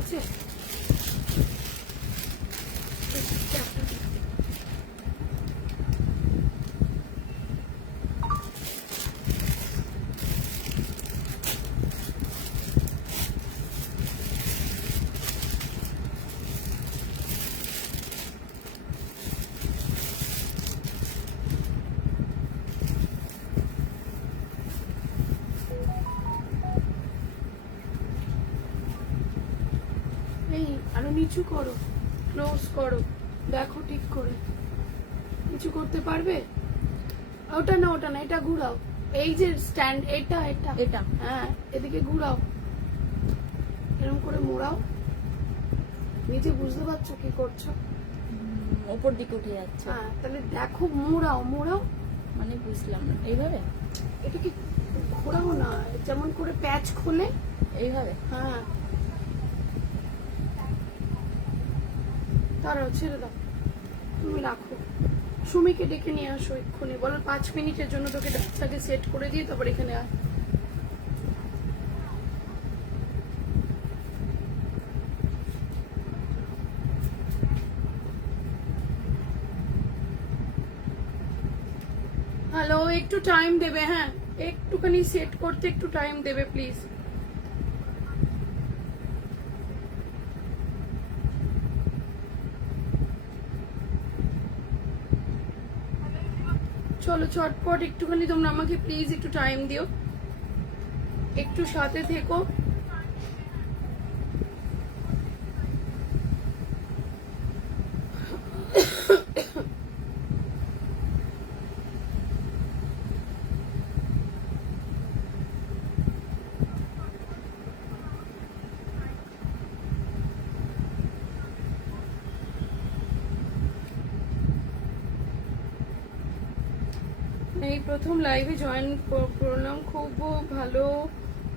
আছে। আরো নিচু করো, ক্লোজ করো, দেখো ঠিক করে। নিচু করতে পারবে? ওটা না, ওটা না, এটা ঘুরাও। এই যে স্ট্যান্ড, এটা এটা এটা হ্যাঁ, এদিকে ঘুরাও, এরকম করে মোড়াও। নিচে বুঝতে পারছো কি করছো? ওপর দিকে উঠে যাচ্ছে। হ্যাঁ, তাহলে দেখো, মোড়াও মোড়াও। মানে বুঝলাম না, এইভাবে? এটা কি ঘোরাও না, যেমন করে প্যাচ খোলে এইভাবে? হ্যাঁ। তারাও ছেড়ে দাও, তুমি রাখো। সুমিকে ডেকে নিয়ে আসো এক্ষুনি, বলো 5 মিনিটের জন্য তোকে ডাক্তারকে সেট করে দিয়ে তারপর এখানে আয়। হ্যালো, একটু টাইম দেবে? হ্যাঁ, একটুখানি সেট করতে একটু টাইম দেবে প্লিজ। চলো চটপট একটুখানি, তোমরা আমাকে প্লিজ একটু টাইম দিও, একটু সাথে থেকো। এই প্রথম লাইভে জয়েন করলাম, খুব ভালো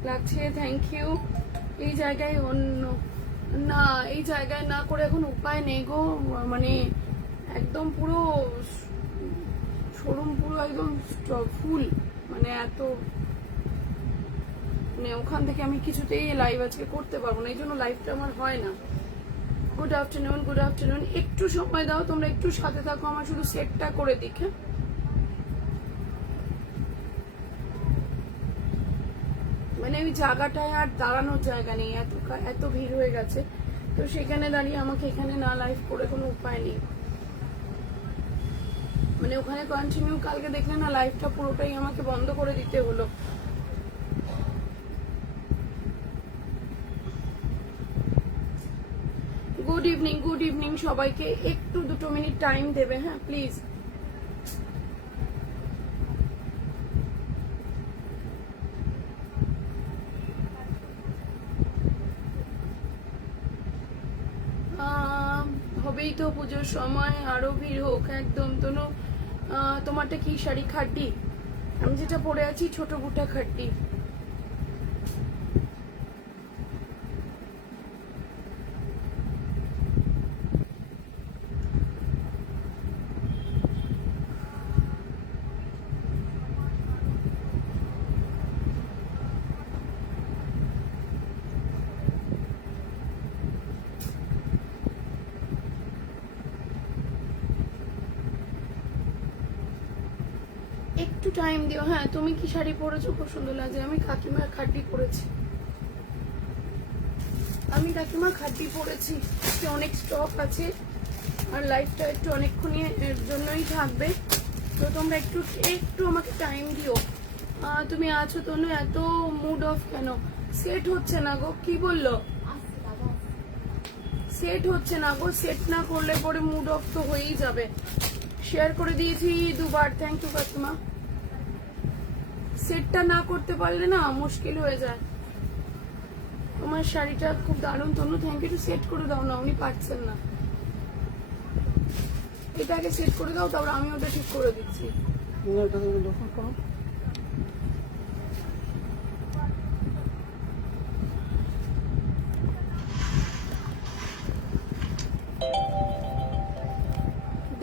লাগছে, থ্যাংক ইউ। এই জায়গায় অন্য না, এই জায়গায় না করে এখন উপায় নেই গো, মানে একদম পুরো শোরুম পুরো একদম ফুল, মানে এত, মানে ওখান থেকে আমি কিছুতেই লাইভ আজকে করতে পারবো না, এই জন্য লাইভটা আমার হয় না। গুড আফটারনুন, গুড আফটারনুন, একটু সময় দাও, তোমরা একটু সাথে থাকো, আমার শুধু সেটটা করে দিক। হ্যাঁ, মানে ওই জায়গাটায় আর দাঁড়ানোর জায়গা নেই, এত ভিড় হয়ে গেছে, তো সেখানে দাঁড়িয়ে আমাকে এখানে না লাইভ করে কোনো উপায় নেই। মানে ওখানে কন্টিনিউ কালকে দেখলে না, লাইভটা পুরোটাই আমাকে বন্ধ করে দিতে হলো। গুড ইভিনিং, গুড ইভিনিং সবাইকে, একটু 2 মিনিট টাইম দেবে, হ্যাঁ প্লিজ। হবেই তো পুজোর সময়, আরো ভিড় হোক একদম। তনু, তোমারটা কি শাড়ি? খাড্ডি? আমি যেটা পরে আছি ছোট বুটা খাড্ডি। একটু টাইম দিও। হ্যাঁ, তুমি কি শাড়ি পরেছো? খুব সুন্দর লাগছে। আমি কাকিমার খাড্ডি পরেছি, আমি কাকিমা খাড্ডি পরেছি। অনেক স্টক আছে আর লাইফটা একটু অনেকক্ষণ এর জন্যই থাকবে, তো তোমরা একটু একটু আমাকে টাইম দিও। তুমি আছো তনু, এত মুড অফ কেন? সেট হচ্ছে না গো। কি বললো? সেট হচ্ছে না গো, সেট না করলে পরে মুড অফ তো হয়েই যাবে। শেয়ার করে দিয়েছি 2বার, থ্যাংক ইউ কাকিমা। সেটটা না করতে পারলে না মুশকিল হয়ে যায়। তোমার শাড়িটা খুব দারুণ তনু, থ্যাংক ইউ। সেট করে দাও না, উনি পারছেন না। এটা আগে সেট করে দাও, তারপর আমি ওটা ঠিক করে দিচ্ছি।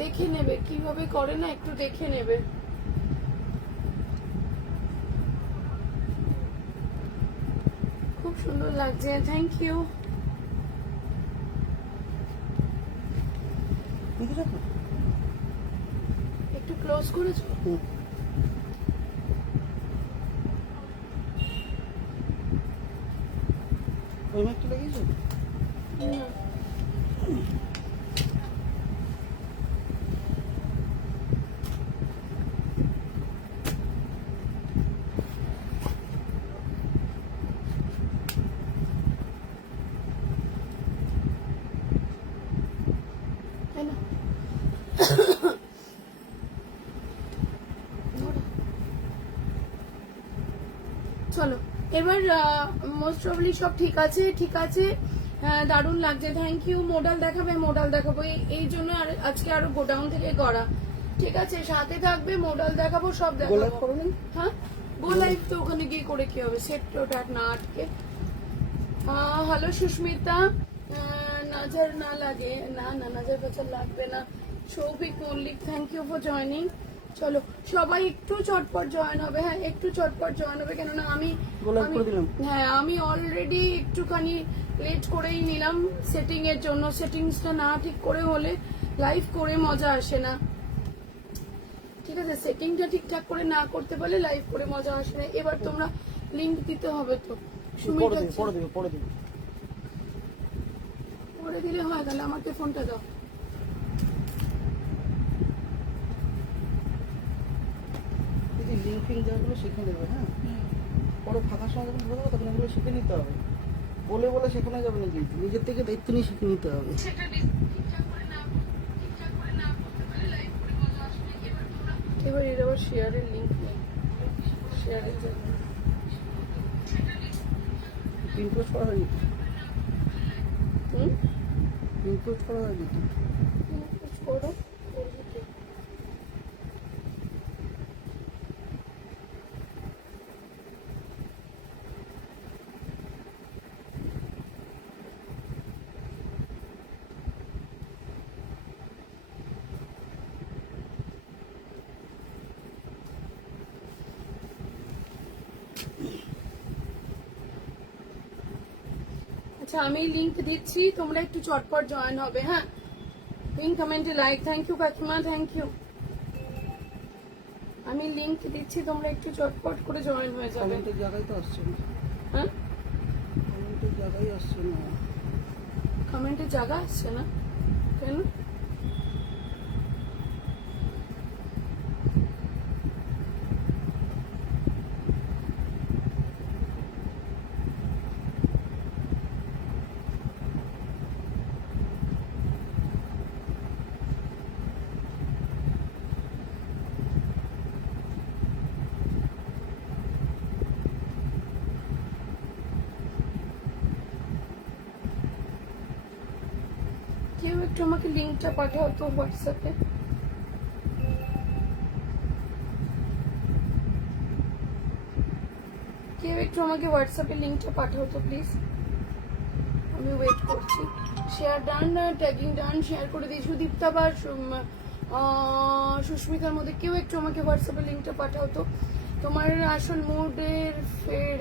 দেখে নেবে কিভাবে করে না, একটু দেখে নেবে। খুব সুন্দর লাগছে, থ্যাংক ইউ। দেখেছো তো? একটু ক্লোজ করেছো? হুম। ওই মাইকটা লাগিয়েছো? হুম। তাই না? চলো এবার মোস্ট প্রবলি সব ঠিক আছে, ঠিক আছে। দারুণ লাগছে, থ্যাংক ইউ। মোডাল দেখাবে, মোডাল দেখাবো, এই জন্য আজকে আরো গোডাউন থেকে করা। ঠিক আছে, সাথে থাকবে, মোডাল দেখাবো, সব গোলাপ দেখাবো। করো নি? হ্যাঁ, গো লাইভ তো ওখানে গিয়ে করে কি হবে, সেট ওটা না আটকে। হ্যালো সুস্মিতা, নজর না লাগে, না না নজর ফজর লাগবে না। Souvik Mallick, thank you for joining. চলো সবাই একটু চটপট জয়েন হবে, হ্যাঁ একটু চটপট জয়েন হবে, কেননা আমি গোলাপ করে দিলাম। হ্যাঁ আমি অলরেডি একটুখানি লেট করেই নিলাম সেটিং এর জন্য। সেটিংসটা না ঠিক করে হলে লাইভ করে মজা আসে না। ঠিক আছে, সেটিংটা ঠিকঠাক করে না করতে পারলে লাইভ করে মজা আসে না। এবার তোমরা লিংক দিতে হবে তো। পরে দেবে, পরে দেবে, পরে দেবে। পরে দিলে হয়, তাহলে আমাকে ফোনটা দাও। এই যে লিঙ্ক ফিঙ্ক দেওয়াগুলো শিখে নেবে, হ্যাঁ? পরে ফাঁকা সময় যখন বলবো তখন এগুলো শিখে নিতে হবে। বলে বলে শেখানো যাবে না, কিন্তু নিজের থেকে দায়িত্ব নিয়ে শিখে নিতে হবে। এবার এর আবার শেয়ারের লিংক নেই, শেয়ারের জন্য পিন পোস্ট করা হয়নি, হুম পিন পোস্ট করা হয়নি তো। করো, করবো তো। আচ্ছা আমি লিংক দিচ্ছি, তোমরা একটু চটপট জয়েন হবে, হ্যাঁ। পিন কমেন্টে লাইক, থ্যাংক ইউ কাকিমা, থ্যাংক ইউ। আমি লিংক দিচ্ছি, তোমরা একটু চটপট করে জয়েন হয়ে যাবে, কমেন্টের জায়গায় তো আসছে না, হ্যাঁ। কমেন্টের জায়গায় আসছে না। কমেন্টে জায়গা আসছে না কেন? কেউ একটু আমাকে লিংকটা পাঠাও তো হোয়াটসঅ্যাপে। কেউ একটু আমাকে হোয়াটসঅ্যাপে লিংকটা পাঠাও তো প্লিজ, আমি ওয়েট করছি। শেয়ার ডান, ট্যাগিং ডান, শেয়ার করে দিই। সুদীপ্তা বা সুস্মিতার মধ্যে কেউ একটু আমাকে হোয়াটসঅ্যাপে লিংকটা পাঠাও তো। তোমার আসল মুডের ফের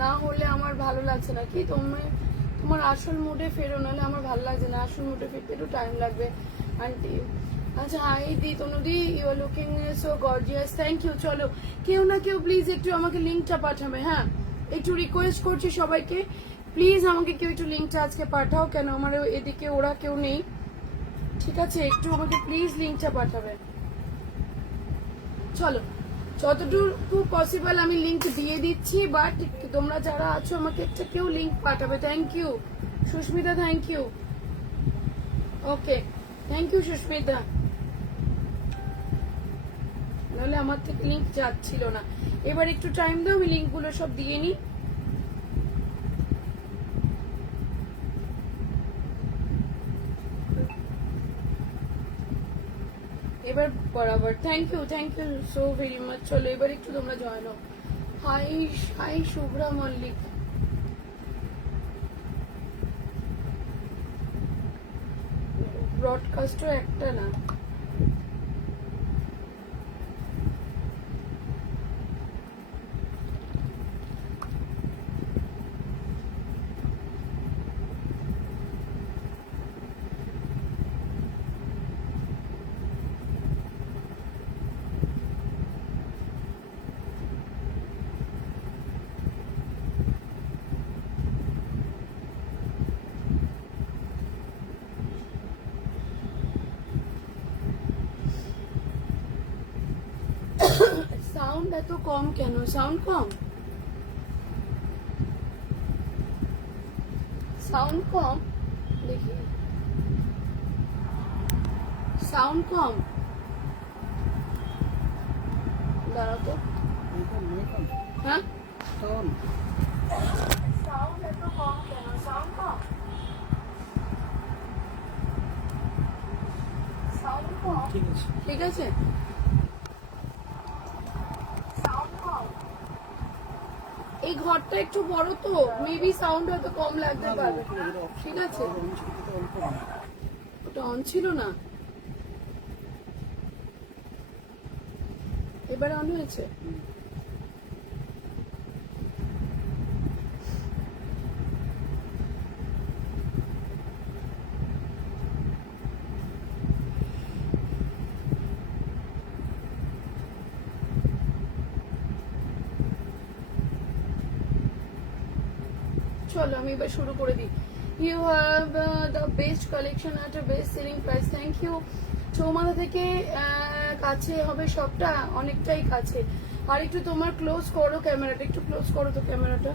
না হলে আমার ভালো লাগছে না। কি তোমার আসল মুডে ফেরো, নাহলে আমার ভালো লাগছে না। আসল মুডে ফিরতে একটু টাইম লাগবে আন্টি। আচ্ছা হাই দি তনুদি, you are looking so gorgeous, thank you. চলো কেউ না কেউ প্লিজ একটু আমাকে লিংকটা পাঠাবে, হ্যাঁ একটু রিকোয়েস্ট করছি সবাইকে, প্লিজ আমাকে কেউ একটু লিংকটা আজকে পাঠাও, কেন আমার এদিকে ওরা কেউ নেই। ঠিক আছে, একটু আমাকে প্লিজ লিংকটা পাঠাবে। চলো যতটুকু পসিবল আমি লিংক দিয়ে দিচ্ছি, বাট তোমরা যারা আছো আমাকে একটা কেউ লিংক পাঠাবে। Thank you Susmita, thank you. Okay, thank you Susmita, নাহলে আমার থেকে লিংক যাচ্ছিল না। এবার একটু টাইম দাও, আমি লিংকগুলো সব দিয়ে নিই। এবার বরাবর thank you so very much. চলো এবার একটু তোমরা জয়েন হও। হাই হাই শুভ্রা মল্লিক, ব্রডকাস্টও একটা না। এত কম কেন? সাউন্ড কম, সাউন্ড কম, দেখি সাউন্ড কম, দাঁড়াও তো। হ্যাঁ, সাউন্ড এত কম কেন? সাউন্ড কম, সাউন্ড কম, ঠিক আছে। ঠিক আছে, সাউন্ড কম। এই ঘরটা একটু বড় তো, মেবি সাউন্ড হয়তো কম লাগতে পারে। ঠিক আছে, ওটা অন ছিল না, এবারে অন হয়েছে। চলো আমি এবার শুরু করে দিই। You have the best collection at a best selling price. Thank you. চৌমাথা থেকে কাছে হবে সবটা, অনেকটাই কাছে। আর একটু তোমার ক্লোজ করো ক্যামেরাটা, একটু ক্লোজ করো তো ক্যামেরাটা।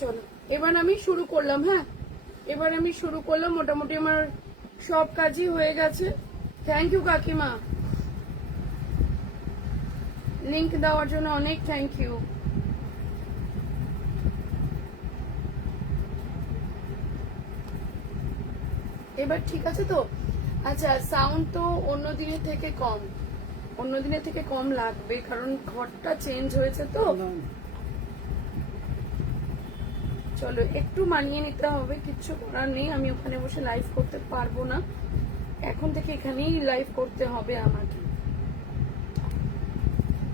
চলো এবার আমি শুরু করলাম। হ্যাঁ, এবার আমি শুরু করলাম। মোটামুটি আমার সব কাজই হয়ে গেছে। থ্যাংক ইউ কাকিমা, লিংক দেওয়ার জন্য অনেক থ্যাংক ইউ। এবার ঠিক আছে তো? আচ্ছা, সাউন্ড তো অন্য দিনের থেকে কম, অন্য দিনের থেকে কম লাগবে, কারণ ঘরটা চেঞ্জ হয়েছে তো। চলো একটু মানিয়ে নিতে হবে, কিচ্ছু করার নেই। আমি ওখানে বসে লাইভ করতে পারবো না, এখন থেকে এখানেই লাইভ করতে হবে আমাকে।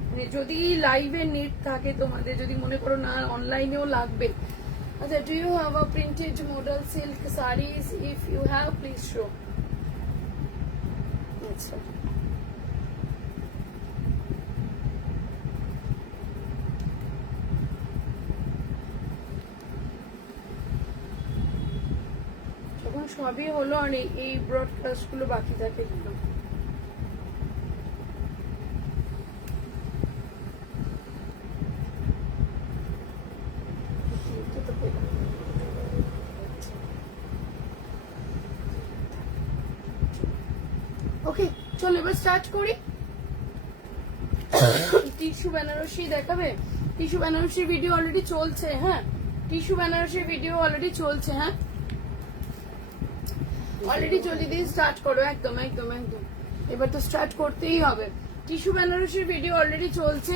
মানে যদি লাইভে নেট থাকে তোমাদের, যদি মনে করো না অনলাইনেও লাগবে। আচ্ছা, do you have a printed model silk saris? If you have please show. আচ্ছা, যখন সবই হলো আর এই ব্রডকাস্ট গুলো বাকি থাকে কেন? ওকে, চলো এবার স্টার্ট করি। টিস্যু বেনারসি দেখাবে? টিস্যু বেনারসির ভিডিও অলরেডি চলছে। হ্যাঁ, টিস্যু বেনারসির ভিডিও অলরেডি চলছে। হ্যাঁ, অলরেডি জলদি দিয়ে স্টার্ট করো। একদম একদম একদম, এবার তো স্টার্ট করতেই হবে। টিস্যু বেনারসির ভিডিও অলরেডি চলছে।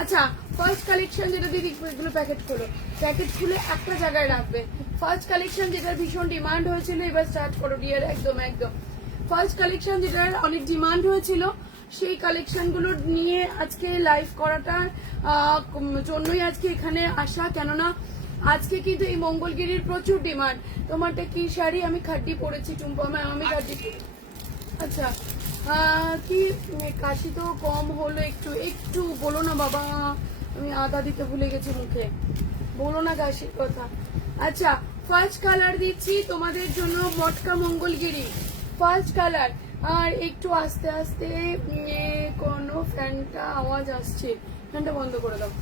আচ্ছা, ফার্স্ট কালেকশন যেটা দিদি, এগুলো প্যাকেট খুলো, প্যাকেট খুলে একটা জায়গায় রাখবে। ফার্স্ট কালেকশন যেটার ভীষণ ডিমান্ড হয়েছিল, এবার স্টার্ট করো ডিয়ার। একদম একদম, ফার্স্ট কালেকশন যেটার অনেক ডিমান্ড হয়েছিল, সেই কালেকশন গুলো নিয়ে আজকে লাইভ করাটার জন্যই আজকে এখানে আসা। কেননা আজকে কিন্তু এই মঙ্গলগিরির প্রচুর ডিমান্ড। তোমারটা কি শাড়ি? আমি খাড্ডি পরেছি টুম্পা ম্যাম, আমি খাড্ডি। আচ্ছা, কি কাশি তো কম হলো, একটু একটু বলো না বাবা, আমি আদা দিতে ভুলে গেছি মুখে, বলো না কাশির কথা। আচ্ছা, ফার্স্ট কালার দিচ্ছি তোমাদের জন্য, মটকা মঙ্গলগিরি ফার্স্ট কালার। আর একটু আস্তে আস্তে কোনো ফ্যানটা আওয়াজ আসছে, ফ্যানটা বন্ধ করে দাও।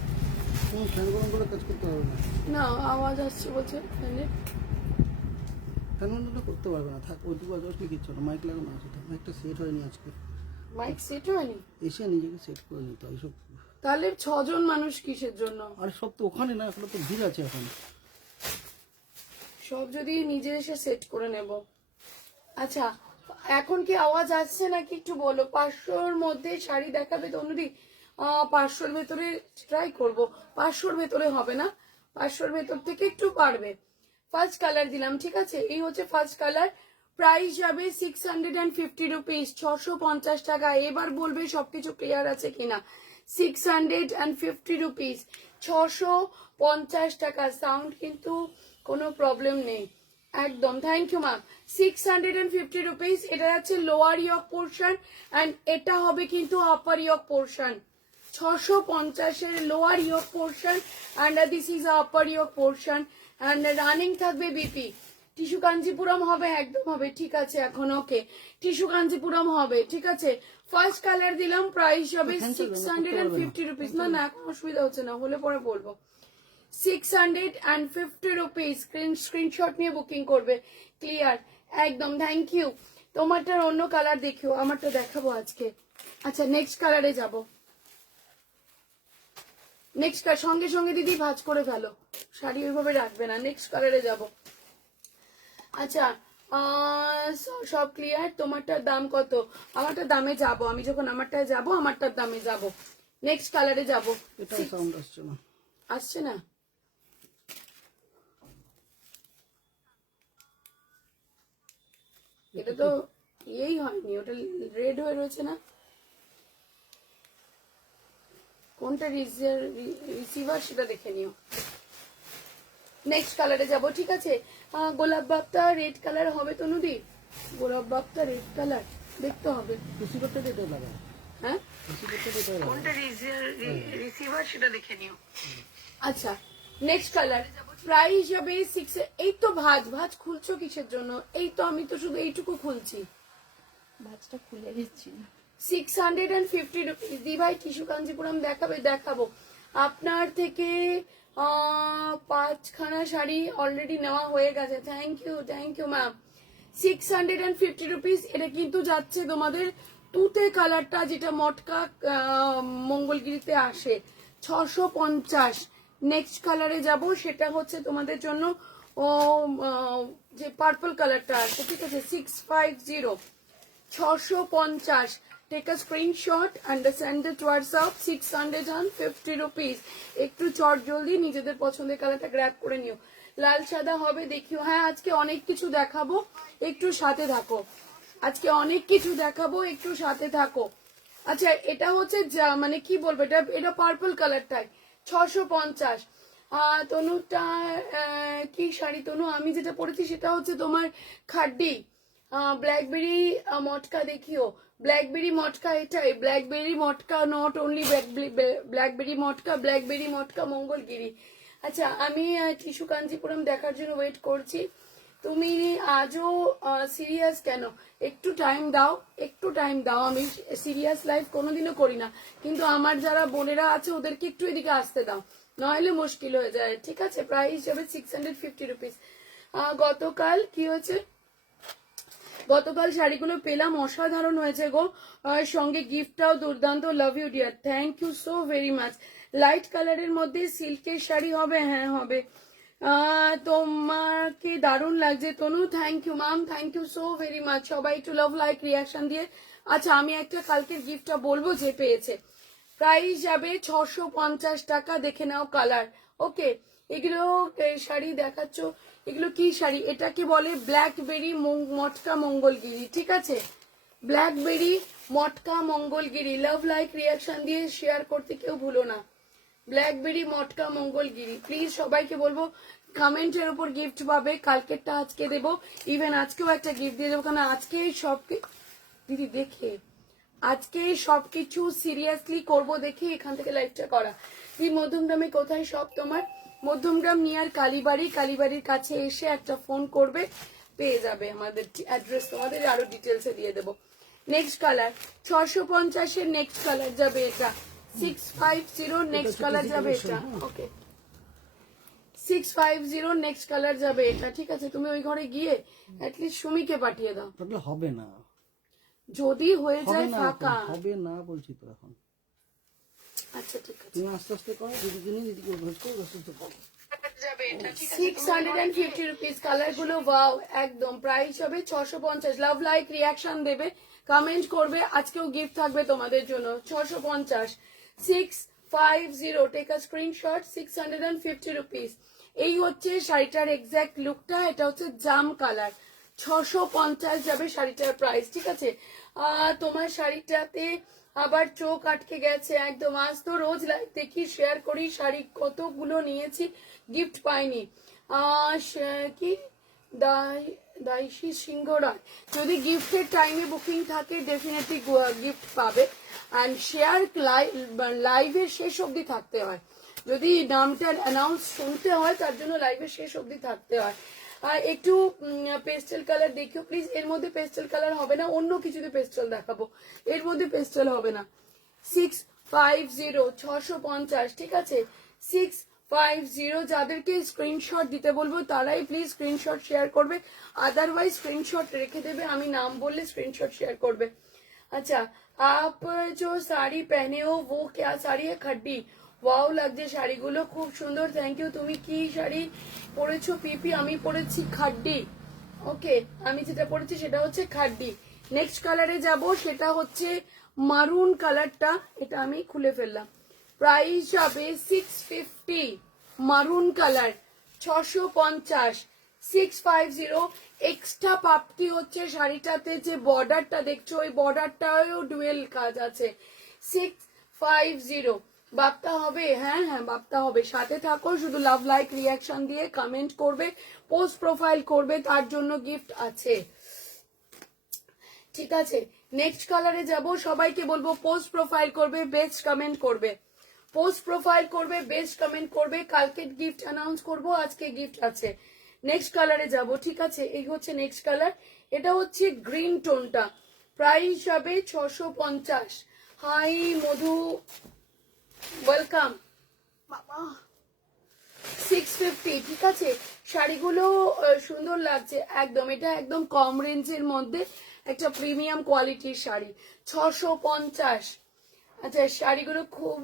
ফ্যান গরম করে কাজ করতে হবে না। না, আওয়াজ আসছে বলছে ফ্যানের। ফ্যান বন্ধ করতে পারবে না, থাক ওইটুকু আজ আসলে কিচ্ছু না। মাইক লাগানো আছে তো, মাইকটা সেট হয়নি আজকে। মাইক সেট হয়নি? এসে নিজেকে সেট করে নিতে হয় সব। তাহলে 6 জন মানুষ কিসের জন্য? আর সব তো ওখানে না, এখন তো ভিড় আছে এখন। সব যদি নিজে এসে সেট করে নেব। আচ্ছা, এখন কি আওয়াজ আসছে নাকি একটু বলো। 500-র মধ্যে শাড়ি দেখাবে তো অনুদি? 500-র ভেতরে ট্রাই করব। 500-র ভেতরে হবে না, 500-র ভেতর থেকে একটু পারবে। ফার্স্ট কালার দিলাম, ঠিক আছে? এই হচ্ছে ফার্স্ট কালার। প্রাইস যাবে 650 রুপিস, 650 টাকা। এবার বলবে সবকিছু ক্লিয়ার আছে কিনা। 650 রুপিস, 650 টাকা। সাউন্ড কিন্তু কোনো প্রবলেম নেই একদম। Thank you ma'am. 650 রুপিস। এটা আছে লোয়ার ইয়ক পোর্শন অ্যান্ড এটা হবে কিন্তু আপার ইয়ক পোর্শন। 650-এর lower yoke portion and this is upper yoke portion and running থাকবে বিপি। টিস্যু কাঞ্জিপুরম হবে, একদম হবে, ঠিক আছে এখন ওকে, টিস্যু কাঞ্জিপুরম হবে, ঠিক আছে। ফার্স্ট কালার দিলাম, প্রাইস হবে Cancel করবে না, 650 রুপিস। না না এখন অসুবিধা হচ্ছে না, হলে পরে বলবো। 650 রুপিস, স্ক্রিনশট নিয়ে বুকিং করবে। ক্লিয়ার একদম, থ্যাংক ইউ। তোমারটার অন্য কালার দেখিও, আমারটা দেখাবো আজকে। আচ্ছা নেক্সট কালারে যাব। নেক্সট সঙ্গে সঙ্গে দিদি ভাঁজ করে ফেলো, শাড়ি ওইভাবে রাখবে না। নেক্সট কালারে যাব। আচ্ছা সব ক্লিয়ার। তোমারটার দাম কত? আমারটার দামে যাব, আমি যখন আমারটায় যাব আমারটার দামে যাব। নেক্সট কালারে যাব। এটাও সাউন্ড আসছে না। আসছে না? এটা তো ইয়েই হয়নি, ওটা রেড হয়ে রয়েছে না। কোনটা রিসিভার সেটা দেখে নিও। নেক্সট কালারে যাব, ঠিক আছে। গোলাপ বাপটা রেড কালার হবে তো নদী, গোলাপ বাপটা রেড কালার দেখতে হবে। রিসিভারটা তো এটাই লাগায়, হ্যাঁ রিসিভারটা তো এটাই লাগায়। কোনটা রিসিভার সেটা দেখে নিও। আচ্ছা নেক্সট কালার, প্রাইস হবে 6। এই তো ভাঁজ ভাঁজ খুলছো কিসের জন্য? এই তো আমি তো শুধু এইটুকু খুলছি। ভাঁজটা খুলে দিচ্ছি। 650 রুপিস। দি ভাই টিস্যু কাঞ্জিপুরম দেখাবে? দেখাবো। আপনার থেকে 5খানা শাড়ি অলরেডি নেওয়া হয়ে গেছে। Thank you ma'am. 650 রুপিস। এটা কিন্তু যাচ্ছে তোমাদের তুতে কালারটা, যেটা মটকা মঙ্গলগিরিতে আসে, 650। নেক্সট কালারে যাব, সেটা হচ্ছে তোমাদের জন্য যে পার্পল কালারটা আছে, ঠিক আছে। 650, 650। Take a screenshot and send it WhatsApp, 650 rupees. একটু চট জলদি নিজেদের পছন্দের কালারটা গ্র্যাব করে নিও। লাল সাদা হবে দেখিও। হ্যাঁ আজকে অনেক কিছু দেখাবো, একটু সাথে থাকো। আজকে অনেক কিছু দেখাবো, একটু সাথে থাকো। আচ্ছা এটা হচ্ছে মানে কি বলবো, এটা পার্পল কালারটাই 650। তনুটা কি শাড়ি তনু? আমি যেটা পরেছি সেটা হচ্ছে তোমার খাড্ডি ব্ল্যাকবেরি মটকা দেখিও। ব্ল্যাকবেরি মটকা এটাই, ব্ল্যাকবেরি মটকা, নট অনলি ব্ল্যাকবেরি মটকা, ব্ল্যাকবেরি মটকা মঙ্গলগিরি। আচ্ছা আমি টিস্যু কাঞ্জিপুরম দেখার জন্য ওয়েট করছি। তুমি আজও সিরিয়াস কেন? একটু টাইম দাও, একটু টাইম দাও। আমি সিরিয়াস লাইফ কোনোদিনও করি না, কিন্তু আমার যারা বোনেরা আছে ওদেরকে একটু এদিকে আসতে দাও, নইলে মুশকিল হয়ে যায়, ঠিক আছে। প্রাইস হিসেবে 650 রুপিস। গতকাল কি হয়েছে, গতকাল শাড়িগুলো পেলাম, অসাধারণ হয়েছে গো। সঙ্গে গিফটটাও দুর্দান্ত। Love you dear, thank you so very much. Light কালারের মধ্যে সিল্কের শাড়ি হবে? হ্যাঁ হবে। তোমাকে দারুণ লাগছে Tanu, thank you ma'am, thank you so very much. সবাই একটু লাভ লাইক রিয়াকশন দিয়ে। আচ্ছা আমি একটা কালকের গিফটটা বলবো যে পেয়েছে। প্রাইস যাবে 650 টাকা। দেখে নাও কালার, ওকে। এগুলো শাড়ি দেখাচ্ছ, এগুলো কি শাড়ি? এটাকে বলে ব্ল্যাকবেরি মটকা মঙ্গলগিরি, ঠিক আছে। ব্ল্যাকবেরি মটকা মঙ্গলগিরি। লাভ লাইক রিয়াকশন দিয়ে শেয়ার করতে কেউ ভুলো না। ব্ল্যাকবেরি মটকা মঙ্গলগিরি, প্লিজ সবাইকে বলবো কমেন্টের উপর গিফট পাবে। কালকেরটা আজকে দেবো, ইভেন আজকেও একটা গিফট দিয়ে দেবো, কারণ আজকে সব দিদি দেখে আজকে সবকিছু সিরিয়াসলি করব দেখে এখান থেকে লাইভটা করা। তুই মধ্যমগ্রামে কোথায় সব তোমার? মধ্যমগ্রাম নিয়ার কালীবাড়ি, কালীবাড়ির কাছে এসে একটা ফোন করবে, পেয়ে যাবে আমাদের অ্যাড্রেস, তোমাদের আরো ডিটেলসে দিয়ে দেবো। নেক্সট কালার 650 এর নেক্সট কালার যাবে এটা 650। নেক্সট কালার যাবে এটা, ওকে 650 নেক্সট কালার যাবে এটা, ঠিক আছে। তুমি ওই ঘরে গিয়ে অ্যাটলিস্ট সুমিকে পাঠিয়ে দাও, তাহলে হবে না, যদি হয়ে হবে যায় না, ফাঁকা। হবে না বলছি তো এখন। আচ্ছা ঠিক আছে, তুমি আস্তে আস্তে করো, দিদিকে নিয়ে দিদিকে ভোজ করো, আস্তে আস্তে করো। 650 রুপিস। কালার গুলো ওয়াও একদম। প্রাইস হবে 650। লাভ লাইক রিয়াকশন দেবে, কমেন্ট করবে, আজকেও গিফট থাকবে তোমাদের জন্য। 650, 650। Take a screenshot. 650 রুপিস। এই হচ্ছে শাড়িটার এক্সাক্ট লুকটা। এটা হচ্ছে জাম কালার। 650 যাবে শাড়িটার প্রাইস, ঠিক আছে। তোমার শাড়িটাতে আবার চোখ আটকে গেছে একদম। আজ তো রোজ লাইভ দেখি, শেয়ার করি, শাড়ি কতগুলো নিয়েছি, গিফট পাইনি। কি দাইশি সিংহ রায়, যদি গিফটের টাইমে বুকিং থাকে ডেফিনেটলি গিফট পাবে। অ্যান্ড শেয়ার লাইভের শেষ অবধি থাকতে হয়, যদি নামটার অ্যানাউন্স শুনতে হয় তার জন্য লাইভের শেষ অবধি থাকতে হয়। আর একটু পেস্টেল কালার দেখিও প্লিজ। এর মধ্যে পেস্টেল কালার হবে না, অন্য কিছুতে পেস্টেল দেখাবো, এর মধ্যে পেস্টেল হবে না। 650 650, ঠিক আছে 650। যাদেরকে স্ক্রিনশট দিতে বলবো তারাই প্লিজ স্ক্রিনশট শেয়ার করবে, আদারওয়াইজ স্ক্রিনশট রেখে দেবে, আমি নাম বললে স্ক্রিনশট শেয়ার করবে। अच्छा, आप जो साड़ी पहने हो वो क्या साड़ी है? खड्डी। ওয়াও লাগছে শাড়িগুলো, খুব সুন্দর, থ্যাংক ইউ। তুমি কি শাড়ি পরেছো পিপি? আমি পরেছি খাড্ডি। ওকে, আমি যেটা পরেছি সেটা হচ্ছে খাড্ডি। নেক্সট কালারে যাব, সেটা হচ্ছে মারুন কালারটা, এটা আমি খুলে ফেললাম। প্রাইস যাবে 650, মারুন কালার 650, 650। এক্সট্রা পাপটি হচ্ছে শাড়িটাতে যে বর্ডারটা দেখছো, ওই বর্ডারটাও ডুয়েল কাজ আছে। 650 বাপ্তা হবে, হ্যাঁ হ্যাঁ বাপ্তা হবে। সাথে থাকো, শুধু লাভ লাইক রিয়াকশন দিয়ে কমেন্ট করবে, পোস্ট প্রোফাইল করবে, তার জন্য গিফট আছে, ঠিক আছে। নেক্সট কালারে যাব, সবাইকে বলবো পোস্ট প্রোফাইল করবে, বেস্ট কমেন্ট করবে, পোস্ট প্রোফাইল করবে, বেস্ট কমেন্ট করবে। কালকে গিফট অ্যানাউন্স করব, আজকে গিফট আছে। নেক্সট কালারে যাব, ঠিক আছে। এই হচ্ছে নেক্সট কালার, এটা হচ্ছে গ্রিন টোনটা। প্রাইস হবে 650। হাই মধু, ওয়েলকাম বাবা। 650, ঠিক আছে। শাড়িগুলো সুন্দর লাগছে একদম, এটা একদম কম রেঞ্জের মধ্যে একটা প্রিমিয়াম কোয়ালিটির শাড়ি। 650। আচ্ছা, শাড়িগুলো খুব,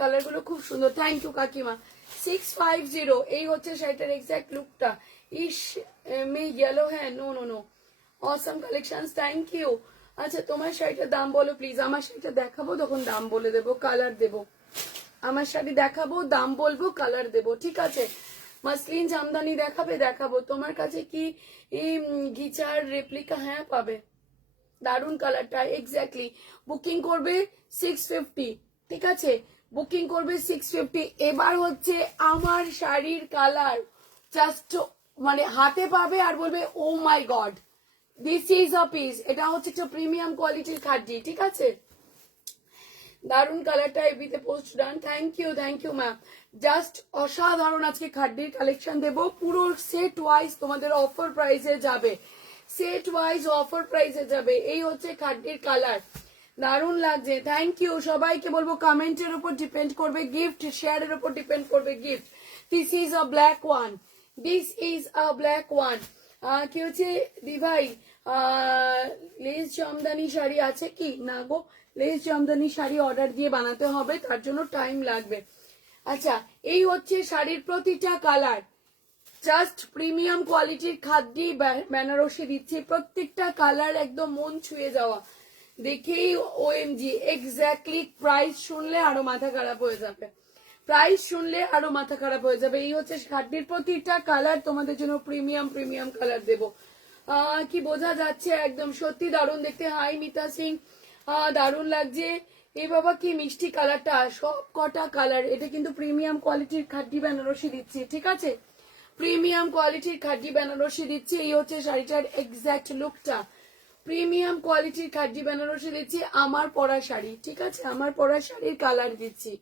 কালারগুলো খুব সুন্দর, থ্যাংক ইউ কাকিমা। 650, এই হচ্ছে শাড়িটার এক্সাক্ট লুকটা। ইস মে ইয়েলো হ্যাঁ, no no no, awesome collection, thank you. আচ্ছা, তোমার শাড়িটার দাম বলো প্লিজ। আমার শাড়িটা দেখাবো, তখন দাম বলে দেবো, কালার দেবো। আমার শাড়ি দেখাবো, দাম বলবো, কালার দেবো, ঠিক আছে। মাসলিন জামদানি দেখাবে, দেখাবো। তোমার কাছে কি ঘিচার রেপ্লিকা? হ্যাঁ পাবে, দারুন কালারটা, এক্স্যাক্টলি। বুকিং করবে 650, ঠিক আছে, বুকিং করবে 650। এবার হচ্ছে আমার শাড়ির কালার, জাস্ট মানে হাতে পাবে আর বলবে oh my god, this is a piece. এটা হচ্ছে একটা প্রিমিয়াম কোয়ালিটির খাদ্য, ঠিক আছে। দারুন কালারটা, এবিতে post done, thank you ma'am. Just অসাধারণ আজকে খাদ্যের কালেকশন দেবো, পুরো সেট ওয়াইজ তোমাদের অফার প্রাইসে যাবে, সেট ওয়াইজ অফার প্রাইসে যাবে। এই হচ্ছে খাদ্যের কালার, দারুন লাগছে, থ্যাংক ইউ। সবাইকে বলবো কমেন্টের উপর ডিপেন্ড করবে গিফট, শেয়ারের উপর ডিপেন্ড করবে gift. This is a black one, this is a black one. কি হচ্ছে দিভাই, লেস জামদানি শাড়ি আছে কি? না গো, লেস জামদানি শাড়ি অর্ডার দিয়ে বানাতে হবে, তার জন্য টাইম লাগবে। আচ্ছা, এই হচ্ছে শাড়ির প্রতিটা কালার, জাস্ট প্রিমিয়াম কোয়ালিটির খাদ্যি বেনারসি দিচ্ছি, প্রত্যেকটা কালার একদম মন ছুঁয়ে যাওয়া, দেখেই ওএমজি। এক্স্যাক্টলি প্রাইস শুনলে আরো মাথা খারাপ হয়ে যাবে, প্রাইস শুনলে আরো মাথা খারাপ হয়ে যাবে। এই হচ্ছে খাদ্যির প্রতিটা কালার, তোমাদের জন্য প্রিমিয়াম কালার দেবো। কি বোঝা যাচ্ছে, একদম সত্যি দারুণ দেখতে। হাই মিতা সিং, দারুণ লাগছে। এই বাবা কি মিষ্টি কালারটা, সব কটা কালার। এটা কিন্তু প্রিমিয়াম কোয়ালিটির খাদ্যি বেনারসি দিচ্ছি, ঠিক আছে, প্রিমিয়াম কোয়ালিটির খাদ্যি বেনারসি দিচ্ছি। এই হচ্ছে শাড়িটার এক্স্যাক্ট লুকটা, প্রিমিয়াম কোয়ালিটির খাদ্যি বেনারসি দিচ্ছি। আমার পরা শাড়ি, ঠিক আছে, আমার পরা শাড়ির কালার দিচ্ছি।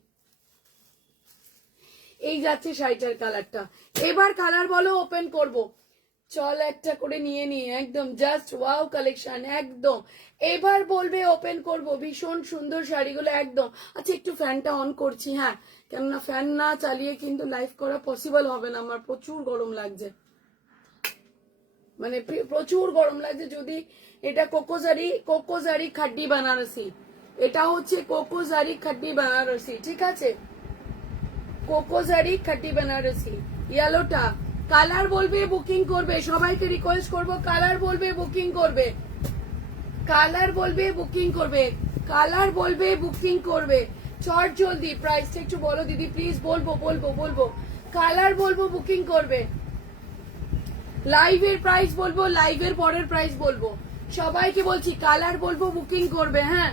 এই যাচ্ছে শাড়িটার কালারটা। এবার কালার বলো, ওপেন করব। চল একটা করে নিয়ে নি, একদম জাস্ট ওয়াও কালেকশন, একদম। এবার বলবে ওপেন করব, ভীষণ সুন্দর শাড়িগুলো একদম। আচ্ছা, একটু ফ্যানটা অন করছি, হ্যাঁ, কেননা ফ্যান না চালিয়ে কিন্তু লাইভ করা পসিবল হবে না, আমার প্রচুর গরম লাগছে, মানে প্রচুর গরম লাগছে। যদি এটা কোকোজারি খাড্ডি বেনারসি, এটা হচ্ছে কোকোজারি খাড্ডি বেনারসি, ঠিক আছে, কোকোজারি খাড্ডি বেনারসি। ইয়েলোটা কালার বলবে, বুকিং করবে। সবাইকে রিকোয়েস্ট করব, কালার বলবে, বুকিং করবে, কালার বলবে, বুকিং করবে, কালার বলবে, বুকিং করবে। চট জলদি, প্রাইসটা একটু বলো দিদি প্লিজ। বলবো কালার বলবো, বুকিং করবে। লাইভের প্রাইস বলবো, লাইভের পরের প্রাইস বলবো। সবাইকে বলছি কালার বলবো, বুকিং করবে, হ্যাঁ।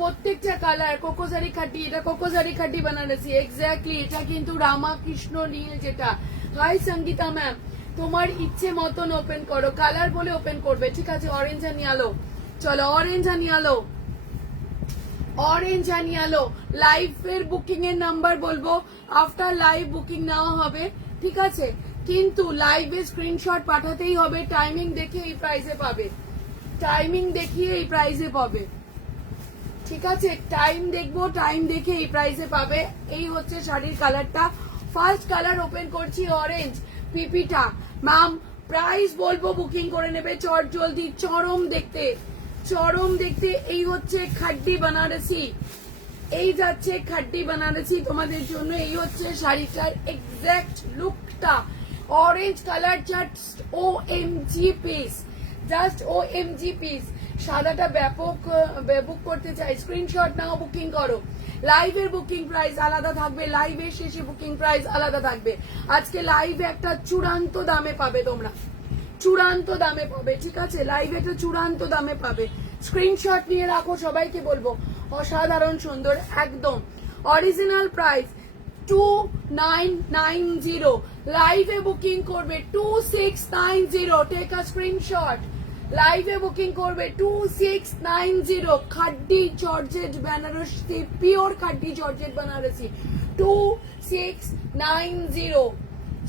প্রত্যেকটা কালার কোকোজারি খাড্ডি, এটা কোকোজারি খাড্ডি বেনারসি, এক্স্যাক্টলি। এটা কিন্তু রামাকৃষ্ণ নীল, যেটা। হাই সঙ্গীতা ম্যাম, তোমার ইচ্ছে মতন ওপেন করো, কালার বলে ওপেন করবে, ঠিক আছে। অরেঞ্জ আর নিয়ালো, চলো অরেঞ্জ আর নিয়ালো, অরেঞ্জ আর নিয়ালো। লাইভের বুকিং এর নাম্বার বলবো, আফটার লাইভ বুকিং নেওয়া হবে, ঠিক আছে। কিন্তু লাইভে স্ক্রিনশট পাঠাতেই হবে, টাইমিং দেখে এই প্রাইসে পাবে, টাইমিং দেখিয়ে এই প্রাইসে পাবে, ঠিক আছে? টাইম দেখবো, টাইম দেখে এই প্রাইসে পাবে। এই হচ্ছে শাড়ির কালারটা। ফার্স্ট কালার ওপেন করছি অরেঞ্জ পিপিটা। ম্যাম প্রাইস বলবো, বুকিং করে নেবে চট জলদি। চরম দেখতে, চরম দেখতে। এই হচ্ছে খাড্ডি বানারসি, এই যাচ্ছে খাড্ডি বানারসি তোমাদের জন্য। এই হচ্ছে শাড়িটার এক্সাক্ট লুকটা। অরেঞ্জ কালার, জাস্ট ও এম জি পিস, জাস্ট ও এম জি পিস। সাদাটা ব্যাপক বুক করতে চাই, স্ক্রিনশট নাও, বুকিং করো। লাইভের বুকিং প্রাইস আলাদা থাকবে, লাইভের শেষে বুকিং প্রাইস আলাদা থাকবে। আজকে লাইভে একটা চূড়ান্ত দামে পাবে তোমরা, চূড়ান্ত দামে পাবে, ঠিক আছে? লাইভে একটা চূড়ান্ত দামে পাবে। স্ক্রিনশট নিয়ে রাখো, সবাইকে বলবো অসাধারণ সুন্দর একদম। অরিজিনাল প্রাইস 2990, লাইভে বুকিং করবে 2690, টেক আ স্ক্রিনশট। লাইভে বুকিং করবে 2690, খাড্ডি georgette Banarasi, pure খাড্ডি georgette Banarasi 2690।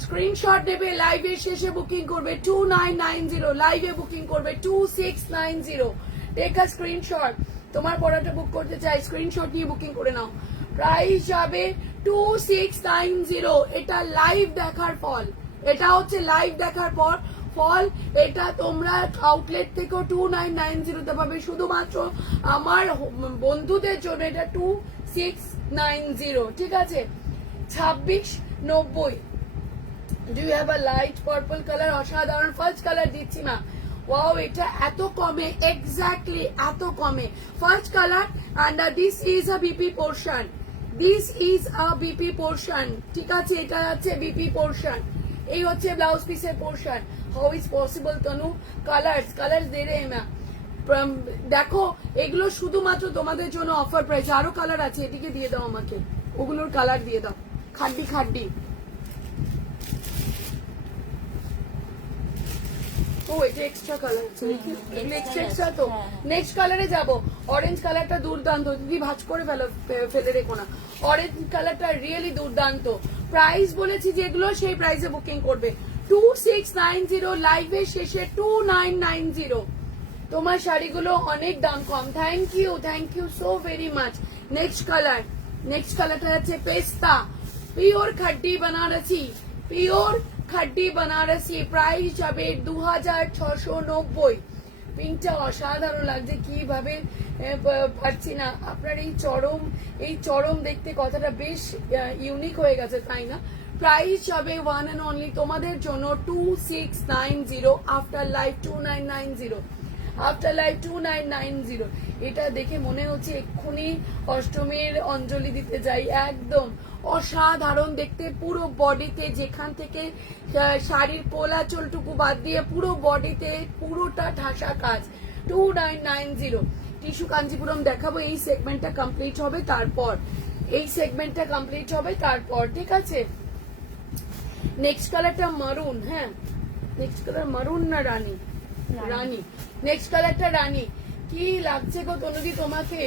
Screenshot নেবে, লাইভের শেষে বুকিং করবে 2990, লাইভে বুকিং করবে 2690, টেক আ স্ক্রিনশট। তোমার পড়াটা বুক করতে চাই, স্ক্রিনশট নিয়ে বুকিং করে নাও। প্রাইস যাবে 2690। এটা লাইভ দেখার ফল, এটা হচ্ছে লাইভ দেখার পর ফল। এটা তোমরা আউটলেট থেকেও 2990 পাবে, শুধুমাত্র আমার বন্ধুদের জন্য এটা 2690, ঠিক আছে? 2690। Do you have a light purple colour? অসাধারণ ফার্স্ট কালার দিচ্ছি না। ওয়াও, এটা এত কমে, এক্স্যাক্টলি এত কমে। First colour and this is a BP portion, this is a BP portion, ঠিক আছে? এটা হচ্ছে বিপি পোর্শন। এই হচ্ছে ব্লাউজ পিসের portion. How is possible Tanu? Colours, colours দে রে না। দেখো এগুলো শুধুমাত্র তোমাদের জন্য অফার প্রাইস। আরো কালার আছে, এদিকে দিয়ে দাও আমাকে, ওগুলোর কালার দিয়ে দাও। খাড্ডি খাড্ডি, ও এটা এক্সট্রা কালার আছে, এক্সট্রা তো। নেক্সট কালারে যাব। অরেঞ্জ কালারটা দুর্দান্ত, দিদি ভাঁজ করে ফেলে রেখো না। অরেঞ্জ কালারটা রিয়েলি দুর্দান্ত। প্রাইস বলেছি যেগুলো সেই প্রাইসে বুকিং করবে 2690, লাইভের শেষে 2990। তোমার শাড়িগুলো অনেক দাম কম। Thank you so very much. Next colour, next কালারটা হচ্ছে পেস্তা, pure khaddi Banarasi, pure khaddi Banarasi. Price যাবে 2690। পিঙ্কটা অসাধারণ লাগছে, কিভাবে পারছি না। আপনার এই চরম দেখতে কথাটা বেশ ইউনিক হয়ে গেছে, তাই না? প্রাইস যাবে ওয়ান অ্যান্ড অনলি তোমাদের জন্য 2690, আফটার লাইভ 2990, আফটার লাইভ 2990। এটা দেখে মনে হচ্ছে এক্ষুনি অষ্টমীর অঞ্জলি দিতে যাই। একদম অসাধারণ দেখতে, পুরো বডিতে, যেখান থেকে শাড়ির কোলাচলটুকু বাদ দিয়ে পুরো বডিতে পুরোটা ঠাসা কাজ 2990। টিস্যু কাঞ্জিপুরম দেখাবো, এই সেগমেন্টটা কমপ্লিট হবে তারপর, এই সেগমেন্টটা কমপ্লিট হবে তারপর, ঠিক আছে? নেক্সট কালারটা মারুন, হ্যাঁ নেক্সট কালার মারুন না রানী? রানী। নেক্সট কালারটা রানী। কি লাগছে গো তনুদি তোমাকে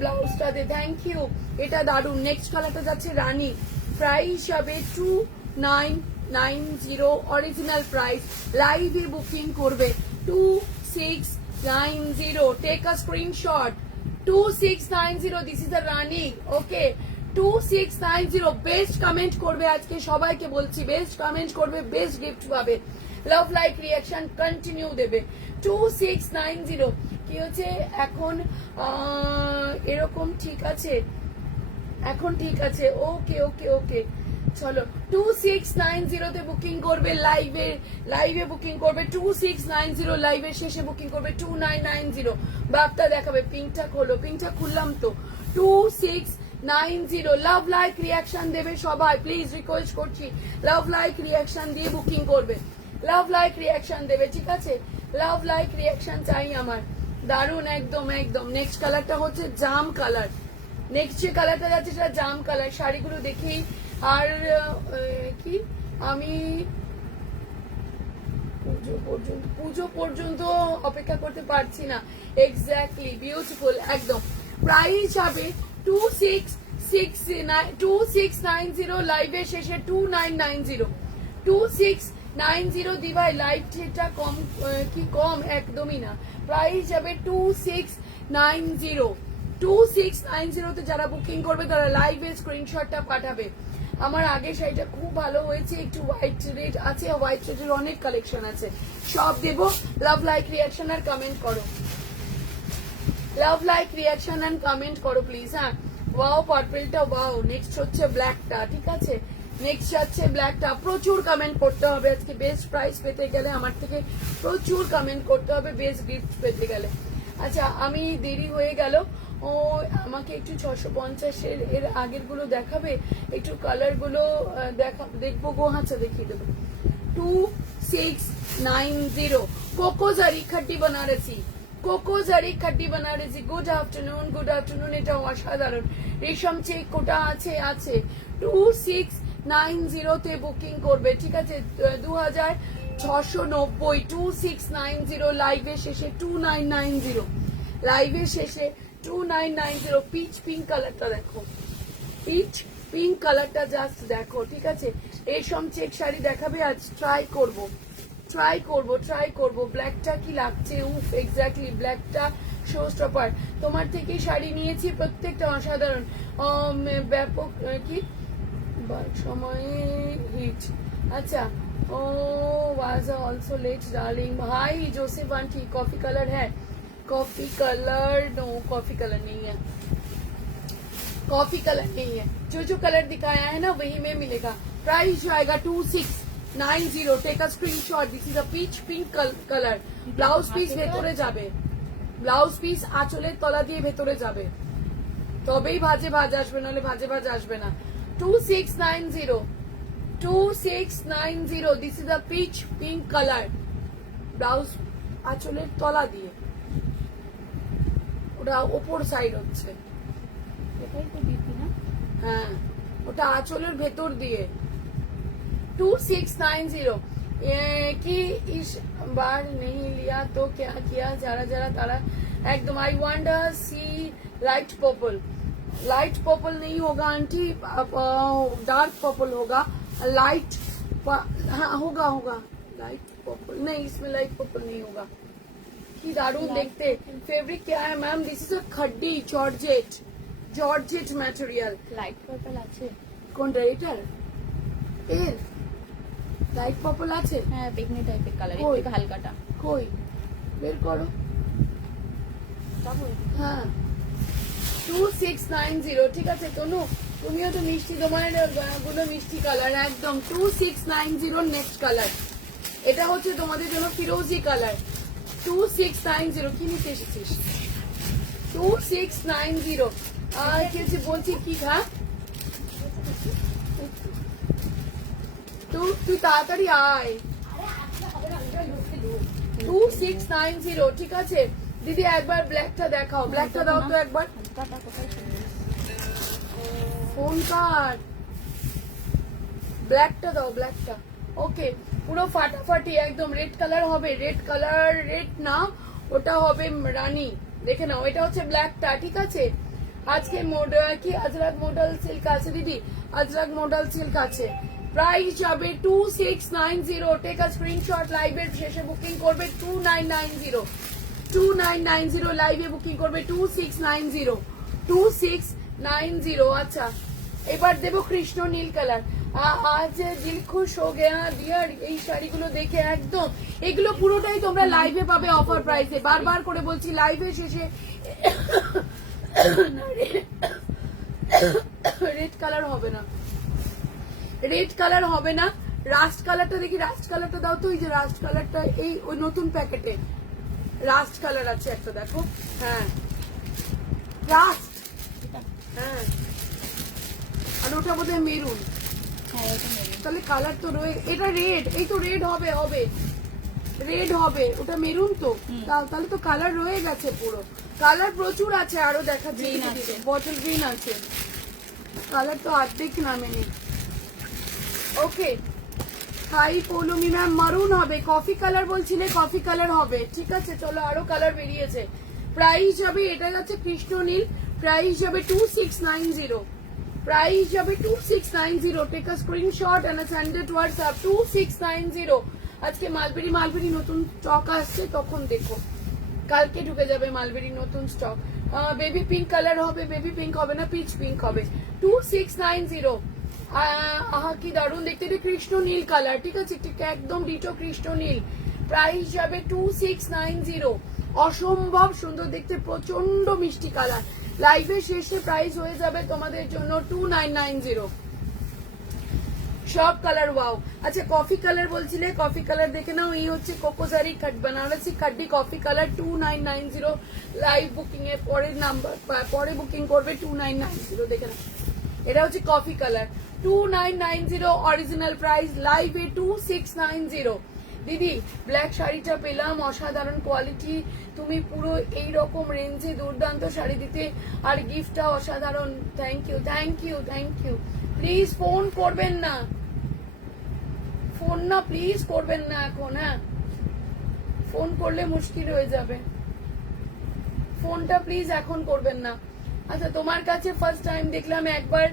ব্লাউজটাতে? থ্যাংক ইউ, এটা দারুন। নেক্সট কালারটা যাচ্ছে রানী। প্রাইস হবে 2990, অরিজিনাল প্রাইস। লাইভে বুকিং করবে 2690, take a screenshot. 2690, this is a rani, okay? 2690। Best comment করবে আজকে, সবাইকে বলছি বেস্ট কমেন্ট করবে, বেস্ট গিফট পাবে। লাভ লাইক রিয়াকশন কন্টিনিউ দেবে। 2690 কি হচ্ছে এখন? এরকম ঠিক আছে, এখন ঠিক আছে, ওকে ওকে ওকে। চলো 2690 তে বুকিং করবে, লাইভে বুকিং করবে 2690, লাইভের শেষে বুকিং করবে 2990। বাপটা দেখাবে। পিঙ্কটা খোলো, পিঙ্কটা খুললাম তো। 2690, লাভ লাইক রিয়াকশন দেবে সবাই, প্লিজ রিকোয়েস্ট করছি। লাভ লাইক রিয়াকশন দিয়ে বুকিং করবে, লাভ লাইক রিয়াকশন দেবে, ঠিক আছে? লাভ লাইক রিয়াকশন চাই আমার। দারুন, একদম একদম। নেক্সট কালারটা হচ্ছে জাম কালার। নেক্সট যে কালারটা যাচ্ছে সেটা জাম কালার। শাড়িগুলো দেখি। আর কি আমি পুজো পর্যন্ত অপেক্ষা করতে পারছি না। এক্স্যাক্টলি, বিউটিফুল একদম। প্রাইস হবে 2690, লাইভের শেষে 2990, 2690 দিভাই লাইভ যেটা কম কি কম একদমই না, প্রাইস যাবে 2690। 2690 তে যারা বুকিং করবে তারা লাইভে স্ক্রিনশটটা পাঠাবে। আমার আগের শাড়িটা খুব ভালো হয়েছে, একটু হোয়াইট রেড আছে, হোয়াইট রেডের অনেক কালেকশন আছে, সব দেবো। লাভ লাইক রিয়াকশন আর কমেন্ট করো, love like reaction and comment করো প্লিজ। হ্যাঁ, ওয়াও পার্পলটা ওয়াও। নেক্সট হচ্ছে ব্ল্যাকটা, ঠিক আছে, নেক্সট হচ্ছে ব্ল্যাকটা। প্রচুর কমেন্ট করতে হবে আজকে, বেস্ট প্রাইস পেতে গেলে আমার থেকে প্রচুর কমেন্ট করতে হবে, বেস্ট গিফট পেতে গেলে। আচ্ছা, আমি দেরি হয়ে গেল, ও আমাকে একটু 650 এর আগের গুলো দেখাবে, একটু কালার গুলো দেখবো গো। আচ্ছা, দেখিয়ে দেবো। 2690 কোকোজারি খাটি বানারসি, কোকোজারি খাটি Banarasi. Good afternoon, good afternoon. এটা অসাধারণ রেশম চেক কোটা আছে আছে 2690 তে বুকিং করবে, ঠিক আছে। 2690, 2690 লাইভে শেষে 2990, লাইভের শেষে 2990। পিচ পিঙ্ক কালারটা দেখো, পিচ পিঙ্ক কালারটা জাস্ট দেখো, ঠিক আছে। রেশম চেক শাড়ি দেখাবে আজ, ট্রাই করব ট্রাই করব ট্রাই করব। ব্ল্যাকটা কি লাগছে, উফ এক্স্যাক্টলি ব্ল্যাকটা শো স্টপার। তোমার থেকে শাড়ি নিয়েছি, প্রত্যেকটা অসাধারণ, ব্যাপক কি সময়ে হিট। আচ্ছা, ও was also late darling. Hi Joseph aunty, coffee colour है? Coffee colour no, coffee colour नहीं है, कॉफी कलर नहीं है। जो कलर दिखाया है ना वही में मिलेगा। प्राइस जो आएगा 2690। Take a screenshot. This is a peach pink colour. Blouse piece ভেতরে যাবে, ব্লাউজ পিস আঁচলের তলা দিয়ে ভেতরে যাবে, তবেই ভাজে ভাজ আসবে, নাহলে ভাজে ভাজ আসবে না। 2690, 2690। This is a pitch pink colour, blouse আঁচলের তলা দিয়ে, ওটা ওপর সাইড হচ্ছে, এটাই তো দিদি না? হ্যাঁ, ওটা আঁচলের ভেতর দিয়ে। 2690। কি इस बार नहीं लिया तो क्या किया? যারা যারা তারা एकदम। I want see light purple, light purple नहीं होगा आंटी, डार्क पर्पल होगा, लाइट हाँ होगा होगा लाइट पर्पल नहीं, इसमें लाइट पर्पल नहीं होगा। কি দারুণ দেখতে। ফেব্রিক क्या है ma'am? This is a khaddi georgette, georgette material. Light purple আছে? কোনটা এটার? এর লাইট পার্পল আছে? হ্যাঁ, বেগনি টাইপের কালার, কই? একটু হালকাটা। কই বের করো। হ্যাঁ, 2690, ঠিক আছে। তনু, তুমিও তো মিষ্টি, তোমার গুলো মিষ্টি কালার একদম। 2690 নেক্সট কালার, এটা হচ্ছে তোমাদের জন্য ফিরোজি কালার। 2690 কি নিতে এসেছিস? 2690। আর কি হচ্ছে বলছি কি খা, তুই তাড়াতাড়ি আয়। 2690, ঠিক আছে। দিদি একবার ব্ল্যাকটা দেখাও, ব্ল্যাকটা দাও তো একবার। হালকাটা কোথায় ছিল? ফোন কাট, ব্ল্যাকটা দাও, ব্ল্যাকটা। ওকে, পুরো ফাটাফাটি একদম রেড কালার হবে, রেড কালার, রেড না ওটা হবে রানী, দেখে নাও। এটা হচ্ছে ব্ল্যাকটা, ঠিক আছে। আজকে কি আজরাক মডেল সিল্ক আছে দিদি, আজরাক মডেল সিল্ক আছে। প্রাইস যাবে 2690। টেক আ স্ক্রিনশট, লাইভের শেষে বুকিং করবে 2990, 2990 লাইভে বুকিং করবে 2690, 2690। আচ্ছা, এবার দেবো কৃষ্ণ নীল কালার। আজ দিল খুশ হো গয়া ডিয়ার, এই শাড়িগুলো দেখে একদম, এগুলো পুরোটাই তোমরা লাইভে পাবে অফার প্রাইসে। বারবার করে বলছি, লাইভের শেষে রেড কালার হবে না, রেড কালার হবে না। রাস্ট কালারটা দেখি, রাস্ট কালারটা দাও তো। এই যে রাস্ট কালারটা, এই ওই নতুন প্যাকেটে রাস্ট কালার আছে একটা, দেখো। হ্যাঁ, রাস্ট, হ্যাঁ। আর ওটা বোধহয় মেরুন। হ্যাঁ, এটা মেরুন। তাহলে কালার তো রয়ে, এটা রেড, এই তো রেড হবে, হবে রেড হবে, ওটা মেরুন তো। তাহলে তো কালার রয়ে গেছে পুরো। কালার প্রচুর আছে, আরো দেখাচ্ছি। Green আছে। বটল গ্রিন আছে, কালার তো অর্ধেক নামেনি। ওকে, হাই পৌলমি ম্যাম, মারুন হবে, কফি কালার বলছিলে, কফি কালার হবে, ঠিক আছে। চলো, আরো কালার বেরিয়েছে। প্রাইস যাবে, এটা যাচ্ছে কৃষ্ণ নীল, প্রাইস যাবে 2690, প্রাইস যাবে 2690। Take a screenshot and send it WhatsApp 2690। আজকে মালবেরি নতুন স্টক আসছে, তখন দেখো, কালকে ঢুকে যাবে মালবেরি নতুন স্টক। বেবি পিঙ্ক কালার হবে, বেবি পিঙ্ক হবে না, পিচ পিঙ্ক হবে। 2690। আহা কি দারুণ দেখতে, এটা কৃষ্ণ নীল কালার, ঠিক আছে, ঠিক একদম ডিটো কৃষ্ণ নীল। প্রাইস যাবে 2690। অসম্ভব সুন্দর দেখতে, প্রচন্ড মিষ্টি কালার। লাইভের শেষে প্রাইস হয়ে যাবে তোমাদের জন্য 2990। সব কালার ওয়াও। আচ্ছা কফি কালার বলছিলে, কফি কালার দেখে নাও, এই হচ্ছে কোকোজারি Banarasi খাড্ডি coffee colour 2990। Live booking এর পরের নাম্বার, পরে বুকিং করবে 2990, দেখে নাও। এটা হচ্ছে কফি কালার 2990 অরিজিনাল প্রাইস, লাইভে 2690। দিদি ব্ল্যাক শাড়িটা পেলাম, অসাধারণ কোয়ালিটি, তুমি পুরো এই রকম রেঞ্জে দুর্দান্ত শাড়ি দিতে, আর গিফটটা অসাধারণ। Thank you thank you thank you. Please phone করবেন না, ফোন না প্লিজ করবেন না এখন, হ্যাঁ ফোন করলে মুশকিল হয়ে যাবে, ফোনটা প্লিজ এখন করবেন না। আচ্ছা তোমার কাছে ফার্স্ট টাইম দেখলাম একবার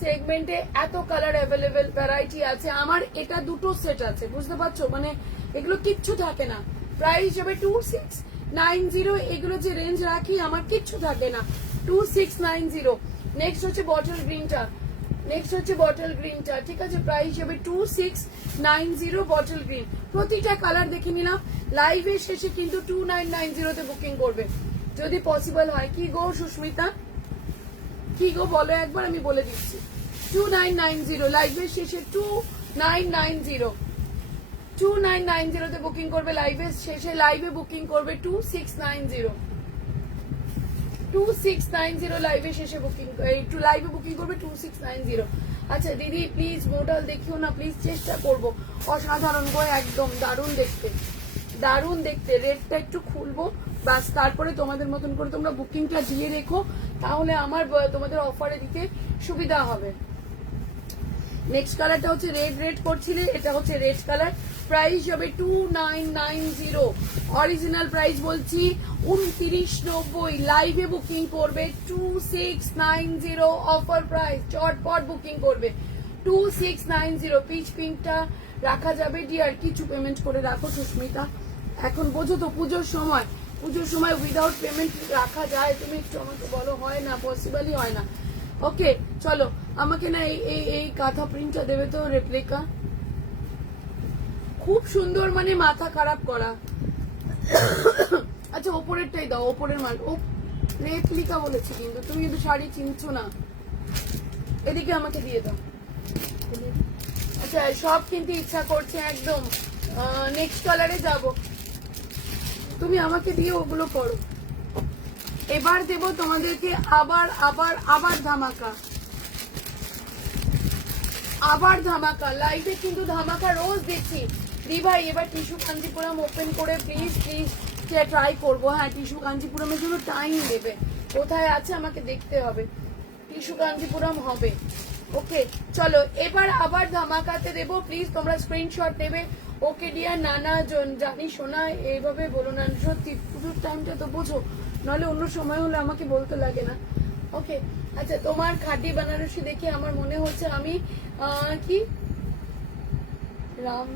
সেগমেন্টে এত কালার অ্যাভেলেবেল ভ্যারাইটি আছে। আমার এটা দুটো সেট আছে, বুঝতে পারছো, মানে এগুলো কিচ্ছু থাকে না। প্রাইস যাবে 2690। এগুলো যে রেঞ্জ রাখি আমার কিচ্ছু থাকে না, 2690। নেক্সট হচ্ছে বটল গ্রিনটা, ঠিক আছে, প্রাইস যাবে 2690 বটল গ্রিন। প্রতিটা কালার দেখে নিলাম, লাইভের শেষে কিন্তু 2990 তে বুকিং করবে যদি পসিবল হয়। কি গো সুস্মিতা, কি গো বলো একবার, আমি বলে দিচ্ছি 2990 লাইভের শেষে 2990 তে বুকিং করবে লাইভের শেষে। লাইভে বুকিং করবে 2690 লাইভে শেষে বুকিং, একটু লাইভে বুকিং করবে 2690। আচ্ছা দিদি প্লিজ মডেল দেখিও না প্লিজ, চেষ্টা করব। অসাধারণ গো, একদম দারুণ দেখতে, দারুণ দেখতে। রেটটা একটু খুলবো বাস, তারপরে তোমাদের মতন করে তোমরা বুকিংটা দিয়ে রেখো, তাহলে আমার তোমাদের অফারে দিতে সুবিধা হবে। নেক্সট কালারটা হচ্ছে রেড করছিলে, এটা হচ্ছে রেড কালার। প্রাইস হবে 2990। অরিজিনাল প্রাইস বলছি 2990। লাইভে বুকিং করবে 2690 অফার প্রাইস, চটপট বুকিং করবে 2690। পিচ পিঙ্কটা রাখা যাবে ডিয়ার, কিছু পেমেন্ট করে রাখো সুস্মিতা, এখন বোঝো তো পুজোর সময় উইদাউট পেমেন্ট রাখা যায়? তুমি একটু আমাকে বলো, হয় না, পসিবলই হয় না। ওকে চলো, আমাকে না এই কাঁথা প্রিন্টটা দেবে তো, রেপ্লিকা, খুব সুন্দর, মানে মাথা খারাপ করা। আচ্ছা ওপরেরটাই দাও, ওপরের মাল। ও রেপ্লিকা বলেছি কিন্তু, তুমি কিন্তু শাড়ি চিনছো না। এদিকে আমাকে দিয়ে দাও। আচ্ছা সব কিন্তু ইচ্ছা করছে একদম। নেক্সট কালারে যাব, তুমি আমাকে দিয়ে ওগুলো করো। এবার দেব তোমাদেরকে আবার ধামাকা, লাইভে কিন্তু ধামাকা রোজ দিচ্ছি। দি ভাই এবার টিস্যু কাঞ্জিপুরম ওপেন করে প্লিজ ট্রাই করবো। হ্যাঁ টিস্যু কাঞ্জিপুরমের জন্য টাইম দেবে, কোথায় আছে আমাকে দেখতে হবে। টিস্যু কাঞ্জিপুরম হবে। ওকে চলো, এবার আবার ধামাকাতে দেবো, প্লিজ তোমরা স্ক্রিনশট নেবে। ওকে ডিয়ার নানা জানি শোনা, এইভাবে বলো না, সত্যি পুজোর টাইমটা তো বোঝো, নাহলে অন্য সময় হলে আমাকে বলতে লাগে না। ওকে আচ্ছা, তোমার খাঁটি বেনারসি দেখে আমার মনে হচ্ছে আমি কি রাম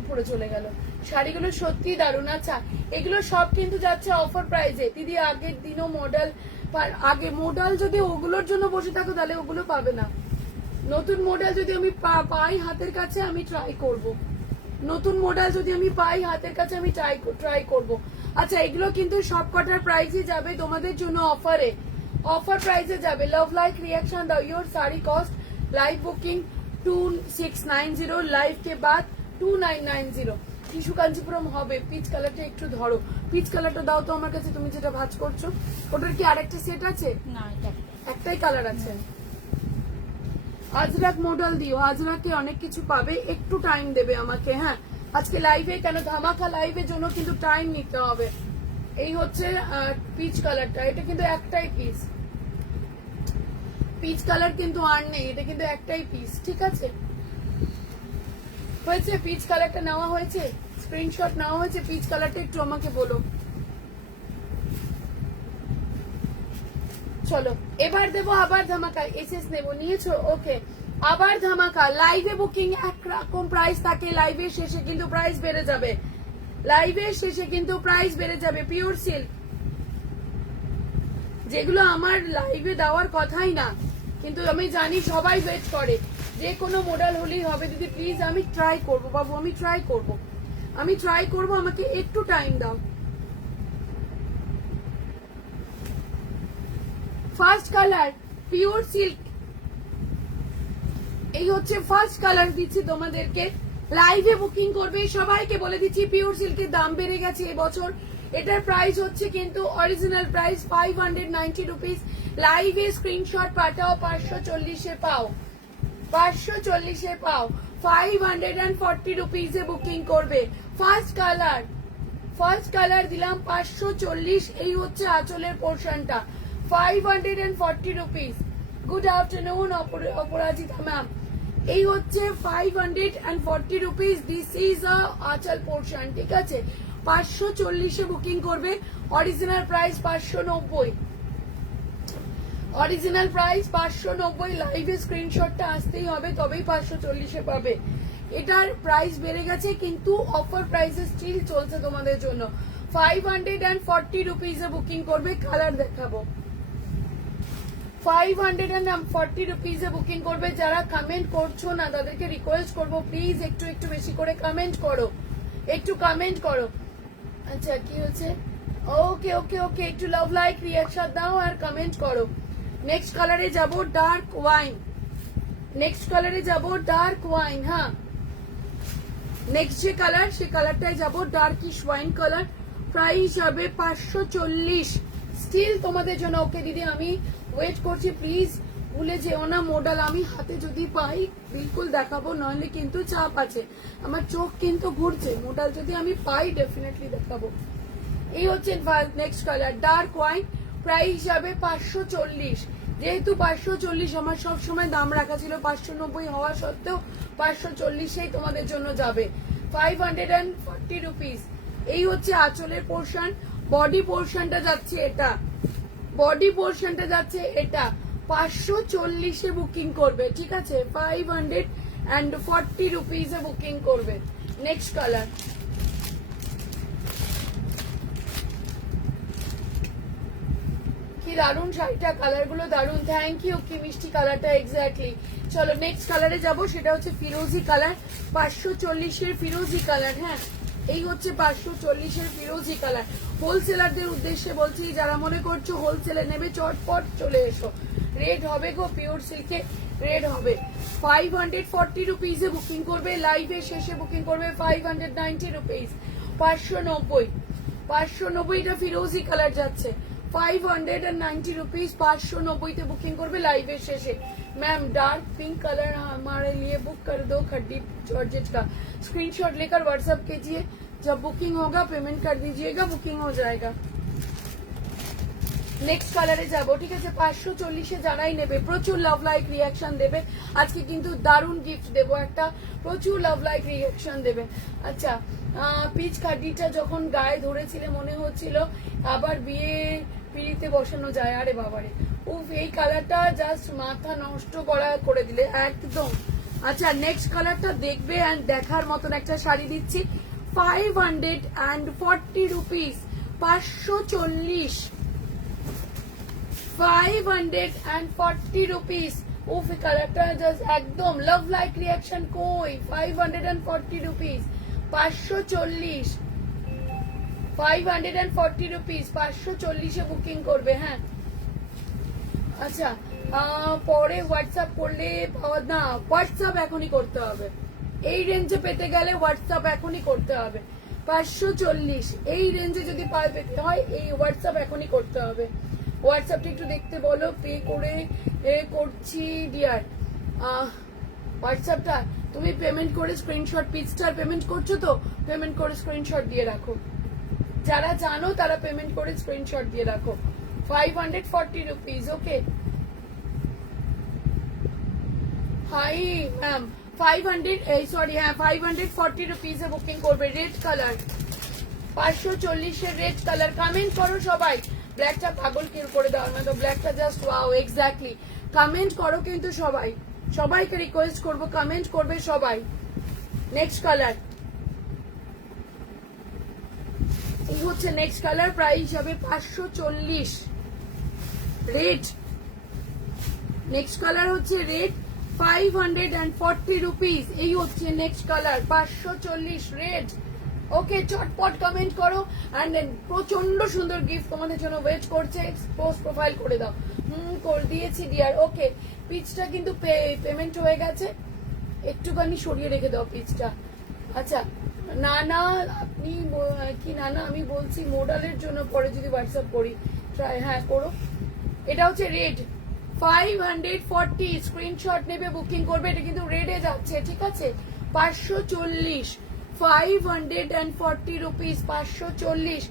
উপরে চলে গেল। শাড়িগুলো সত্যি দারুণ। আচ্ছা এগুলো সব কিন্তু যাচ্ছে অফার প্রাইসে দিদি। আগের দিনও মডেল, আগে মডেল যদি ওগুলোর জন্য বসে থাকো তাহলে ওগুলো পাবে না। নতুন মডেল যদি আমি পাই হাতের কাছে, আমি ট্রাই করব। নতুন মডেল যদি আমি পাই হাতের কাছে, আমি ট্রাই করব। আচ্ছা এগুলো কিন্তু সব কটার প্রাইসই যাবে তোমাদের জন্য অফারে, অফার প্রাইসে যাবে। লাভ লাইক रिएक्शन दाओ। Your sari cost live booking 2690, live के बाद 2990। টিস্যু কাঞ্জিপুরম হবে। পিচ কালারটা একটু ধরো, পিচ কালারটা দাও তো আমার কাছে, তুমি যেটা ভাঁজ করছো। ওটার কি আরেকটা সেট আছে? না এটা একটাই কালার আছে। আজরাক মডেল দিও, আজরাকে অনেক কিছু পাবে, একটু টাইম দেবে আমাকে। হ্যাঁ আজকে লাইভে কেন ধামাকা লাইভের জন্য কিন্তু টাইম নিতে হবে। এই হচ্ছে পিচ কালারটা, এটা কিন্তু একটাই পিস, পিচ কালার কিন্তু আর নেই, এটা কিন্তু একটাই পিস, ঠিক আছে? হয়েছে পিচ কালারটা নেওয়া হয়েছে, স্ক্রিনশট নেওয়া হয়েছে, পিচ কালারটা একটু আমাকে বলো। চলো এবার দেবো আবার ধামাকা, এসএস নেবো, নিয়েছো? ওকে, আবার ধামাকা। লাইভে বুকিং একরকম প্রাইস থাকে, লাইভের শেষে কিন্তু প্রাইস বেড়ে যাবে, লাইভের শেষে কিন্তু প্রাইস বেড়ে যাবে। পিওর সিল্ক, যেগুলো আমার লাইভে দেওয়ার কথাই না, কিন্তু আমি জানি সবাই ওয়েট করে, যে কোনো মডেল হলেই হবে দিদি প্লিজ। আমি ট্রাই করবো বাবু, আমি ট্রাই করবো, আমি ট্রাই করবো, আমাকে একটু টাইম দাও। ফার্স্ট কালার পিওর সিল্ক, এই হচ্ছে ফার্স্ট কালার দিচ্ছি তোমাদেরকে। লাইভে বুকিং করবে সবাইকে বলে দিচ্ছি, পিওর সিল্কের দাম বেড়ে গেছে এবছর। এটার প্রাইস হচ্ছে কিন্তু অরিজিনাল প্রাইস 590 রুপিস। লাইভে স্ক্রিনশট পাঠাও, 540 পাও, 540 পাও, 540 রুপিসে বুকিং করবে। ফার্স্ট কালার, ফার্স্ট কালার দিলাম 540, এই হচ্ছে আঁচলের পোর্শনটা, 540 রুপিস। গুড আফটারনুন অপরাজিতা ম্যাম, এই হচ্ছে 540 রুপিস। দিস ইজ আ আঁচল পোর্শন, ঠিক আছে? 540 বুকিং করবে। Original price 590, original price 590। লাইভে স্ক্রিনশটটা আসতেই হবে, তবেই 540 পাবে। এটার প্রাইস বেড়ে গেছে, কিন্তু অফার প্রাইসে স্টিল চলছে তোমাদের জন্য। 540 রুপিসে বুকিং করবে। কালার দেখাবো, 540 রুপিসে বুকিং করবে। যারা কমেন্ট করছো না তাদেরকে রিকোয়েস্ট করবো প্লিজ একটু একটু বেশি করে কমেন্ট করো, একটু কমেন্ট করো। আচ্ছা কি হচ্ছে? ওকে ওকে ওকে, একটু লাভ লাইক রিয়াকশন দাও আর কমেন্ট করো। নেক্সট কালারে যাব ডার্ক ওয়াইন, নেক্সট কালারে যাব ডার্ক ওয়াইন। হ্যাঁ, নেক্সট যে কালার সে কালারটাই যাব, ডার্কিশ ওয়াইন কালার। প্রাইস হবে 540 স্টিল তোমাদের জন্য। ওকে দিদি আমি ওয়েট করছি, প্লিজ ভুলে যেও না। মডেল আমি হাতে যদি পাই বিলকুল দেখাবো, নইলে কিন্তু চাপ আছে, আমার চোখ কিন্তু ঘুরছে। মডেল যদি আমি পাই ডেফিনেটলি দেখাবো। এই হচ্ছে next colour dark wine. Price হবে 540। যেহেতু 540 আমার সব সময় দাম রাখা ছিল, 590 হওয়া সত্ত্বেও 540 তোমাদের জন্য যাবে। 540 রুপিস। এই হচ্ছে আঁচলের পোর্শন, বডি পোর্শনটা যাচ্ছে এটা, বডি পোর্শনটা যাচ্ছে এটা। 540 বুকিং করবে, ঠিক আছে? 540 রুপিসে বুকিং করবে। নেক্সট কালার, কি দারুন শাড়িটা, কালার গুলো দারুন, থ্যাংক ইউ। কি মিষ্টি কালারটা, এক্স্যাক্টলি। চলো নেক্সট কালারে যাব, সেটা হচ্ছে ফিরোজি কালার। 540 ফিরোজি কালার। হ্যাঁ, এই হচ্ছে 540 ফিরোজি কালার। হোলসেলারদের উদ্দেশ্যে বলছি, যারা মনে করছো হোলসেলে নেবে চটপট চলে এসো। রেড হবে গো, পিওর সিল্কে রেড হবে। 540 রুপিসে বুকিং করবে। লাইভের শেষে বুকিং করবে 590 রুপিস। 590, 590 ফিরোজি কালার যাচ্ছে। 590 रुपीज 590 बुकिंग करबे लाइव शेषे। मैम डार्क पिंक कलर हमारे लिए बुक कर दो, खड्डी जॉर्जेट का। स्क्रीनशॉट लेकर व्हाट्सएप कीजिए, जब बुकिंग होगा पेमेंट कर दीजिएगा, बुकिंग हो जाएगा। নেক্সট কালারে যাব, ঠিক আছে? 540 জানাই নেবে, প্রচুর লাভ লাইক রিয়াকশন দেবে। আজকে কিন্তু দারুণ গিফট দেবো একটা, প্রচুর লাভ লাইক রিয়াকশন দেবে। আচ্ছা, পিচ কাটিটা যখন গায়ে ধরেছিলে মনে হচ্ছিল আবার বিয়ে পিড়িতে বসানো যায়। আরে বাবারে, উফ, এই কালারটা জাস্ট মাথা নষ্ট করে দিলে একদম। আচ্ছা, নেক্সট কালারটা দেখবে এন্ড দেখার মতন একটা শাড়ি দিচ্ছি। 540 রুপিস, 540, 540 রুপিস। উফ, কালারটা জাস্ট একদম লাভ লাইক রিয়াকশন কই। 540 রুপিস, 540, 540 রুপিস, 540 বুকিং করবে। হ্যাঁ, আচ্ছা, পরে হোয়াটসঅ্যাপ করলে পাওয়া না, হোয়াটসঅ্যাপ এখনই করতে হবে। এই রেঞ্জে পেতে গেলে হোয়াটসঅ্যাপ এখনই করতে হবে। 540 এই রেঞ্জে যদি পেতে হয় এই হোয়াটসঅ্যাপ এখনই করতে হবে। হোয়াটসঅ্যাপটা একটু দেখতে বলো, পে করে করছি ডিয়ার। হোয়াটসঅ্যাপটা তুমি পেমেন্ট করে স্ক্রিনশট, পিক্সটার পেমেন্ট করছো তো, পেমেন্ট করে স্ক্রিনশট দিয়ে রাখো। যারা জানো তারা পেমেন্ট করে স্ক্রিনশট দিয়ে রাখো। 540 রুপিস। ওকে, হাই ম্যাম, 540 রুপিসে বুকিং করবে। Red colour, 540 red colour. Comment করো সবাই, ব্ল্যাকটা পাগল কিল করে দেওয়ার মতো, ব্ল্যাকটা জাস্ট ওয়াও এক্স্যাক্টলি। কমেন্ট করো কিন্তু সবাই, সবাইকে রিকোয়েস্ট করবো কমেন্ট করবে সবাই। নেক্সট কালার, এই হচ্ছে নেক্সট কালার, প্রাইস হবে 540 রেড। নেক্সট কালার হচ্ছে রেড 540 রুপিস। এই হচ্ছে নেক্সট কালার 540 রেড। ওকে চটপট কমেন্ট করো এন্ড দেন প্রচন্ড সুন্দর গিফট তোমাদের জন্য ওয়েট করছে। পোস্ট প্রোফাইল করে দাও। করে দিয়েছি ডিয়ার। ওকে পিচটা কিন্তু পেমেন্ট হয়ে গেছে, একটুখানি সরিয়ে রেখে দাও পিচটা। আচ্ছা না না আপনি কি না না আমি বলছি মোডালের জন্য পরে যদি হোয়াটসঅ্যাপ করি ট্রাই, হ্যাঁ করো। এটা হচ্ছে রেড 540, স্ক্রিনশট নেবে বুকিং করবে। এটা কিন্তু রেডে যাচ্ছে, ঠিক আছে। 540 540 রুপিস 540।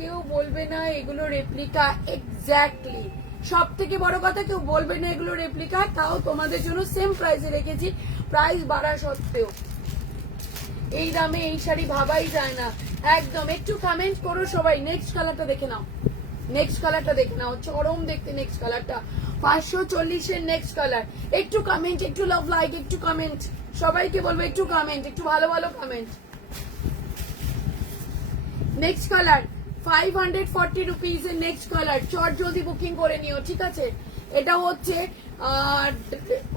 কেউ বলবে না এগুলো রেপ্লিকা, এক্স্যাক্টলি। সব থেকে বড় কথা কেউ বলবে না এগুলো রেপ্লিকা, তাও তোমাদের জন্য সেম প্রাইসে রেখেছি, প্রাইস বাড়া সত্ত্বেও। এই দামে এই শাড়ি ভাবাই যায় না একদম। একটু কমেন্ট করো সবাই। নেক্সট কালারটা দেখে নাও, নেক্সট কালারটা দেখে নাও, চরম দেখতে নেক্সট কালারটা। 540 এর নেক্সট কালার। একটু কমেন্ট, একটু লাভ লাইক, একটু কমেন্ট, সবাইকে বলবো একটু কমেন্ট, একটু ভালো ভালো কমেন্ট। নেক্সট কালার 540 রুপিস এর নেক্সট কালার। চট জলদি বুকিং করে নিও, ঠিক আছে। এটা হচ্ছে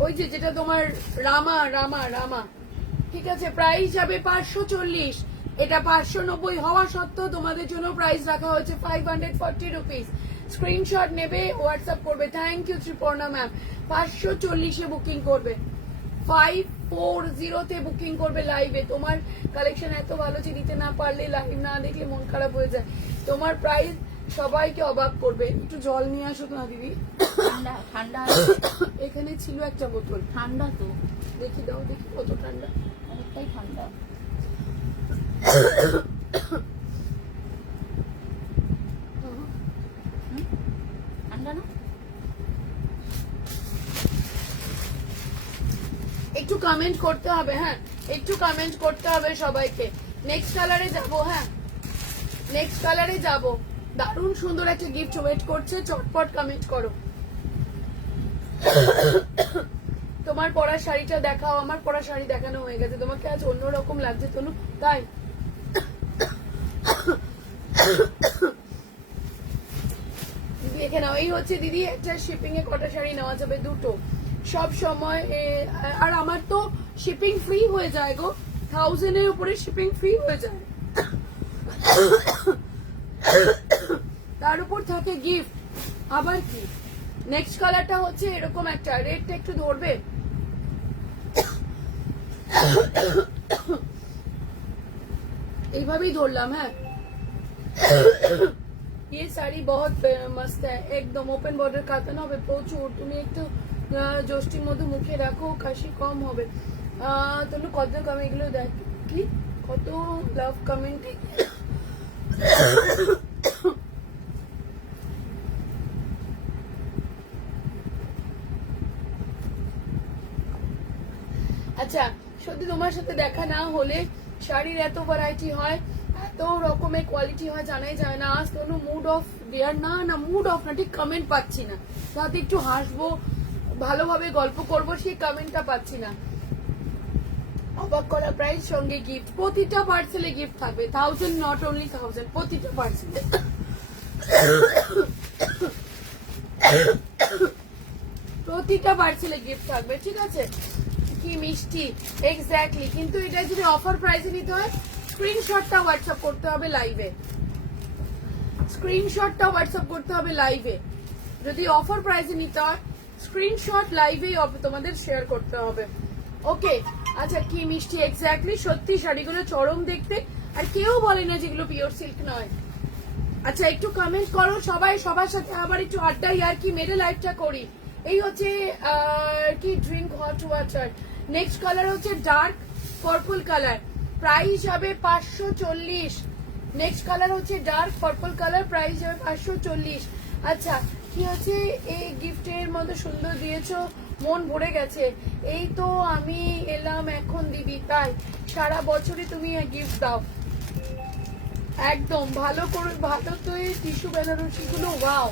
ওই যে যেটা তোমার রামা রামা রামা, ঠিক আছে। প্রাইস যাবে 540। এটা 590 হওয়া সত্ত্বেও তোমাদের জন্য প্রাইস রাখা হয়েছে 540 রুপিস। স্ক্রিনশট নেবে হোয়াটসঅ্যাপ করবে। Thank you Triparna ma'am. 540 এ বুকিং করবে, 540 তে বুকিং করবে লাইভে। তোমার কালেকশন এত ভালো যে দিতে না পারলে, লাইভ না দেখলে মন খারাপ হয়ে যায়। তোমার প্রাইস সবাইকে অবাক করবে। একটু জল নিয়ে আসো তো না দিদি, ঠান্ডা ঠান্ডা এখানে ছিল একটা বোতল। ঠান্ডা তো দেখি দাও, দেখি কত ঠান্ডা। অনেকটাই ঠান্ডা। ঠান্ডা না? একটু কমেন্ট করতে হবে, হ্যাঁ একটু কমেন্ট করতে হবে সবাইকে। নেক্সট কালারে যাব, হ্যাঁ নেক্সট কালারে যাব। দারুণ সুন্দর একটা গিফট ওয়েট করছে, চটপট কমেন্ট করো। তোমার পরা শাড়িটা দেখাও। আমার পরা শাড়ি দেখানো হয়ে গেছে, তোমাকে আজ অন্যরকম লাগছে তনু, তাই দেখে নাও। এই হচ্ছে দিদি একটা শিপিং এ কটা শাড়ি নেওয়া যাবে, দুটো সব সময়। আর আমার তো শিপিং ফ্রি হয়ে যায় গো, 1000 এর উপরে শিপিং ফ্রি হয়ে যায়। তার উপর থাকে গিফট, আবার কি। নেক্সট কালারটা হচ্ছে এরকম একটা, রেডটা একটু ধরবে। এইভাবেই ধরলাম, হ্যাঁ। ये साड़ी बहुत मस्त है, एकदम ওপেন বর্ডার কাতানো হবে প্রচুর। তুমি একটু জষ্টির মধ্যে মুখে রাখো, কাশি কম হবে। তুমি কত কম এগুলো দেখ কি কত লাভ কমেন্ট। আচ্ছা সত্যি তোমার সাথে দেখা না হলে শাড়ির এত ভ্যারাইটি হয়, এত রকমের কোয়ালিটি হয়, জানাই যায় না। আজ কোনো মুড অফ দেয়ার না, না মুড অফ না, ঠিক কমেন্ট পাচ্ছি না। তাতে একটু হাসবো, ভালোভাবে গল্প করবো, সেই কমেন্টটা পাচ্ছি না। অবাক করা প্রাইস সঙ্গে গিফট, প্রতিটা পার্সেলে গিফট থাকবে। 1000 নট অনলি 1000, প্রতিটা পার্সেলে। প্রতিটা পার্সেলে গিফট থাকবে, ঠিক আছে। কি মিষ্টি, এক্স্যাক্টলি। কিন্তু এটা যদি অফার প্রাইসে নিতে হয় স্ক্রিনশটটা হোয়াটসঅ্যাপ করতে হবে লাইভে, স্ক্রিনশটটা হোয়াটসঅ্যাপ করতে হবে লাইভে। যদি অফার প্রাইসে নিতে হয় স্ক্রিনশট লাইভেই তোমাদের শেয়ার করতে হবে। ওকে আচ্ছা কি মিষ্টি, এক্স্যাক্টলি। সত্যি শাড়িগুলো চরম দেখতে, আর কেউ বলে না যেগুলো পিওর সিল্ক নয়। আচ্ছা একটু কমেন্ট করো সবাই, সবার সাথে আবার একটু আড্ডা আর কি মেরে লাইভটা করি। এই হচ্ছে কি drink hot water. Next colour হচ্ছে ডার্ক পার্পল কালার, প্রাইস হবে 540। নেক্সট কালার হচ্ছে ডার্ক পার্পল কালার, প্রাইস হবে 540। আচ্ছা কি হচ্ছে এই গিফটের মধ্যে সুন্দর দিয়েছো, মন ভরে গেছে। এই তো আমি এলাম এখন দিদি, তাই সারা বছরই তুমি গিফট দাও। একদম ভালো করে ভালো তো এই টিস্যু বেনারসি গুলো ওয়াও,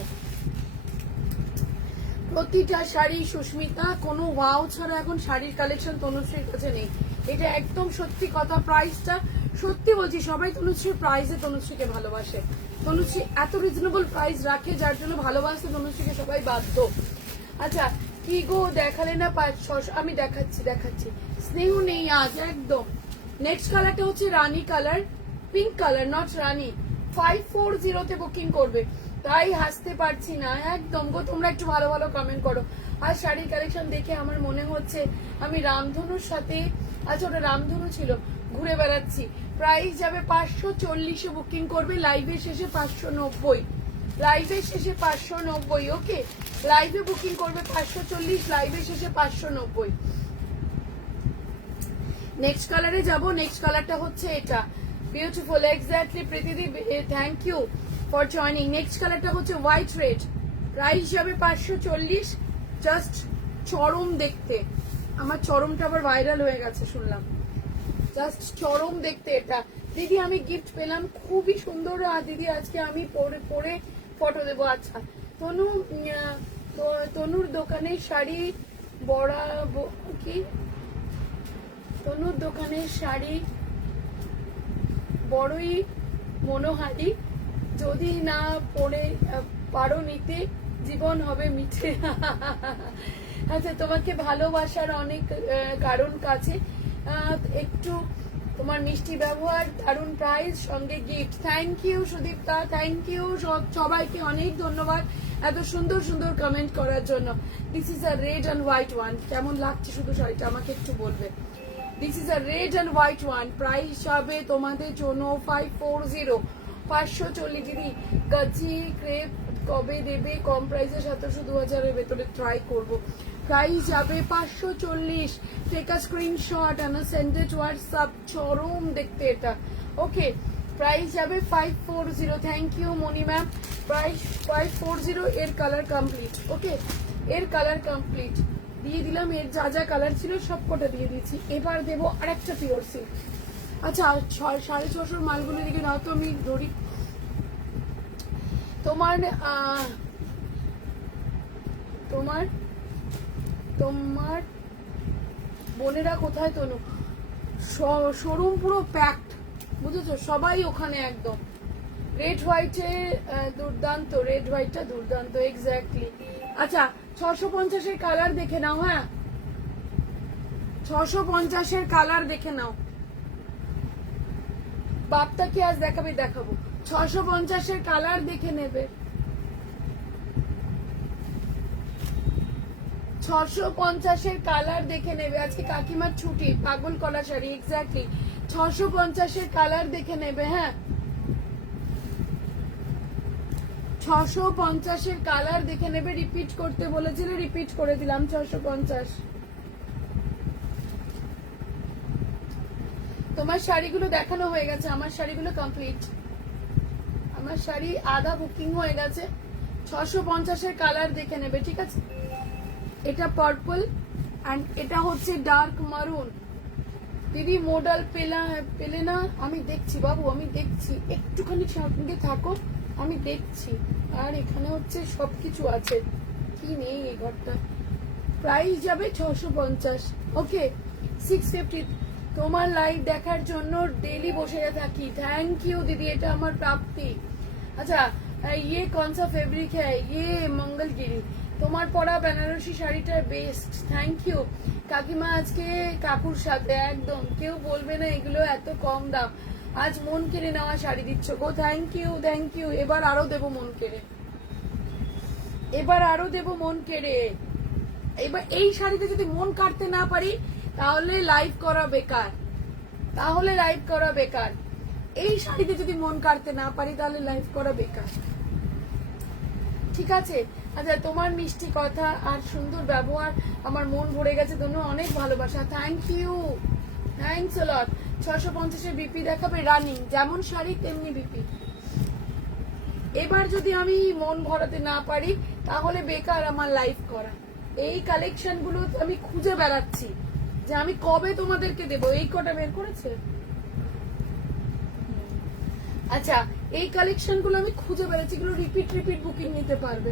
প্রতিটা শাড়ি সুস্মিতা, কোনো ওয়াও ছাড়া এখন শাড়ির কালেকশন তনুশ্রীর কাছে নেই, এটা একদম সত্যি কথা। প্রাইসটা সত্যি বলছি, সবাই তনুশ্রীর প্রাইসে তনুশ্রীকে ভালোবাসে, তনুশ্রী এত রিজনেবল প্রাইস রাখে যার জন্য ভালোবাসতে তনুশ্রীকে সবাই বাধ্য। আচ্ছা কি গো দেখালে না 500, আমি দেখাচ্ছি স্নেহ নেই আজ একদম। নেক্সট কালারটা হচ্ছে রানী কালার, পিঙ্ক কালার, নট রানী। 540 তে বুকিং করবে, তাই হাসতে পারছি না একদম গো। তোমরা একটু ভালো ভালো কমেন্ট করো। আর শাড়ির কালেকশন দেখে আমার মনে হচ্ছে আমি রামধনুর সাথে, আচ্ছা ওটা রামধনু ছিল, ঘুরে বেড়াচ্ছি। প্রাইস যাবে 540 বুকিং করবে, লাইভের শেষে 590, লাইভের শেষে 590। ওকে, লাইভে বুকিং করবে 540, লাইভের শেষে 590। নেক্সট কালারে যাব, নেক্সট কালারটা হচ্ছে এটা, বিউটিফুল এক্স্যাক্টলি প্রীতিদি, thank you for joining. Next কালারটা হচ্ছে হোয়াইট রেড, প্রাইস যাবে 540, জাস্ট চরম দেখতে। আমার চরমটা আবার ভাইরাল হয়ে গেছে শুনলাম, জাস্ট চরম দেখতে এটা। দিদি আমি গিফট পেলাম, খুবই সুন্দর। দিদি আজকে আমি পরে ফটো দেবো। আচ্ছা তনুর দোকানের শাড়ি বড়া কি, তনুর দোকানের শাড়ি বড়ই মনোহারি, যদি না পরে পারো নিতে জীবন হবে মিঠে। আচ্ছা তোমাকে ভালোবাসার অনেক কারণ কাছে, একটু তোমার মিষ্টি ব্যবহার, দারুণ প্রাইস, সঙ্গে gift. Thank you Sudipta, thank you সবাইকে অনেক ধন্যবাদ এত সুন্দর সুন্দর কমেন্ট করার জন্য। This is a red and white one, কেমন লাগছে শুধু শাড়িটা আমাকে একটু বলবে। This is a red and white one, price হবে তোমাদের জন্য 540, 540। দিদি গাজি ক্রেপ কবে দেবে কম প্রাইসে? 1700-2000 ভেতরে ট্রাই করবো। প্রাইস যাবে 540, take a screenshot and send it WhatsApp, চরম দেখতে এটা। ওকে, প্রাইস যাবে 540। Thank you Moni ma'am. Price 540, এর কালার কমপ্লিট। ওকে, এর কালার কমপ্লিট দিয়ে দিলাম, এর যা যা কালার ছিল সব কটা দিয়ে দিচ্ছি। এবার দেবো আরেকটা পিওর সিল্ক। আচ্ছা 650 মালগুলো দিকে নাও তো, আমি ধরি। তোমার তোমার তোমার বোনেরা কোথায় তনু? শোরুম পুরো প্যাকড, বুঝেছো, সবাই ওখানে একদম। রেড হোয়াইটে দুর্দান্ত, রেড হোয়াইটটা দুর্দান্ত এক্স্যাক্টলি। আচ্ছা 650-এর কালার দেখে নাও, হ্যাঁ 650-এর কালার দেখে নাও। বাপটা কি আজ দেখাবে? দেখাবো। 650-এর কালার দেখে নেবে, 650-এর কালার দেখে নেবে। আজকে কাকিমার ছুটি, পাগল কলা শাড়ি এক্স্যাক্টলি। 650-এর কালার দেখে নেবে, হ্যাঁ 650-এর কালার দেখে নেবে। রিপিট করতে বলেছিলে, রিপিট করে দিলাম 650। তোমার শাড়িগুলো দেখানো হয়ে গেছে, আমার শাড়িগুলো কমপ্লিট, আমার শাড়ি আধা বুকিং হয়ে গেছে। 650-এর কালার দেখে নেবে, ঠিক আছে। এটা পার্পল এন্ড এটা হচ্ছে ডার্ক মারুন। দিদি মডেল পেলে না? আমি দেখছি বাবু, আমি দেখছি, একটুখানি সঙ্গে থাকো, আমি দেখছি। আর এখানে হচ্ছে সবকিছু আছে, কি নেই এই ঘরটা। প্রাইস যাবে 650। ওকে 650। তোমার লাইভ দেখার জন্য ডেলি বসে থাকি। থ্যাংক ইউ দিদি, এটা আমার প্রাপ্তি। আচ্ছা ইয়ে কনসা ফেব্রিক হ্যাঁ, ইয়ে মঙ্গলগিরি। তোমার পরা বেনারসি শাড়িটার বেস্ট, থ্যাংক ইউ কাকিমা। আজকে কাকুর সাথে একদম কেউ বলবে না এগুলো এত কম দাম। আজ মন কেড়ে নেওয়া শাড়ি দিচ্ছ গো, থ্যাংক ইউ থ্যাংক ইউ। এবার আরো দেবো মন কেড়ে, এবার আরো দেবো মন কেড়ে। এবার এই শাড়িতে যদি মন কাটতে না পারি তাহলে লাইভ করা বেকার, তাহলে লাইভ করা বেকার। এই শাড়িতে যদি মন কাটতে না পারি তাহলে লাইভ করা বেকার, ঠিক আছে। আচ্ছা তোমার মিষ্টি কথা আর সুন্দর ব্যবহার আমার মন ভরে গেছে, ধন্য অনেক ভালোবাসা, thank you, thanks a lot. 650-এর বিপি দেখাবে রানিং, যেমন শাড়ি তেমনি বিপি। এবার যদি আমি মন ভরাতে না পারি তাহলে বেকার আমার লাইভ করা। এই কালেকশন গুলো আমি খুঁজে বেড়াচ্ছি যে আমি কবে তোমাদেরকে দেবো। এই কটা বের করেছে আচ্ছা, এই কালেকশন গুলো আমি খুঁজে বেড়াচ্ছি, এগুলো রিপিট বুকিং নিতে পারবে।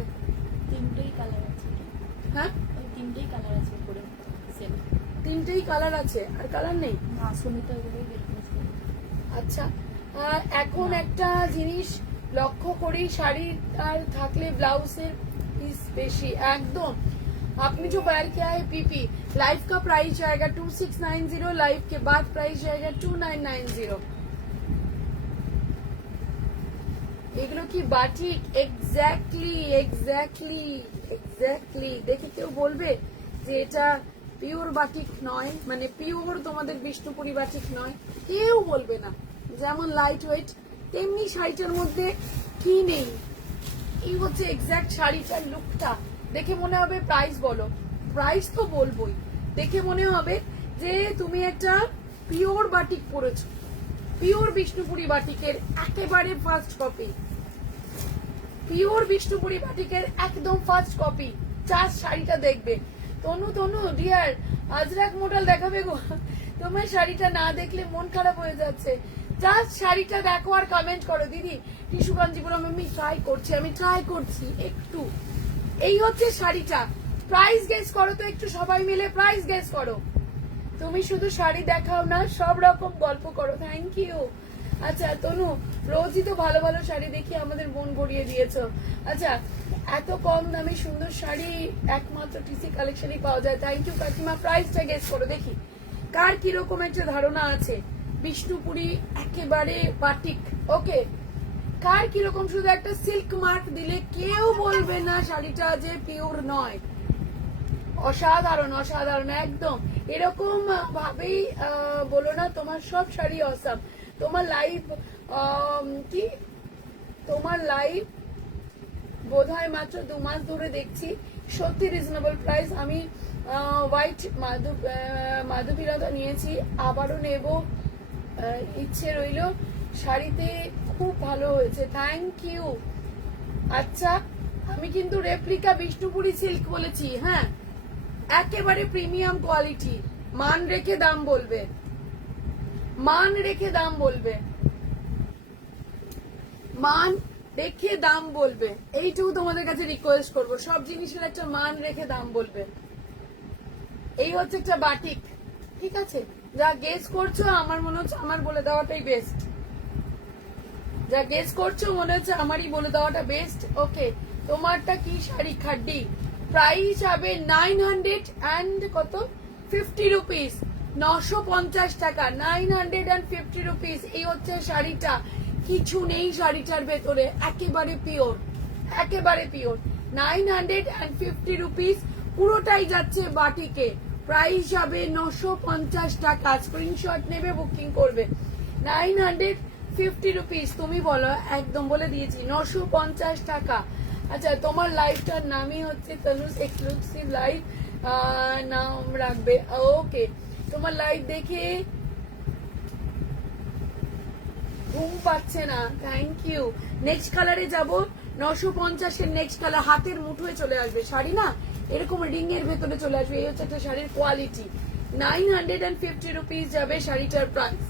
তিনটেই কালার আছে। হ্যাঁ, ওই তিনটেই কালার আছে উপরে সেম। তিনটেই কালার আছে, আর কালার নেই? না, সুমিতা ওগুলোই বের করেছে। আচ্ছা, এখন একটা জিনিস লক্ষ্য করি, শাড়ি আর থাকলে ব্লাউজের পিস বেশি। एकदम, आपने जो वेयर किया है पीपी, लाइव का प्राइस जाएगा 2690, लाइव के बाद प्राइस जाएगा 2990। এগুলো কি বাটিক? এক্স্যাক্টলি দেখে কেউ বলবে যে এটা পিওর বাটিক নয়, মানে পিওর তোমাদের বিষ্ণুপুরি বাটিক নয়, কেউ বলবে না। যেমন লাইট ওয়েট, তেমনি শাড়িটার মধ্যে কি নেই। এই হচ্ছে এক্স্যাক্ট শাড়িটার লুকটা। দেখে মনে হবে, প্রাইস বলো, প্রাইস তো বলবোই, দেখে মনে হবে যে তুমি একটা পিওর বাটিক পরেছো, পিওর বিষ্ণুপুরি বাটিকের একেবারে ফার্স্ট কপি, পিওর বিষ্ণুপুরি বাটিকের একদম ফার্স্ট কপি। জাস্ট শাড়িটা দেখবে। তনু ডিয়ার, আজরাক মডেল দেখাবে গো, তোমার শাড়িটা না দেখলে মন খারাপ হয়ে যাচ্ছে। জাস্ট শাড়িটা দেখো আর কমেন্ট করো। দিদি টিস্যু কাঞ্জিপুরম আমি ট্রাই করছি একটু। এই হচ্ছে শাড়িটা। প্রাইস গেস করো তো একটু, সবাই মিলে প্রাইস গেস করো। তুমি শুধু শাড়ি দেখাও না, সব রকম গল্প করো। Thank you. আচ্ছা তনু, রোজই তো ভালো ভালো শাড়ি দেখি আমাদের মন ভরিয়ে দিয়েছো। আচ্ছা, এত কম দামে সুন্দর শাড়ি একমাত্র টিসি কালেকশনই পাওয়া যায়। থ্যাংক ইউ কাকিমা। প্রাইসটা গেস করো দেখি কার কিরকম একটা ধারণা আছে। বিষ্ণুপুরি একেবারে বাটিক, ওকে, কার কিরকম? শুধু একটা সিল্ক মার্ক দিলে কেউ বলবে না শাড়িটা যে পিওর নয়। অসাধারণ একদম। এরকম ভাবেই বলো না তোমার সব শাড়ি অসাম। তোমার লাইভ বোধহয় মাত্র 2 মাস ধরে দেখছি। সত্যি রিজনেবল প্রাইস। আমি হোয়াইট মাধবীলতা নিয়েছি, আবারও নেব, ইচ্ছে রইল। শাড়িতে খুব ভালো হয়েছে, থ্যাংক ইউ। আচ্ছা, আমি কিন্তু রেপ্লিকা বিষ্ণুপুরি সিল্ক বলেছি। হ্যাঁ, একেবারে প্রিমিয়াম কোয়ালিটি। মান রেখে দাম বলবে, মান রেখে দাম বলবে। এইটুকু তোমাদের কাছে রিকোয়েস্ট করবো, সব জিনিসের একটা মান রেখে দাম বলবে। এই হচ্ছে একটা বাটিক, ঠিক আছে? যা গেস করছো আমার মনে হচ্ছে আমার বলে দেওয়াটাই বেস্ট। যা গেস করছো মনে হচ্ছে আমারই বলে দেওয়াটা বেস্ট। ওকে, তোমারটা কি শাড়ি? খাড্ডি। প্রাইস হবে 950 রুপিস, 950 টাকা, 950 রুপিস। এই হচ্ছে শাড়িটা, কিছু নেই শাড়িটার ভেতরে, একেবারে পিওর 950 রুপিস। পুরোটাই যাচ্ছে বাটিকে। প্রাইস হবে 950 টাকা। স্ক্রিনশট নেবে, বুকিং করবে। 950 রুপিস। তুমি বলো, একদম বলে দিয়েছি 950 টাকা। আচ্ছা, তোমার লাইভটার নামই হচ্ছে তনুজ এক্সক্লুসিভ লাইভ, নাম রাখবে। ওকে, তোমার লাইভ দেখে ঘুম পাচ্ছে না, থ্যাংক ইউ। নেক্সট কালারে যাব। 950 এর নেক্সট কালার হাতের মুঠোয় চলে আসবে। শাড়ি না এরকম রিং এর ভেতরে চলে আসবে। এই হচ্ছে একটা শাড়ির কোয়ালিটি। 950 রুপিস যাবে শাড়িটার প্রাইস।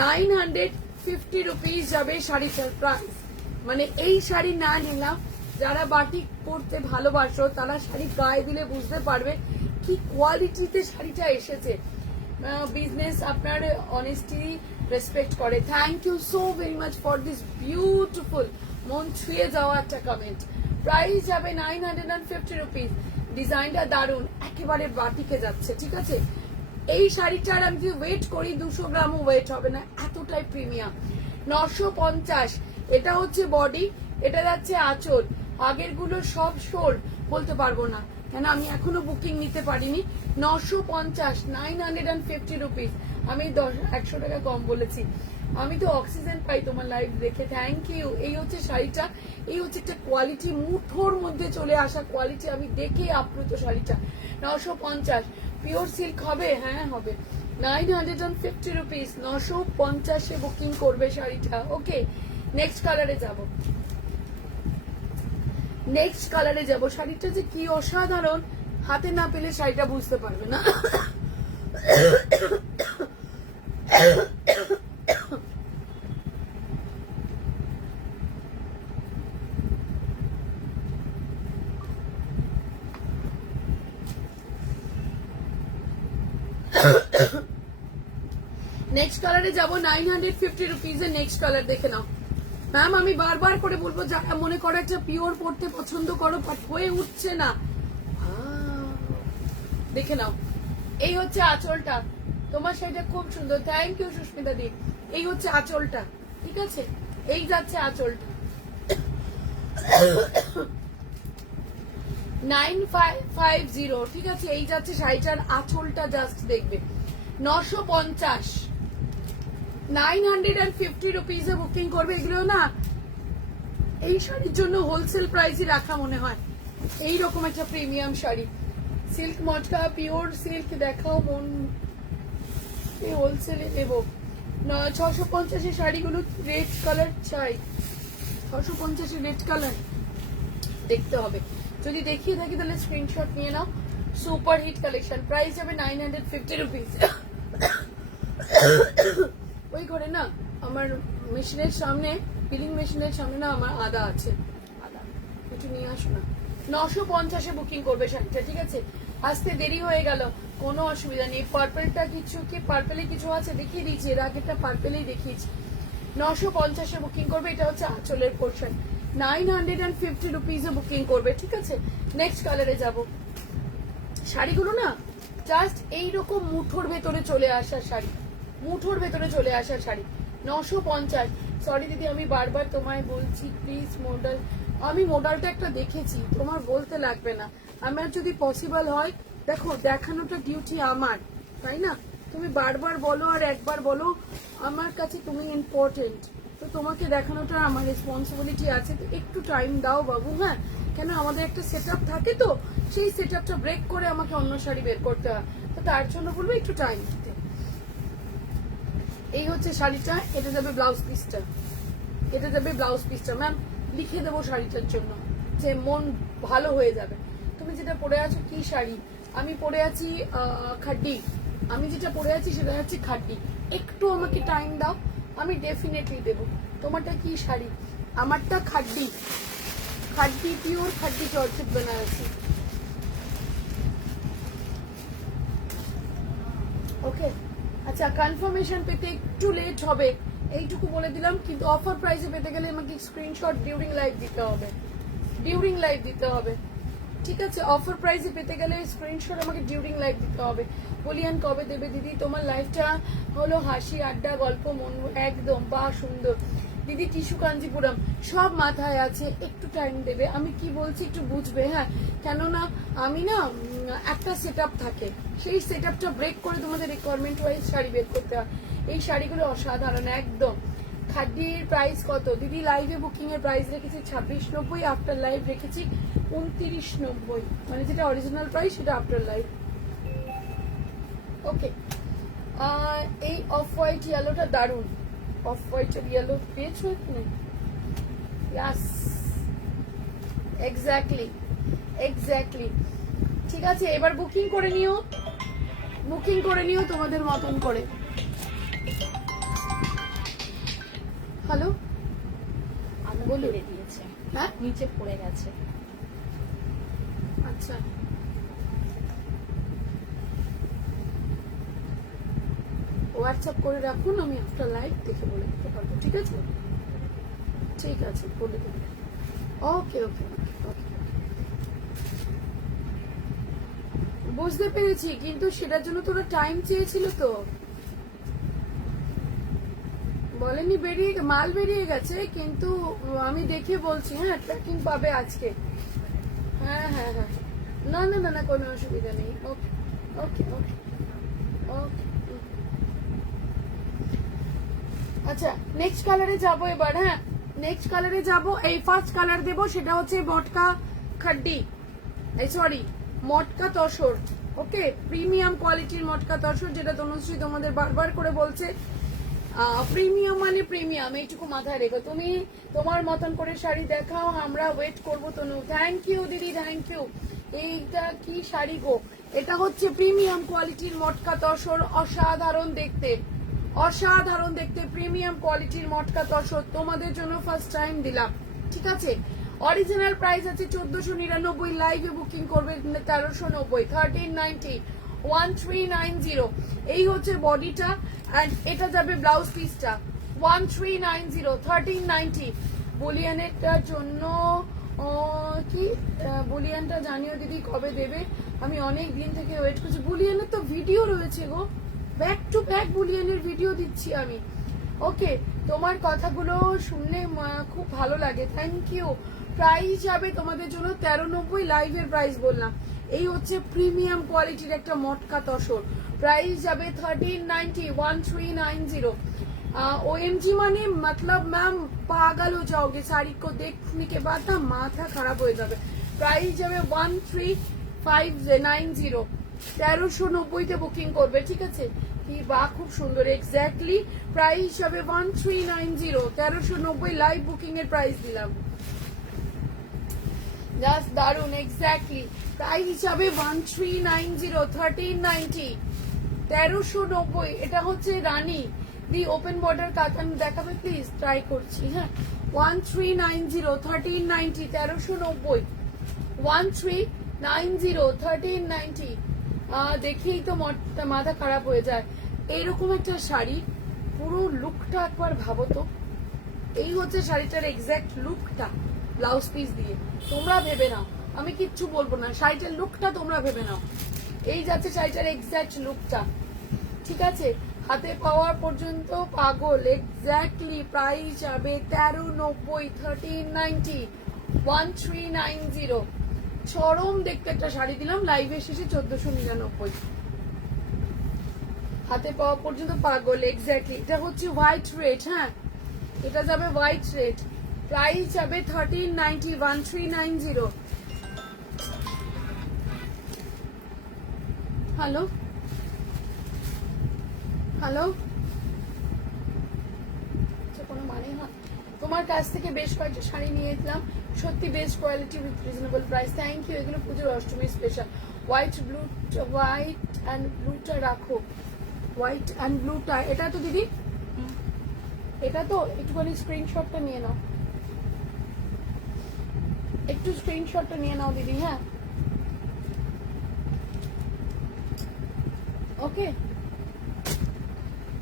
950 রুপিস যাবে শাড়িটার প্রাইস। মানে এই শাড়ি না নিলাম, যারা বাটিক পরতে ভালোবাসো তারা শাড়ি গায়ে দিলে বুঝতে পারবে কি কোয়ালিটিতে শাড়িটা এসেছে। বিজনেস আপনার অনেস্টি রেসপেক্ট করে। Thank you so very much for this beautiful, মন ছুঁয়ে যাওয়া একটা কমেন্ট। প্রাইস যাবে 950 রুপিস। ডিজাইনটা দারুন, একেবারে বাটিকে যাচ্ছে, ঠিক আছে? এই শাড়িটার আমি যদি ওয়েট করি 200 গ্রামও ওয়েট হবে না, এতটাই প্রিমিয়াম। 950। এটা হচ্ছে বডি, এটা যাচ্ছে আঁচল। আগের গুলো সব শোল্ড বলতে পারবো না, কেন আমি এখনো বুকিং নিতে পারিনি। 950, 950 রুপিস। আমি 100 টাকা কম বলেছি। আমি তো অক্সিজেন পাই তোমার লাইভ দেখে, থ্যাংক ইউ। এই হচ্ছে শাড়িটা, এই হচ্ছে একটা কোয়ালিটি, মুঠোর মধ্যে চলে আসা কোয়ালিটি। আমি দেখে আপ্লুত শাড়িটা। 950। পিওর সিল্ক হবে? হ্যাঁ হবে। 950 রুপিস, 950 বুকিং করবে শাড়িটা। ওকে, নেক্সট কালারে যাব। শাড়িটা যে কি অসাধারণ, হাতে না পেলে শাড়িটা বুঝতে পারবে না। নেক্সট কালারে যাব 950 রুপিজের নেক্সট কালার দেখে নাও ম্যাম। আমি বারবার করে বলবো যারা মনে করো একটা পিওর পড়তে পছন্দ করো বাট হয়ে উঠছে না, দেখে নাও। এই হচ্ছে আঁচলটা, তোমার শাড়িটা খুব সুন্দর, থ্যাংক ইউ সুস্মিতা দি। এই হচ্ছে আঁচলটা, ঠিক আছে, এই যাচ্ছে আঁচলটা 9550, ঠিক আছে, এই যাচ্ছে শাড়িটার আঁচলটা, জাস্ট দেখবে 950 950 রুপিজে বুকিং করবে। এগুলো না এই শাড়ির জন্য হোলসেল প্রাইসই রাখা মনে হয়, এইরকম একটা premium sari, silk matka pure silk, দেখাও মন হোলসেলে দেবো। 650 শাড়িগুলো রেড কালার চাই, 650 রেড কালার দেখতে হবে, যদি দেখিয়ে থাকি তাহলে স্ক্রিনশট নিয়ে নাও। সুপার হিট কালেকশন, প্রাইস যাবে 950 রুপিস। ওই করে না আমার মেশিনের সামনে, বিলিং মেশিনের সামনে না আমার আদা আছে, আদা একটু নিয়ে আসো না। 950-এ বুকিং করবে শাড়িটা, ঠিক আছে, আসতে দেরি হয়ে গেল কোনো অসুবিধা নেই। পার্পেলটা কিছু কি পার্পেলে কিছু আছে দেখিয়ে দিয়েছি, এর আগেরটা পার্পেলেই দেখিয়েছি। 950-এ বুকিং করবে, এটা হচ্ছে আঁচলের পোর্শন। 950 রুপিজে বুকিং করবে, ঠিক আছে। নেক্সট কালারে যাব। শাড়িগুলো না জাস্ট এইরকম মুঠোর ভেতরে চলে আসার শাড়ি, মুঠোর ভেতরে চলে আসার শাড়ি 950। সরি দিদি আমি বারবার তোমায় বলছি প্লিজ মডেল, আমি মডেলটা একটা দেখেছি, তোমার বলতে লাগবে না। আমার যদি পসিবল হয়, দেখো দেখানোটা ডিউটি আমার, তাই না? তুমি বারবার বলো আর একবার বলো, আমার কাছে তুমি ইম্পর্টেন্ট, তো তোমাকে দেখানোটা আমার রেসপন্সিবিলিটি আছে, তো একটু টাইম দাও বাবু। হ্যাঁ, কেন আমাদের একটা সেট থাকে, তো সেই সেট আপটা ব্রেক করে আমাকে অন্য শাড়ি বের করতে হয়, তো তার জন্য বলবো একটু টাইম দিতে। এই হচ্ছে শাড়িটা, এটা যাবে ব্লাউজ পিসটা, এটা যাবে ব্লাউজ পিসটা। ম্যাম লিখে দেবো শাড়িটার জন্য, যে মন ভালো হয়ে যাবে। তুমি যেটা পরে আছো কি শাড়ি? আমি পরে আছি খাড্ডি, আমি যেটা পরে আছি সেটা হচ্ছে খাড্ডি। একটু আমাকে টাইম দাও, আমি ডেফিনেটলি দেবো। তোমারটা কি শাড়ি? আমারটা খাড্ডি, খাড্ডি পিওর খাড্ডি জর্জেট বেনারসি। ওকে, আচ্ছা কনফার্মেশন পেতে একটু লেট হবে এইটুকু বলে দিলাম, কিন্তু অফার প্রাইসে পেতে গেলে আমাকে স্ক্রিনশট ডিউরিং লাইভ দিতে হবে, ডিউরিং লাইভ দিতে হবে, ঠিক আছে। অফার প্রাইসে পেতে গেলে স্ক্রিনশট আমাকে ডিউরিং লাইভ দিতে হবে। বলিয়ান কবে দেবে দিদি? তোমার লাইফটা হলো হাসি আড্ডা গল্প মন, একদম বা সুন্দর দিদি। টিস্যু কাঞ্জিপুরম সব মাথায় আছে, একটু টাইম দেবে। আমি কি বলছি একটু বুঝবে, হ্যাঁ, কেননা আমি না একটা সেট থাকে, সেই সেট আপটা ব্রেক করে তোমাদের রিকোয়ারমেন্ট ওয়াইজ শাড়ি বের করতে হয়। এই শাড়িগুলো অসাধারণ একদম। খাদ্যের প্রাইস কত দিদি? লাইভে বুকিং এর প্রাইস রেখেছি 2690, আফটার লাইভ রেখেছি 2990, মানে যেটা অরিজিনাল প্রাইস সেটা আফটার লাইভ। ওকে, এই অফ হোয়াইট ইয়েলোটা দারুন, অফ হোয়াইট ইয়েলো পেয়েছো এখানে? ইয়াস, এক্স্যাক্টলি এক্স্যাক্টলি, ঠিক আছে। এবার বুকিং করে নিও, বুকিং করে নিও তোমাদের মতন করে। হ্যালো, আদা বলুন। ফেলে দিয়েছে, হ্যাঁ নিচে পড়ে গেছে। আচ্ছা, হোয়াটসঅ্যাপ করে রাখুন, আমি আফটার লাইভ দেখে বলে দিতে পারবো, ঠিক আছে? ঠিক আছে, বলে দেবো। ওকে ওকে ওকে, বুঝতে পেরেছি, কিন্তু সেটার জন্য তোরা টাইম চেয়েছিল তো, বলেনি বেরিয়ে মাল বেরিয়ে গেছে, কিন্তু আমি দেখে বলছি। হ্যাঁ, ট্র্যাকিং পাবে আজকে। হ্যাঁ হ্যাঁ হ্যাঁ, না না না না, কোনো অসুবিধা নেই। ওকে ওকে ওকে ওকে, আচ্ছা নেক্সট কালারে যাব এবার। হ্যাঁ, নেক্সট কালারে যাব। এই ফার্স্ট কালার দেব, সেটা হচ্ছে মটকা খাড্ডি, এই সরি মটকা তসর। ওকে, প্রিমিয়াম কোয়ালিটির মটকা তসর, যেটা তনুশ্রী তোমাদের বারবার করে বলছে প্রিমিয়াম মানে প্রিমিয়াম, এইটুকু মাথায় রেখো। তুমি তোমার মতন করে শাড়ি দেখাও, আমরা ওয়েট করবো তনু। থ্যাংক ইউ দিদি, থ্যাংক ইউ। এইটা কি শাড়ি গো? এটা হচ্ছে প্রিমিয়াম কোয়ালিটির মটকা তসর, অসাধারণ দেখতে, অসাধারণ দেখতে প্রিমিয়াম কোয়ালিটির মটকা তসর তোমাদের জন্য ফার্স্ট টাইম দিলাম, ঠিক আছে। অরিজিনাল প্রাইস আছে 1499, লাইভে বুকিং করবে 1390, 1390, 1390। এই হচ্ছে বডিটা, অ্যান্ড এটা যাবে ব্লাউজ পিসটা 1390 1390 বুলিয়ানেরটার জন্য কি বুলিয়ানটা জানিও দিদি কবে দেবে, আমি অনেক দিন থেকে ওয়েট করছি। বুলিয়ানের তো ভিডিও রয়েছে গো, ব্যাক টু ব্যাক বুলিয়ানের ভিডিও দিচ্ছি আমি। ওকে, তোমার কথাগুলো শুনলে খুব ভালো লাগে, থ্যাংক ইউ। প্রাইস যাবে তোমাদের জন্য 1390, লাইভের প্রাইস বললাম। এই হচ্ছে প্রিমিয়াম কোয়ালিটির একটা মটকা তসর, প্রাইস যাবে 1390 1390। OMG মানে मतलब मैम पागल हो जाओगे, साड़ी को देखने के बाद ना माथा खराब हो যাবে। প্রাইস যাবে 13590, 1390 তে বুকিং করবে, ঠিক আছে? কি বা খুব সুন্দর, এক্স্যাক্টলি প্রাইস যাবে 1390, 1390 লাইভ বুকিং এর প্রাইস দিলাম, জাস্ট দারুন। এক্স্যাক্টলি প্রাইস যাবে 1390 1390 1390। এটা হচ্ছে রানী দি ওপেন বর্ডার কাতান, দেখাবে প্লিজ, ট্রাই করছি। হ্যাঁ, 1390 1390 1390 1390 1390। দেখেই তো মাথা খারাপ হয়ে যায়। এইরকম একটা শাড়ি, পুরো লুকটা একবার ভাবো তো। এই হচ্ছে শাড়িটার এক্স্যাক্ট লুকটা, ব্লাউজ পিস দিয়ে। তোমরা ভেবে নাও, আমি কিচ্ছু বলবো না, শাড়িটার লুকটা তোমরা ভেবে নাও। এই যাচ্ছে শাড়িটার এক্স্যাক্ট লুকটা, ঠিক আছে? হাতে পাওয়ার পর্যন্ত পাগল। এক্স্যাক্টলি প্রাইস যাবে 1390 1390 1390। চরম দেখতে একটা শাড়ি দিলাম, লাইভে শেষে 1499। হাতে পাওয়া পর্যন্ত পাগল, এক্স্যাক্টলি। এটা হচ্ছে হোয়াইট রেড, হ্যাঁ এটা যাবে হোয়াইট রেড, প্রাইস যাবে 1390 1390। হ্যালো হ্যালো, কোনো মানে হয়? তোমার কাছ থেকে বেশ কয়েকটা শাড়ি নিয়েছিলাম, সত্যি best quality with reasonable price, thank you. এগুলো পুজোর অষ্টমী স্পেশাল। হোয়াইট অ্যান্ড ব্লুটা রাখো, হোয়াইট অ্যান্ড ব্লুটা। এটা তো দিদি, এটা তো একটুখানি স্ক্রিনশটটা নিয়ে নাও, একটু স্ক্রিনশটটা নিয়ে নাও দিদি। হ্যাঁ ওকে।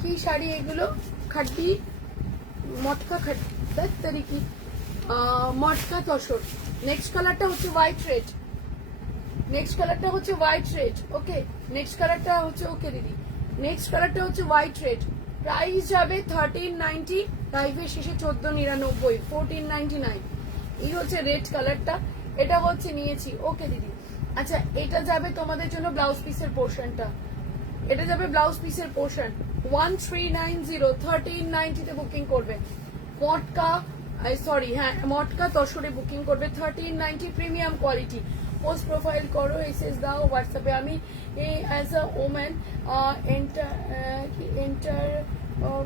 কি শাড়ি এগুলো? খাড্ডি মটকা, খাড্ডি মটকা তসর। নেক্সট কালারটা হচ্ছে হোয়াইট রেড, নেক্সট কালারটা হচ্ছে হোয়াইট রেড। ওকে, নেক্সট কালারটা হচ্ছে, ওকে দিদি, নেক্সট কালারটা হচ্ছে হোয়াইট রেড। প্রাইস যাবে 1390, লাইভের শেষে 1499 1499। এই হচ্ছে রেড কালারটা, এটা হচ্ছে নিয়েছি। ওকে দিদি, আচ্ছা এটা যাবে তোমাদের জন্য ব্লাউজ পিসের পোর্শনটা, এটা যাবে ব্লাউজ পিসের পোর্শন 1390 1390 তে বুকিং করবে। মটকা সরি হ্যাঁ মটকা তসরে বুকিং করবে 1390, প্রিমিয়াম কোয়ালিটি। পোস্ট প্রোফাইল করো, এসএস দাও হোয়াটসঅ্যাপে। আমি as a woman enter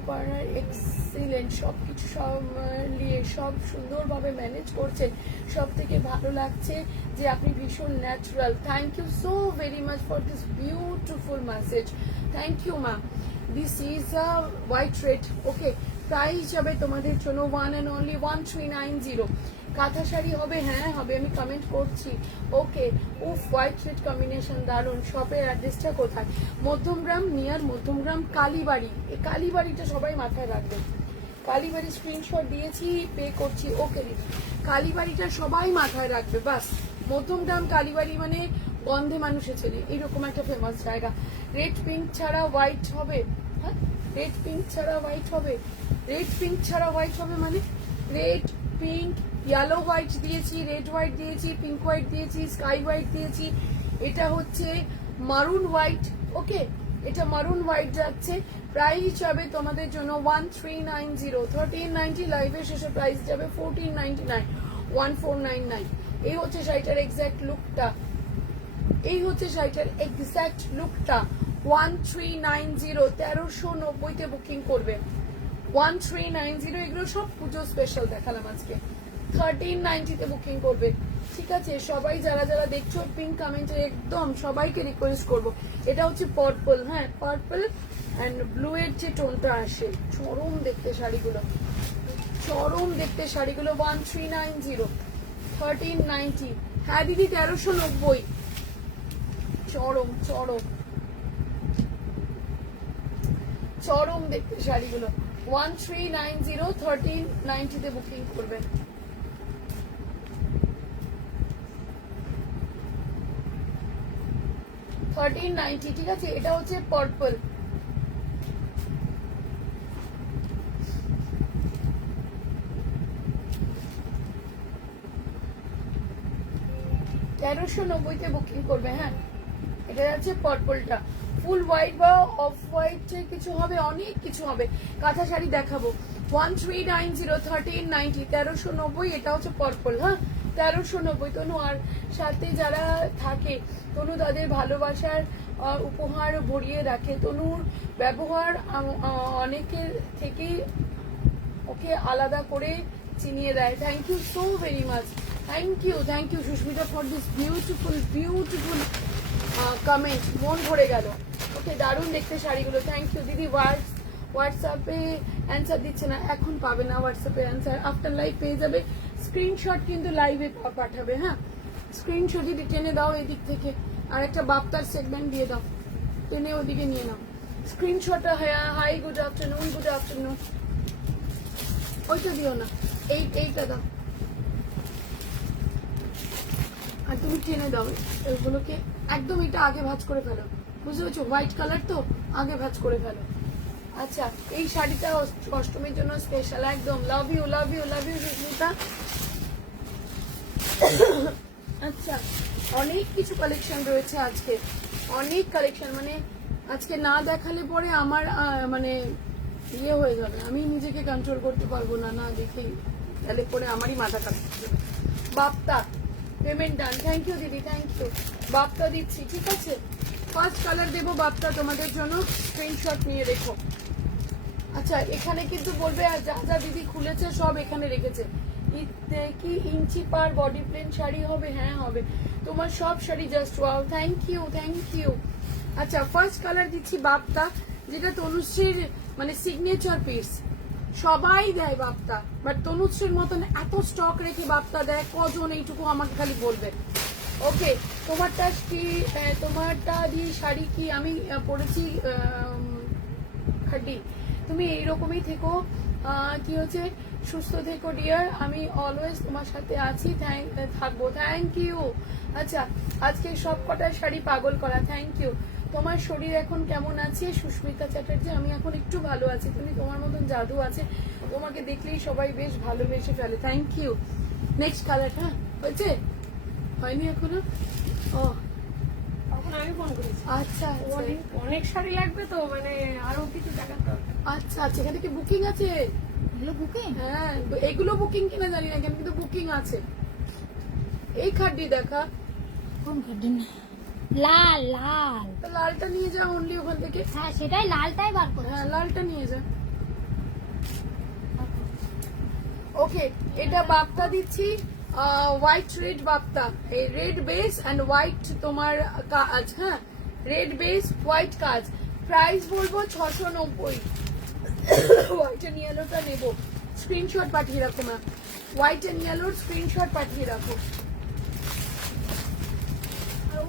corner excellent, সব কিছু সব নিয়ে সব সুন্দরভাবে ম্যানেজ করছেন। সব থেকে ভালো লাগছে যে আপনি ভীষণ natural. Thank you so very much for this beautiful message, thank you ma'am. This is a white red. Okay, price যাবে তোমাদের জন্য 1 and only 1390। কাঁথা শাড়ি হবে, হ্যাঁ হবে, আমি কমেন্ট করছি। ওকে, উফ হোয়াইট রেড কম্বিনেশন দারুন। শপের অ্যাড্রেসটা কোথায়? মধ্যমগ্রাম, নিয়ার মধ্যমগ্রাম কালীবাড়ি। এই কালীবাড়িটা সবাই মাথায় রাখবেন। কালীবাড়ি স্ক্রিনশট দিয়েছি, পে করছি। ওকে দিদি, কালীবাড়িটা সবাই মাথায় রাখবে, বাস। মধ্যমগ্রাম কালীবাড়ি মানে গন্ধে মানুষের ছেলে, এইরকম একটা ফেমাস জায়গা। রেড পিঙ্ক ছাড়া হোয়াইট হবে, হ্যাঁ রেড পিঙ্ক ছাড়া হোয়াইট হবে, রেড পিঙ্ক ছাড়া হোয়াইট হবে মানে রেড পিঙ্ক ইয়েলো হোয়াইট দিয়েছি, রেড হোয়াইট দিয়েছি, পিঙ্ক হোয়াইট দিয়েছি, স্কাই হোয়াইট দিয়েছি। এটা হচ্ছে মারুন হোয়াইট। ওকে, এটা মারুন হোয়াইট যাচ্ছে। প্রাইস যাবে তোমাদের জন্য 1390 1390, লাইভের শেষে প্রাইস যাবে 1499 1499। এই হচ্ছে শাড়িটার এক্স্যাক্ট লুকটা, এই হচ্ছে শাড়িটার এক্স্যাক্ট লুকটা। 1390 1390 তে বুকিং করবে, 1390। এগুলো সব পুজো স্পেশাল দেখালাম আজকে। 1390 তে বুকিং করবে, ঠিক আছে? সবাই যারা যারা দেখছো পিঙ্ক কমেন্টে একদম সবাইকে রিকোয়েস্ট করব। এটা হচ্ছে পার্পল, হ্যাঁ পার্পল অ্যান্ড ব্লু এর যে টোনটা আসে, চরম দেখতে শাড়িগুলো, চরম দেখতে শাড়িগুলো। 1390 1390। হ্যাঁ দিদি 1390, চরম চরম চরম দেখতে শাড়িগুলো। 1390 1390 তে বুকিং করবে। $1390, ঠিক আছে। এটা হচ্ছে পার্পল। $1390 বুকিং করবে। হ্যাঁ, এটা যাচ্ছে পার্পলটা। ফুল হোয়াইট বা অফ হোয়াইট কিছু হবে, অনেক কিছু হবে। কাঁথা শাড়ি দেখাবো। 1390 1390 1390। এটা হচ্ছে পার্পল। হ্যাঁ, 1390। তনু আর সাথে যারা থাকে তনু তাদের ভালোবাসার উপহার ভরিয়ে রাখে। তনুর ব্যবহার অনেকের থেকেই ওকে আলাদা করে চিনিয়ে দেয়। Thank you so very much. Thank you Susmita for this beautiful comment. মন ভরে গেল। ওকে, দারুণ দেখতে শাড়িগুলো। থ্যাংক ইউ দিদি। হোয়াটসঅ্যাপে অ্যান্সার দিচ্ছে না, এখন পাবে না হোয়াটসঅ্যাপে অ্যান্সার, আফটার লাইভ পেয়ে যাবে। স্ক্রিনশট কিন্তু লাইভে পাঠাবে। হ্যাঁ, স্ক্রিনশট যদি টেনে দাও এদিক থেকে, আর একটা বাপ্তার সেগমেন্ট দিয়ে দাও, টেনে ওদিকে নিয়ে নাও স্ক্রিনশটটা। Hi, good afternoon. ওইটা দিও না, এইটা দাও, আর তুমি টেনে দাও এগুলোকে একদম। এটা আগে ভাঁজ করে ফেলো, বুঝতে পারছো? হোয়াইট কালার তো, আগে ভাঁজ করে ফেলো। আচ্ছা, এই শাড়িটা অষ্টমীর জন্য স্পেশাল একদম। Love you Susmita. আচ্ছা, অনেক কিছু কালেকশন রয়েছে আজকে, অনেক কালেকশন। মানে আজকে না দেখালে পরে আমার মানে ইয়ে হয়ে যাবে, আমি নিজেকে কন্ট্রোল করতে পারবো না, না দেখে তাহলে পরে আমারই মাথা খারাপ হয়ে যাবে। Bapta payment done. Thank you দিদি, থ্যাংক ইউ। বাপ্তা দিচ্ছি, ঠিক আছে। ফার্স্ট কালার দেবো বাপ্তা তোমাদের জন্য, স্ক্রিনশট নিয়ে রেখো। আচ্ছা, এখানে কিন্তু বলবে যা যা দিদি খুলেছে সব এখানে রেখেছে। কি inch per body plain sari হবে? হ্যাঁ হবে। তোমার সব sari just wow. Thank you. আচ্ছা, ফার্স্ট কালার দিচ্ছি বাপ্তা, যেটা তনুশ্রীর মানে সিগনেচার পিস। সবাই দেয় বাপ্তা, বাট তনুশ্রীর মতন এত স্টক রেখে বাপ্তা দেয় কজন, এইটুকু আমাকে খালি বলবে। ওকে, তোমারটা দিয়ে শাড়ি কি আমি পরেছি খাড্ডি। তুমি এইরকমই থেকো, কি হচ্ছে, সুস্থ থেকো ডিয়ার। আমি অলওয়েজ তোমার সাথে আছি, থাকবো। Thank you. আচ্ছা, আজকে সব কটা শাড়ি পাগল করা। Thank you. তোমার শরীর এখন কেমন আছে সুস্মিতা চ্যাটার্জি? আমি এখন একটু ভালো আছি। তুমি তোমার মতন জাদু আছে, তোমাকে দেখলেই সবাই বেশ ভালোবেসে ফেলে। Thank you. Next colour. হ্যাঁ, হয়েছে? হয়নি এখনো? ও, তখন আমি ফোন করেছি। আচ্ছা, অনেক শাড়ি লাগবে তো, মানে আরো কিছু টাকার দরকার। আচ্ছা, এখানে কি বুকিং আছে? বুকিং? হ্যাঁ, এগুলো বুকিং কিনা জানি না, কিন্তু বুকিং আছে। এই খাড্ডি দেখা। কোন খাড্ডি? লাল। তো লালটা নিয়ে যা অনলি ওখান থেকে। হ্যাঁ, সেটাই, লালটাই বার করে। হ্যাঁ, লালটা নিয়ে যা। ওকে, এটা বাপ্তা দিচ্ছি, হোয়াইট রেড বাপ্তা। এই রেড বেস এন্ড হোয়াইট তোমার কাজ। হ্যাঁ, রেড বেস হোয়াইট কাজ। প্রাইস বলবো 690। হোয়াইট এন্ড ইয়েলোটা নেবো, স্ক্রিনশট পাঠিয়ে রাখো ম্যাম। হোয়াইট এন্ড ইয়েলোর স্ক্রিনশট পাঠিয়ে রাখো।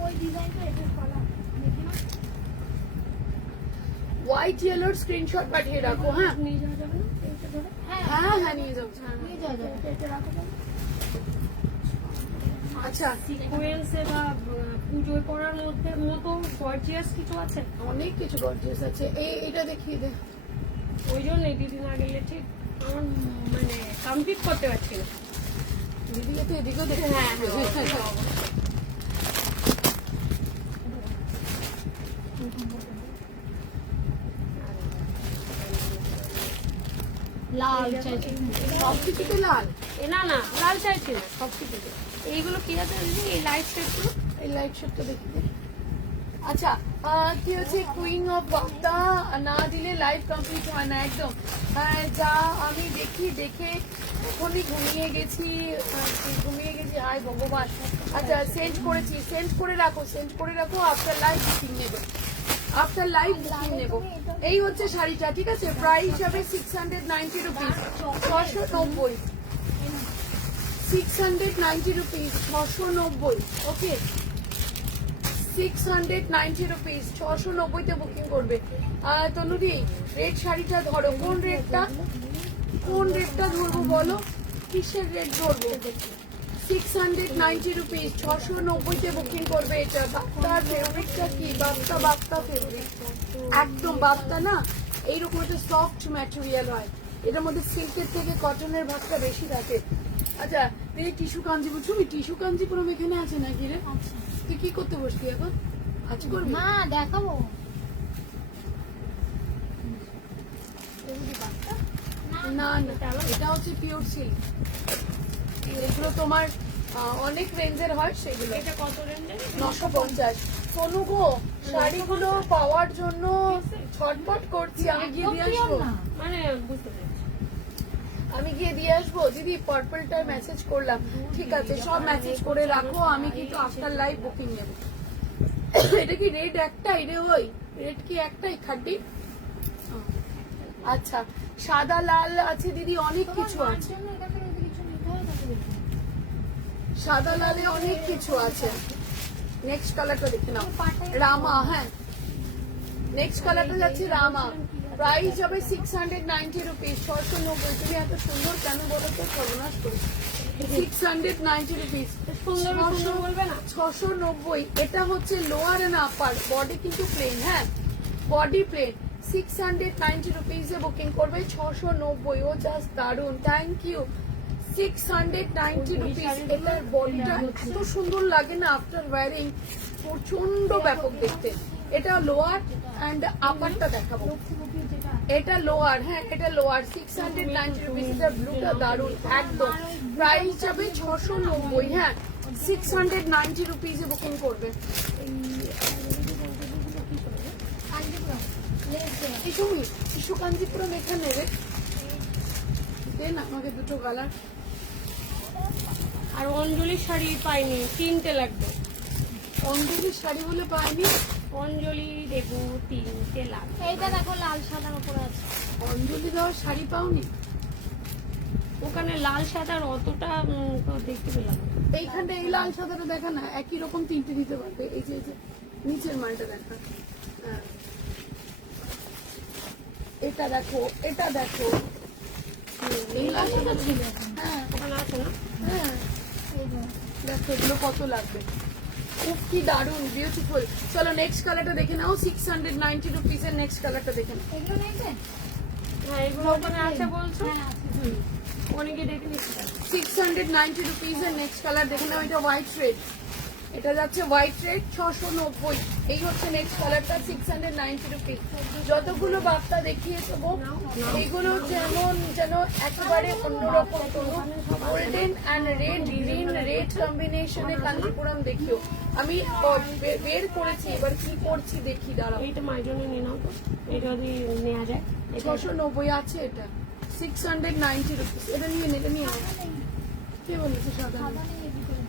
ওই ডিজাইনটা এটা কলা দেখি না, হোয়াইট ইয়েলোর স্ক্রিনশট পাঠিয়ে রাখো। হ্যাঁ নিয়ে যাওয়া যাবে না এইটা ধরে? হ্যাঁ নিয়ে যাও। নিয়ে যাওয়া যাবে, এটা রাখো যাবে। আচ্ছা, সিকোয়েন্সে বা পুজোয় করার মতো গর্জিয়াস কিছু আছে? অনেক কিছু গর্জিয়াস আছে। এইটা দেখিয়ে দে। ওই জন্যই দিদি না গেলে ঠিক আমার মানে কমপ্লিট করতে পারছি না। দিদি তো এদিকেও দেখে। হ্যাঁ, লাল চাইছি, সব কিছুতে লাল। না লাল চাইছি না, সব কিছুতে। এইগুলো কি আছে দিদি, এই লাইট সেটগুলো? এই লাইট শেডটা দেখি দে। আচ্ছা, কি হচ্ছে, কুইন অফ বাপ্তা না দিলে লাইভ কমপ্লিট হয় না একদম। যা আমি দেখে এখনই ঘুমিয়ে গেছি। হায় ভগবান। আচ্ছা, সেন্ড করে রাখো। আফটার লাইভ বুকিং নেবে, এই হচ্ছে শাড়িটা, ঠিক আছে। প্রাইস হবে 690 রুপিস, 690। 690 রুপিস, 690। ওকে, 690 রুপিস, 690 বুকিং করবে। তনুদি রেড শাড়িটা ধরো, কোন রেটটা ধরবো বলো, কিসের রেট ধরবো? 690 রুপিস, 690 বুকিং করবে। এটা বাপ্তার ফেভারিটটা কি? বাপ্তা ফেভারিট, একদম বাপ্তা না, এইরকম একটা সফট ম্যাটেরিয়াল হয়, এটার মধ্যে সিল্কের থেকে কটনের ভাগটা বেশি থাকে। আচ্ছা দিদি টিস্যু কাঞ্জিপুরম, তুমি টিস্যু কাঞ্জিপুরম এখানে আছে নাকি রে? তুই কি করতে বসলি এখন? আজ করবি? মা দেখাবো না এটা হচ্ছে পিওর সিল্ক, এগুলো তোমার অনেক রেঞ্জের হয় সেগুলো। এটা কত রেঞ্জের? 950। সোনু গো, শাড়িগুলো পাওয়ার জন্য ছটফট করছি, আমি গিয়ে দিয়ে আসবো। মানে বুঝতে পেরেছি। আমি গিয়ে দিয়ে আসবো দিদি, পার্পলটা মেসেজ করলাম, ঠিক আছে সব মেসেজ করে রাখো, আমি কিন্তু আফটার লাইভ বুকিং নেব। এটা কি রেড একটাই রে? ওই রেড কি একটাই খাটি? আচ্ছা সাদা লাল আছে দিদি, অনেক কিছু আছে, সাদা লালে অনেক কিছু আছে। নেক্সট কালারটা দেখে নাও, রামা। হ্যাঁ নেক্সট কালারটা যাচ্ছে রামা, প্রাইস যাবে 690 রুপিস, 690। তুমি এত সুন্দর কেন বলো তো, সর্বনাশ করি। 690 রুপিস, সুন্দর বলবে না? 690। এটা হচ্ছে লোয়ার এন্ড আপার, বডি কিন্তু প্লেন। হ্যাঁ বডি প্লেন, 690 রুপিস এ বুকিং করবে, 690। ও জাস্ট দারুন, থ্যাংক ইউ। 690 রুপিস, এটার বডিটা এত সুন্দর লাগে না আফটার ওয়ারিং, প্রচন্ড ব্যাপক দেখতে। এটা লোয়ার এন্ড আপারটা দেখাবো, এটা লোয়ার। হ্যাঁ এটা লোয়ার, 690 রুপিস। এটা ব্লুটা দারুন একদম, প্রাইস যাবে 690। হ্যাঁ 690 রুপিস এ বুকিং করবে। টিস্যু কাঞ্জিপুরম এখানে রে, দেন আমাকে দুটো কালার। আর অঞ্জলির শাড়ি পাইনি, 3টে লাগবে। অঞ্জলির শাড়ি বলে পাইনি, অঞ্জলি দেখো 3টে লাগবে। এইটা দেখো লাল সাদার উপরে আছে। অঞ্জলি দেওয়ার শাড়ি পাওনি? ওখানে লাল সাদার অতটা তো দেখতে পেলাম না। এইখানটা এই লাল সাদাটা দেখা না, একই রকম তিনটে দিতে পারবে। এই যে নিচের মালটা দেখা, হ্যাঁ এটা দেখো, এটা দেখো, এই লাল সাদা ছিল। হ্যাঁ ওখানে আছে না? হ্যাঁ দেখো এগুলো কত লাগবে, খুব কি দারুন, বিউটিফুল। চলো নেক্সট কালারটা দেখে নাও, 690 রুপিস এর নেক্সট কালারটা দেখে নাও। এগুলো নেই? হ্যাঁ এগুলো ওখানে আছে বলছো? হ্যাঁ আছে। অনেকে দেখে নিচ্ছি। 690 রুপিস এর নেক্সট কালার দেখে নাও, এটা হোয়াইট রেড, এটা যাচ্ছে হোয়াইট রেড, 690। এই হচ্ছে নেক্সট কালারটা, 690 রুপিস। যতগুলো বাপ্তা দেখিয়েছো গো, এইগুলো যেন একেবারে অন্যরকম, golden and red, green red কম্বিনেশনে কাঞ্জিপুরম দেখিও। আমি বের করেছি, এবার কি করছি দেখি, দাঁড়াও। এইটা মায়ের জন্য নিয়ে নাও তো, এটা যদি নেওয়া যায়। 690 আছে এটা, 690 রুপিস। এটা নিয়ে নে, এটা নিয়ে নাও। কে বলেছে সাদা নেই? সাদা নেই এর ভিতরে।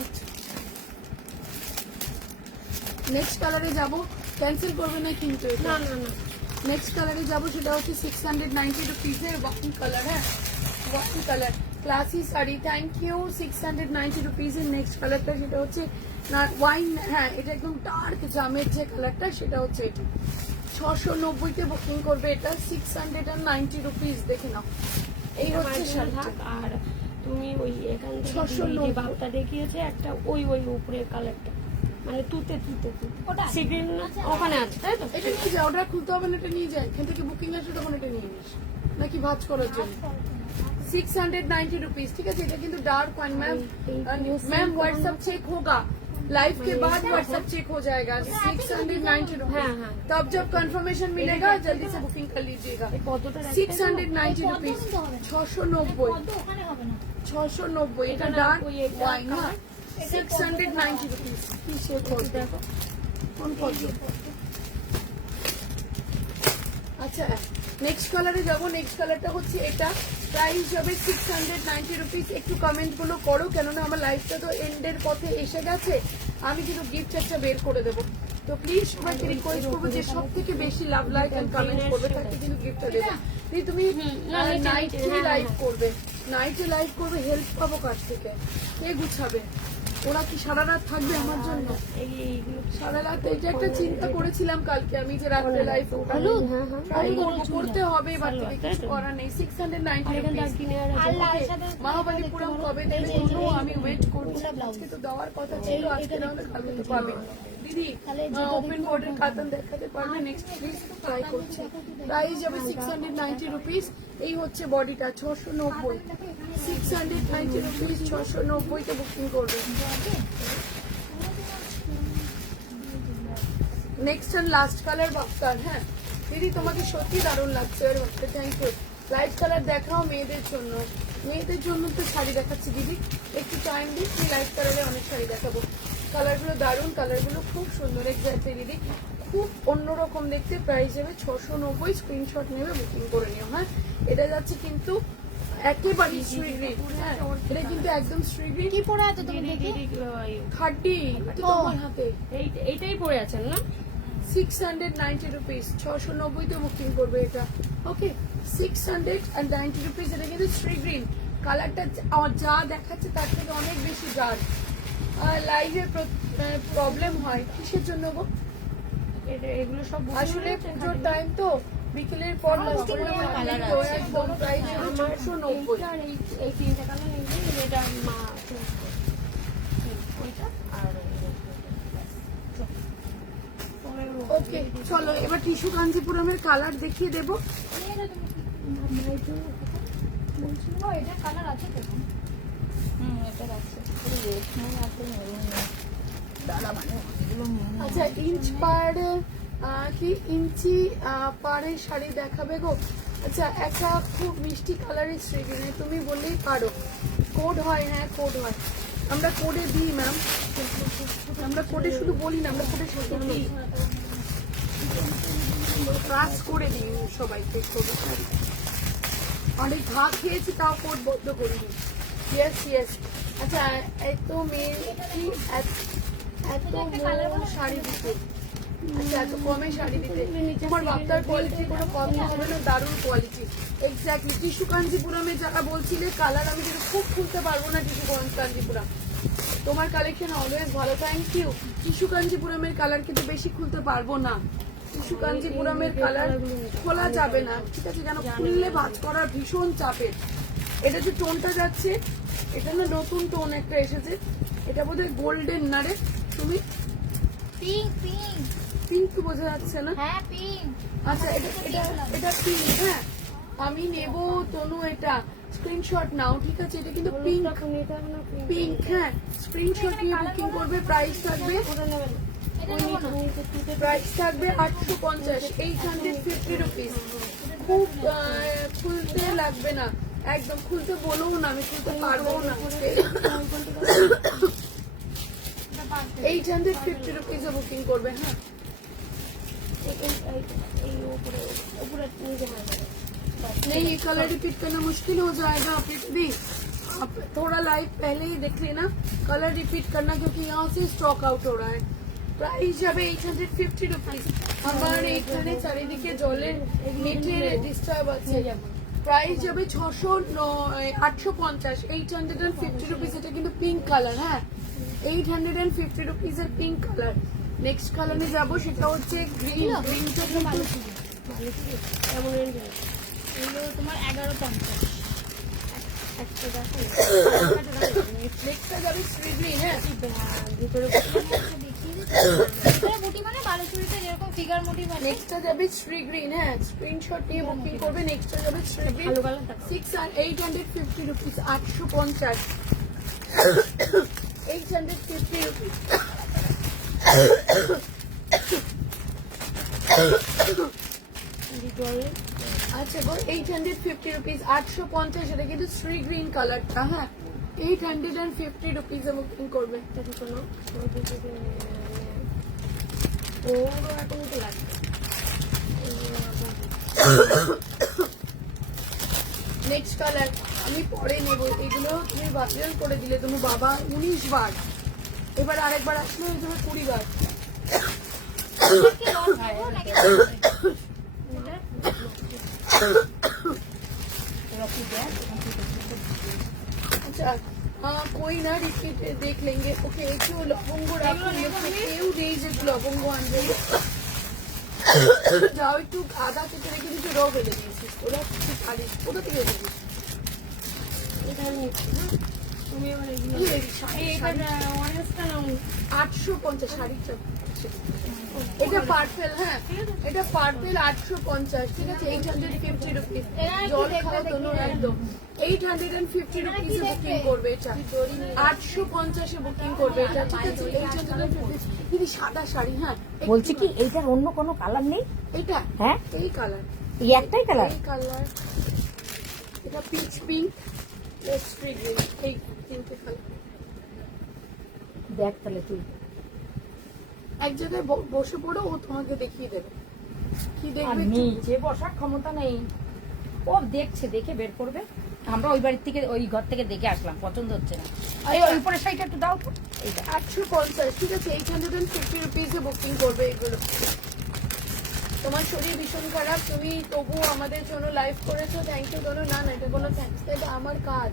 আচ্ছা নেক্সট কালারে যাব, ক্যান্সেল করবে না কিন্তু এটা। না নেক্সট কালারে যাব, সেটা হচ্ছে 690 রুপিসের ওয়াইন কালার। হ্যাঁ wine colour, classy sari, thank you. 690 রুপিসের নেক্সট কালারটা, সেটা হচ্ছে না ওয়াইন। হ্যাঁ এটা একদম ডার্ক জামের যে কালারটা, সেটা হচ্ছে এটা। 690-তে বুকিং করবে এটা, 690 রুপিস। দেখে নাও, এই হচ্ছে শাড়িটা। আর তুমি ওই এখান থেকে 690 যে বাপটা দেখিয়েছে একটা, ওই উপরের কালারটা, মানে তুতে ওটা? সিগ্রিন ওখানে আছে তাই তো? এটা নিয়ে যা, ওটা খুলতে হবে না, এটা নিয়ে যায়। এখান থেকে বুকিং আসবে তখন এটা নিয়ে নিস, নাকি ভাঁজ করার জন্য। 690 रुपीज, ठीक है। এটা কিন্তু dark one ma'am, ma'am WhatsApp check होगा लाइव के बाद, व्हाट्सएप चेक हो जाएगा। 690 रुपीज। हाँ। तो अब जब कंफर्मेशन मिलेगा जल्दी से बुकिंग कर लीजिएगा। কতটা 690 रुपीज, 690, ওখানে হবে না। 690। এটা এটা ডার্ক ওই এটা ওয়াইন, হ্যাঁ 690 रुपीज। কি শেপ হবে দেখো, কোন পদ্ম। আচ্ছা নেক্সট কালারে যাবো, নেক্সট কালারটা হচ্ছে এটা, প্রাইস যাবে 690 রুপিস। একটু কমেন্ট গুলো করো, কেননা আমার লাইফটা তো এন্ডের পথে এসে গেছে, আমি কিন্তু গিফট একটা বের করে দেবো। তো প্লিজ সবাইকে রিকোয়েস্ট করবো যে সব থেকে বেশি লাভ লাইক এন্ড কমেন্ট করবে, তাকে কিন্তু গিফটটা দেবো। তুমি নাইটে লাইভ করবে, নাইটে লাইভ করবে, হেল্প পাবো কার থেকে, কে গুছাবে? ওরা কি সারা রাত থাকবে আমার জন্য? এইগুলো সারা রাত এটা একটা চিন্তা করেছিলাম কালকে আমি যে রাত্রে লাইফ ওঠানো ট্রাই করবো, করতে হবে, এবার থেকে কিছু করার নেই। 690 রুপিস। আর লাল সাদা মহাবালিপুরম কবে দেবে কোনো আমি ওয়েট করছি। আজকে তো দেওয়ার কথা ছিল, আজকে না হলে কালকে তো পাবে। দিদি ওপেন বোর্ডের কাতান দেখাতে পারবে? নেক্সট প্লিজ ট্রাই করছি। প্রাইস যাবে 690 রুপিস। এই হচ্ছে বডিটা 690, 690 রুপিস, 690 তে বুকিং করবে। নেক্সট এন্ড লাস্ট কালার বাক্তার। হ্যাঁ দিদি তোমাকে সত্যি দারুণ লাগছে এর মধ্যে, থ্যাংক ইউ। লাইট কালার দেখাও মেয়েদের জন্য। মেয়েদের জন্য তো শাড়ি দেখাচ্ছি দিদি, একটু টাইম দিই, লাইট কালারে অনেক শাড়ি দেখাবো। কালারগুলো দারুণ, কালারগুলো খুব সুন্দর। এক্স্যাক্টলি দিদি খুব অন্যরকম দেখতে। প্রাইস যাবে 690। স্ক্রিনশট নেবে, বুকিং করে নিও। হ্যাঁ এটা যাচ্ছে কিন্তু একেবারে শ্রী গ্রিন। হ্যাঁ এটা কিন্তু একদম শ্রী গ্রিন। কি পরে আছে তুমি দেখি? খাড্ডি তোমার হাতে এইটাই পরে আছেন না? 690 রুপিস, 690 তে বুকিং করবে এটা। ওকে 690 রুপিস। এটা কিন্তু শ্রী গ্রিন কালারটা আমার যা দেখাচ্ছে তার থেকে অনেক বেশি ডার্ক। লাইভে প্রবলেম হয় কিসের জন্য গো? এগুলো সব আসলে পুজোর টাইম তো বিকেলের পর কাস্টমার কালার তো আছে। একদম প্রাইস হলো 690। আর এই তিনটা কালার নেই, যেটা মা ওইটা আর ওকে চলো এবার টিস্যু কাঞ্জিপুরমের কালার দেখিয়ে দেবো। এটা কালার আছে তো? এটা আছে। আচ্ছা ইঞ্চ পার কি ইঞ্চি পাড়ের শাড়ি দেখাবে গো? আচ্ছা একটা খুব মিষ্টি কালারের শ্রীগ্রিনে তুমি বললেই পারো। কোড হয়? হ্যাঁ কোড হয়, আমরা কোডে দিই ম্যাম। আমরা কোডে শুধু বলি না, আমরা কোডের সাথে দিই, ক্লাস করে দিই সবাইকে। কোডের শাড়ি অনেক ঘা খেয়েছি তাও কোড বদ্ধ করিনি। Yes yes. আচ্ছা এত মেয়ে কি এত মন শাড়ি দিতে, আচ্ছা এত কমে শাড়ি দিতে, তোমার বাপ্তার কোয়ালিটি কোনো কম হবে না, দারুণ কোয়ালিটি। এক্স্যাক্টলি টিস্যু কাঞ্জিপুরমে যারা বলছিলে কালার আমি কিন্তু খুব খুলতে পারবো না। টিস্যু কাঞ্জিপুরম তোমার কালেকশন অলওয়েজ ভালো, থ্যাংক ইউ। টিস্যু কাঞ্জিপুরমের কালার কিন্তু বেশি খুলতে পারবো না। টিস্যু কাঞ্জিপুরমের কালার খোলা যাবে না, ঠিক আছে? কেন খুললে ভাঁজ করার ভীষণ চাপের। এটা যে টোনটা যাচ্ছে এটা না নতুন টোন একটা এসেছে, এটা বোধহয় গোল্ডেন না রে? তুমি পিঙ্ক পিঙ্ক। পিঙ্ক তো বোঝা যাচ্ছে না। হ্যাঁ পিঙ্ক। আচ্ছা এটা এটা এটা পিঙ্ক। হ্যাঁ আমি নেব তনু, এটা স্ক্রিনশট নাও, ঠিক আছে? এটা কিন্তু পিঙ্ক পিঙ্ক। হ্যাঁ স্ক্রিনশট নিয়ে বুকিং করবে। প্রাইস থাকবে প্রাইস থাকবে 850, 850 রুপিস। খুব খুলতে লাগবে না, একদম খুলতে বলবো না, আমি খুলতে পারবো না। 850 রুপিস বুকিং করবে। হ্যাঁ नहीं ये कलर रिपीट करना मुश्किल हो जाएगा प्रीति दी। आप थोड़ा लाइव पहले ही देख लेना, कलर रिपीट करना क्योंकि यहाँ से स्टॉक आउट हो रहा है। প্রাইস যাবে 850 রুপিস। আমার এখানে চারিদিকে জলের নেটের ডিস্টার্ব আছে। প্রাইস যাবে 850, 850 রুপিস। এটা কিন্তু পিঙ্ক কালার। হ্যাঁ 850 রুপিস এর পিঙ্ক কালার। নেক্সট কালারে যাবো, সেটা হচ্ছে গ্রিন। গ্রিনটা কিন্তু এমন এগুলো তোমার 1150। নেক্সটটা যাবে শ্রী গ্রিন। হ্যাঁ ভিতরে মুটি মানে বালুচুরিতে যেরকম ফিগার মুটি মানে। নেক্সটটা যাবে শ্রী গ্রিন। হ্যাঁ স্ক্রিনশট নিয়ে বুকিং করবে। নেক্সটটা যাবে শ্রী গ্রিন, ভালো কালার 850 রুপিস, 850, 850 রুপিস। আচ্ছা গো 850 রুপিস, 850। এটা কিন্তু শ্রী গ্রিন কালারটা। হ্যাঁ 850 রুপিস বুকিং করবে। ওরও এখন তো লাগবে। নেক্সট কালার আমি পরে নেব। এগুলো তুমি ভাইরাল করে দিলে তুমি বাবা 19 বার, এবার আরেকবার আসলে হয়ে যাবে 20 বার। আচ্ছা कोई ना रिपीट देख लेंगे। ओके একটু লবঙ্গ রাখুন, কেউ নেই যে লবঙ্গ আনবে। যাও একটু আদা কেটে রেখে দিচ্ছি, রও ফেলে দিয়েছি। ওরা কি খালিস কোথা থেকে রেখেছিস? তুমি এবার এগুলো শাড়ি 850 শাড়িটা। এটা পার্পেল, হ্যাঁ এটা পার্পেল 850, ঠিক আছে 850 রুপিস। জল খাওয়া তো নো, একদম 850 রুপিস বুকিং করবে এটা, 850 এ বুকিং করবে এটা, ঠিক আছে 850। দিদি সাদা শাড়ি, হ্যাঁ বলছি কি এইটার অন্য কোনো কালার নেই? এটা হ্যাঁ এই কালার, এই একটাই কালার। এই কালার, এটা পিচ পিঙ্ক, পেস্ট্রি গ্রিন, এই তিনটে কালার। দেখ তাহলে তুই এক জায়গায় বসে পড়ো, ও তোমাকে দেখিয়ে দেবে কি আর দেখবে। নিচে বসার ক্ষমতা নেই, ও দেখছে, দেখে বের করবে। আমরা ওই বাড়ির থেকে ওই ঘর থেকে দেখে আসলাম, পছন্দ হচ্ছে না। এই ওই উপরের শাড়িটা একটু দাও তো, এইটা 850, ঠিক আছে 850 রুপিসে বুকিং করবে এগুলো। তোমার শরীর ভীষণ খারাপ, তুমি তবু আমাদের জন্য লাইভ করেছো, থ্যাংক ইউ বলো। না না এটা কোনো থ্যাংকস, এটা আমার কাজ,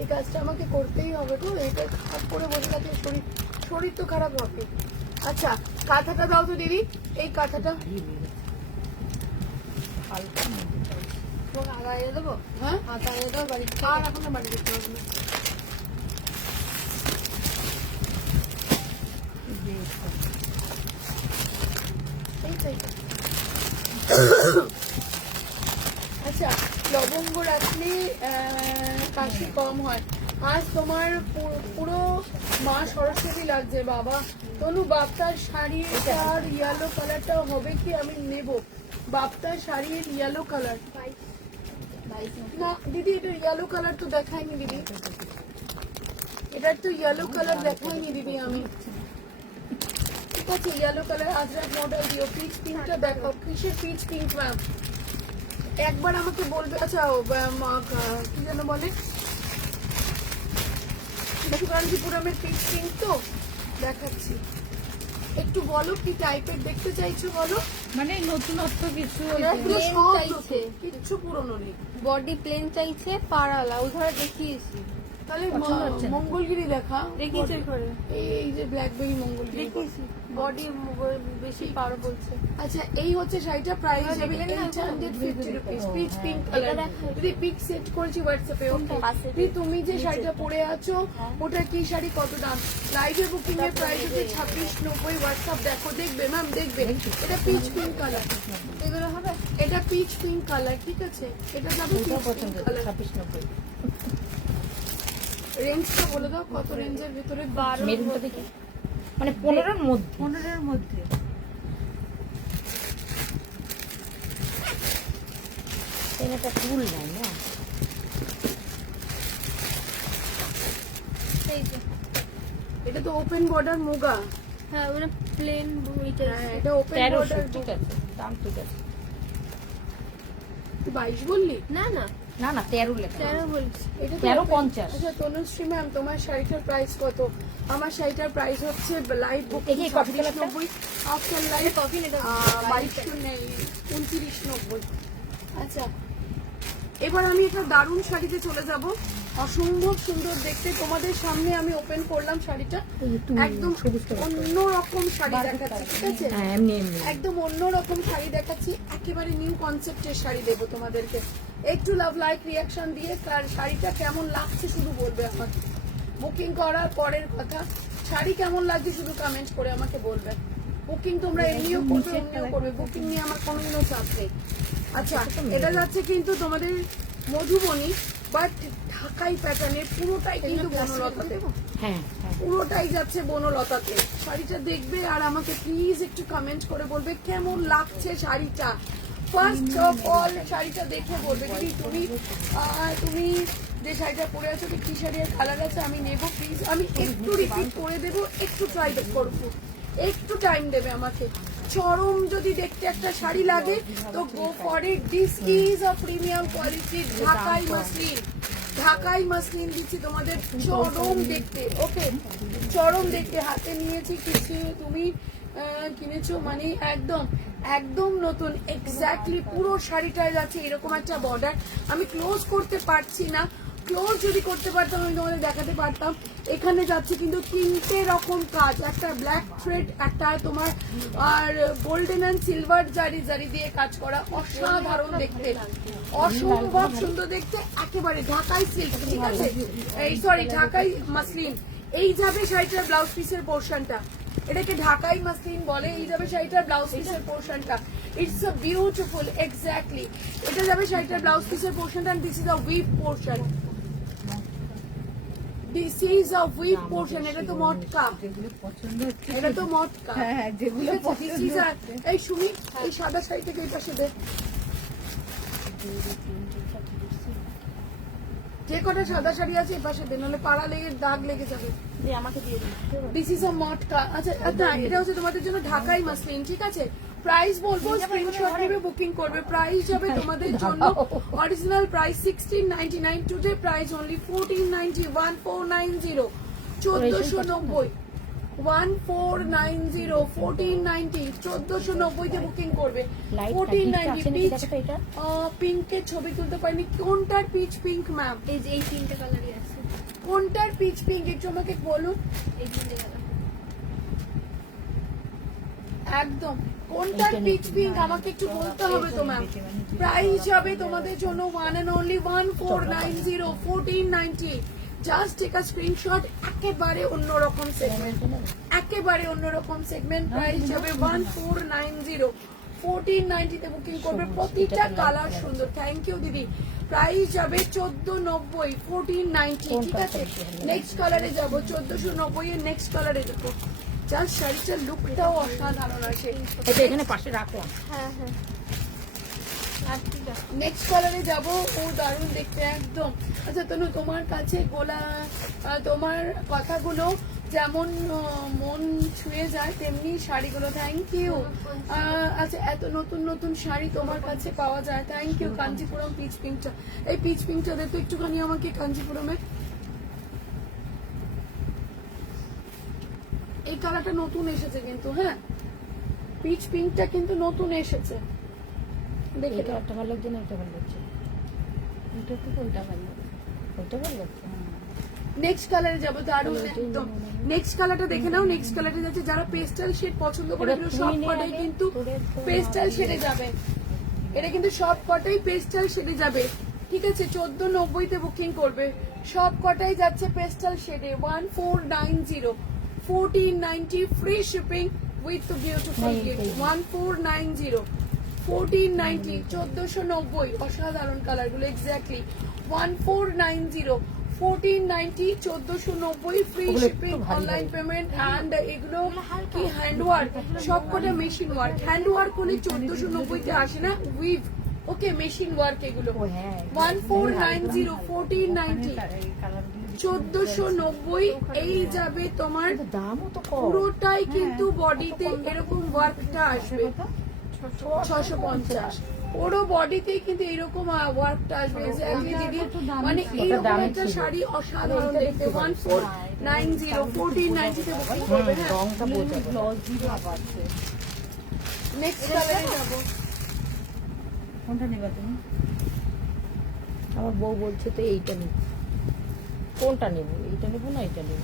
এই কাজটা আমাকে করতেই হবে তো। এটা খারাপ করে বসে থাকলে শরীর শরীর তো খারাপ হবে। আচ্ছা কাঁথাটা দাও তো দিদি, এই কাঁথাটা হালকা মধ্যে চাইছি। তোমাকে আগায় দেবো, হ্যাঁ আগায় দেবো বাড়ি, আর এখন বাড়ি যেতে হবে না। আচ্ছা লবঙ্গ রাখলে কাশি কম হয়। আজ তোমার পুরো মা সরস্বতী লাগছে বাবা। তনু বাপ্তার শাড়িটার ইয়েলো কালারটা হবে কি? আমি নেব বাপ্তার শাড়ির ইয়েলো কালার। না দিদি এটা ইয়েলো কালার তো দেখায়নি দিদি, এটার তো ইয়েলো কালার দেখায়নি দিদি আমি। ঠিক আছে ইয়েলো কালার আজরাক মডেল দিও। পিচ পিঙ্কটা দেখো, কিসের পিচ পিঙ্ক ম্যাম একবার আমাকে বলবে। আচ্ছা কি যেন বলে, কাঞ্চিপুরমের পিচ পিঙ্ক তো দেখাচ্ছি। একটু বলো কি টাইপের দেখতে চাইছো বলো। মানে নতুনত্ব কিছু এগুলো plain সব চাইছে। নতুন, কিচ্ছু পুরনো নেই। বডি প্লেন চাইছে, পাড়ালা ওধারে দেখিয়েছি। তাহলে পছন্দ হচ্ছে না। মঙ্গলগিরি দেখা, দেখিয়েছে করে এই যে ব্ল্যাকবেরি মঙ্গলগিরি। দেখিয়েছি, বডি বেশি পারো বলছে। আচ্ছা এই হচ্ছে শাড়িটা, প্রাইস যাবে 850 রুপিস, পিচ পিঙ্ক কালার। যদি পিক সেট করেছি হোয়াটসঅ্যাপে, ওকে তুমি যে শাড়িটা পরে আছো ওটা কি শাড়ি, কত দাম? লাইভে বুকিং এর প্রাইস হচ্ছে 2690। হোয়াটসঅ্যাপ দেখো, দেখবে ম্যাম দেখবে। এটা পিচ পিঙ্ক কালার, এগুলো হবে। এটা পিচ পিঙ্ক কালার, ঠিক আছে এটা যাবে ওটাও পিচ পছন্দ পিঙ্ক হচ্ছে, কালার। 2690। রেঞ্জটা বলে দাও কত রেঞ্জের ভিতরে? মেরুনটা দেখি, মানে 15-এর মধ্যে। 15-এর মধ্যে। এটা ফুল নাই না, এই যে এটা তো ওপেন বর্ডার মুগা। হ্যাঁ ওটা প্লেন বইটা। হ্যাঁ এটা ওপেন 1300, বর্ডার, ঠিক আছে দাম ঠিক আছে। 22 বললি? না না না না 13 লেখা, 13 বলছি। এটা তো 1350। আচ্ছা তনুশ্রী ম্যাম তোমার শাড়িটার প্রাইস কত? আমার শাড়িটার প্রাইস হচ্ছে লাইভ বুকিং দেখি কপি কালারটা। 2690, আফটার লাইভ কফি নেই 2990। আচ্ছা এবার আমি একটা দারুণ শাড়িতে চলে যাব, অসম্ভব সুন্দর দেখতে। তোমাদের সামনে আমি ওপেন করলাম শাড়িটা, একদম অন্যরকম শাড়ি দেখাচ্ছি, ঠিক আছে হ্যাঁ এমনি এমনি একদম অন্যরকম শাড়ি দেখাচ্ছি, একেবারে নিউ কনসেপ্টের শাড়ি দেবো তোমাদেরকে। একটু লাভ লাইক রিয়াকশন দিয়ে তার শাড়িটা কেমন লাগছে শুধু বলবে আমাকে। বুকিং করার পরের কথা, শাড়ি কেমন লাগছে শুধু কমেন্ট করে আমাকে বলবে। বুকিং তোমরা এমনিও করবে এমনিও করবে, বুকিং নিয়ে আমার কোনোদিনও চাপ নেই। আচ্ছা এটা যাচ্ছে কিন্তু তোমাদের মধুবনী বাট ঢাকাই প্যাটার্নের, পুরোটাই কিন্তু বনলতাতে, হ্যাঁ হ্যাঁ। পুরোটাই যাচ্ছে বনলতাতে। শাড়িটা দেখবে আর আমাকে প্লিজ একটু কমেন্ট করে বলবে কেমন লাগছে শাড়িটা। ফার্স্ট অফ অল শাড়িটা দেখে বলবে দিদি তুমি যে শাড়িটা পরে আছো কি শাড়ির কালার আছে আমি নেবো প্লিজ। আমি একটু রিপিট করে দেবো, একটু ট্রাই করবো, একটু টাইম দেবে আমাকে। চরম যদি দেখতে একটা শাড়ি লাগে তো go for it, this is a premium কোয়ালিটির ঢাকাই মাসলিন। ঢাকাই মাসলিন দিচ্ছি তোমাদের, চরম দেখতে, ওকে চরম দেখতে। হাতে নিয়েছি কিছু, তুমি কিনেছো মানে একদম একদম নতুন, এক্স্যাক্টলি পুরো শাড়িটায় যাচ্ছে এরকম একটা বর্ডার। আমি ক্লোজ করতে পারছি না, ক্লোজ যদি করতে পারতাম আমি তোমাদের দেখাতে পারতাম। এখানে যাচ্ছে কিন্তু 3টে রকম কাজ, একটা ব্ল্যাক থ্রেড, একটা তোমার আর গোল্ডেন অ্যান্ড সিলভার জারি দিয়ে কাজ করা, অসাধারণ দেখতে, অসম্ভব সুন্দর দেখতে, একেবারে ঢাকাই সিল্ক, ঠিক আছে, এই সরি ঢাকাই মাসলিন। এই যাবে শাড়িটার ব্লাউজ পিসের পোর্শনটা, এটাকে ঢাকাই মাসলিন বলে, এই যাবে শাড়িটার ব্লাউজ পিসের পোর্শনটা। ইটস আ বিউটিফুল, এক্স্যাক্টলি এটা যাবে শাড়িটার ব্লাউজ পিসের পোর্শনটা। And this is a weave portion, this is a weave portion. এটা তো মটকা, যেগুলো পছন্দ হচ্ছে, এটা তো মটকা। হ্যাঁ যেগুলো ঠিক আছে, this is a- এই সুমি এই সাদা শাড়িটাকে এই পাশে দে, যে কটা সাদা শাড়ি আছে এই পাশে দে, নাহলে পাড়া লেগে দাগ লেগে যাবে। আমাকে দিয়ে দিন। দিস ইজ আ মটকা। আচ্ছা আচ্ছা, এটা হচ্ছে তোমাদের জন্য ঢাকাই মাসলিন, ঠিক আছে। প্রাইস বলবো, স্ক্রিনশট নেবে, বুকিং করবে। প্রাইস যাবে তোমাদের জন্য original price 1699, today price only 1490, 1490, 1490, 1490, 1490, 1490 তে বুকিং করবে। লাইট 1490 আছে নাকি পিচ দেখো তো এটা? পিঙ্কের ছবি তুলতে পারিনি, কোনটার পিচ পিঙ্ক ম্যাম? এই যে এই 3টে কালারই আছে, কোনটার পিচ পিঙ্ক একটু আমাকে বলুন। এই 3টে কালার। একদম কোনটার পিচ পিঙ্ক আমাকে একটু বলতে হবে তো ম্যাম। প্রাইস যাবে তোমাদের জন্য 1 and only 1490, 1490। Just take a screenshot. একেবারে অন্যরকম সেগমেন্ট, একেবারে অন্যরকম সেগমেন্ট। প্রাইস যাবে 1490, 1490 তে বুকিং করবে। প্রতিটা কালার সুন্দর। থ্যাংক ইউ দিদি। প্রাইস যাবে 1490, 1490, ঠিক আছে। নেক্সট কালারে যাবো, 1490 এর নেক্সট কালারে যাবো। জাস্ট শাড়িটার লুকটাও অসাধারণ আছে। এটা এখানে পাশে রাখলাম। হ্যাঁ হ্যাঁ, আর কি আছে? নেক্সট কালারে যাব, ও দারুণ দেখতে একদম। আচ্ছা তনু, তোমার কাছে গোলা তোমার কথাগুলো যেমন মন ছুঁয়ে যায় তেমনি শাড়িগুলো। Thank you. আচ্ছা, এত নতুন নতুন শাড়ি তোমার কাছে পাওয়া যায়, থ্যাংক ইউ। কাঞ্চিপুরম পিচ পিঙ্কটা, এই পিচ পিঙ্কটা দেখো একটুখানি আমাকে কাঞ্চিপুরমের। এই কালারটা নতুন এসেছে কিন্তু, হ্যাঁ পিচ পিঙ্কটা কিন্তু নতুন এসেছে, দেখে এটা দাও। একটা ভালো লাগছে না, এটা ভালো লাগছে, এটা থেকে ওইটা ভালো লাগে। ওইটা ভালো লাগছে। নেক্সট কালারে যাবো, দারুণ একদম। নেক্সট কালারটা দেখে নাও। নেক্সট কালারে যাচ্ছে যারা পেস্টাল শেড পছন্দ করে, এগুলো সব কটাই কিন্তু পেস্টাল শেডে যাবে। এটা কিন্তু সব কটাই পেস্টাল শেডে যাবে, ঠিক আছে। 1490 তে বুকিং করবে। সব কটাই যাচ্ছে পেস্টাল শেডে। 1490, 1490, free shipping with beautiful gift. 1490, 1490, 1490, অসাধারণ কালারগুলো, exactly 1490, 1490, 1490, free shipping, online payment. And এগুলো কি হ্যান্ডওয়ার্ক, সবকটা মেশিন ওয়ার্ক। হ্যান্ডওয়ার্ক হলে 1490 তে আসে না, উইভ, ওকে মেশিন ওয়ার্ক এগুলো। 1490, 1490, 1490, এই যাবে তোমার। দামও তো কম। পুরোটাই কিন্তু বডিতে এরকম ওয়ার্কটা আসবে। 650, পুরো বডিতেই কিন্তু এরকম ওয়ার্কটা আসবে। এক্স্যাক্টলি দিদি, মানে এইরকম একটা শাড়ি অসাধারণ দেখতে। 1490, 1490 তে বুকিং করবে। হ্যাঁ, রংটা বোঝা যায়। গ্লসি ভাব আছে। নেক্সট কালারে যাবো। কোনটা নেবা তুমি? আমার বউ বলছে তো এইটা নেব। কোনটা নেব? এইটা নেব না এইটা নেব?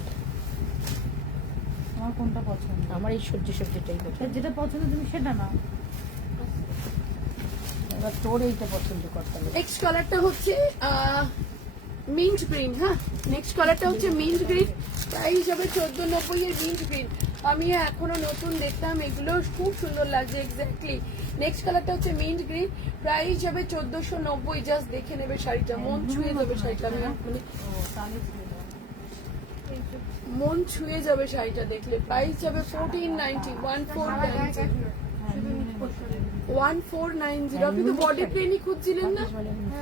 আমার কোনটা পছন্দ? আমার এই সবজি সবজিটাই পছন্দ। যেটা পছন্দ তুমি সেটা নাও। এবার তোর এইটা পছন্দ করতে হবে। নেক্সট কালারটা হচ্ছে মিন্ট গ্রিন। হ্যাঁ, নেক্সট কালারটা হচ্ছে মিন্ট গ্রিন। প্রাইস হবে 1490 এর মিন্ট গ্রিন। আমি এখনো নতুন দেখতাম, এগুলো খুব সুন্দর লাগছে। এক্স্যাক্টলি নেক্সট কালারটা হচ্ছে মিন্ট গ্রিন। প্রাইস হবে 1490। জাস্ট দেখে নেবে শাড়িটা, মন ছুঁয়ে যাবে শাড়িটা। আমি মানে মন ছুঁয়ে যাবে শাড়িটা দেখলে। প্রাইস যাবে 1490, 1490, 1490। আপনি তো বডি প্লেনই খুঁজছিলেন না?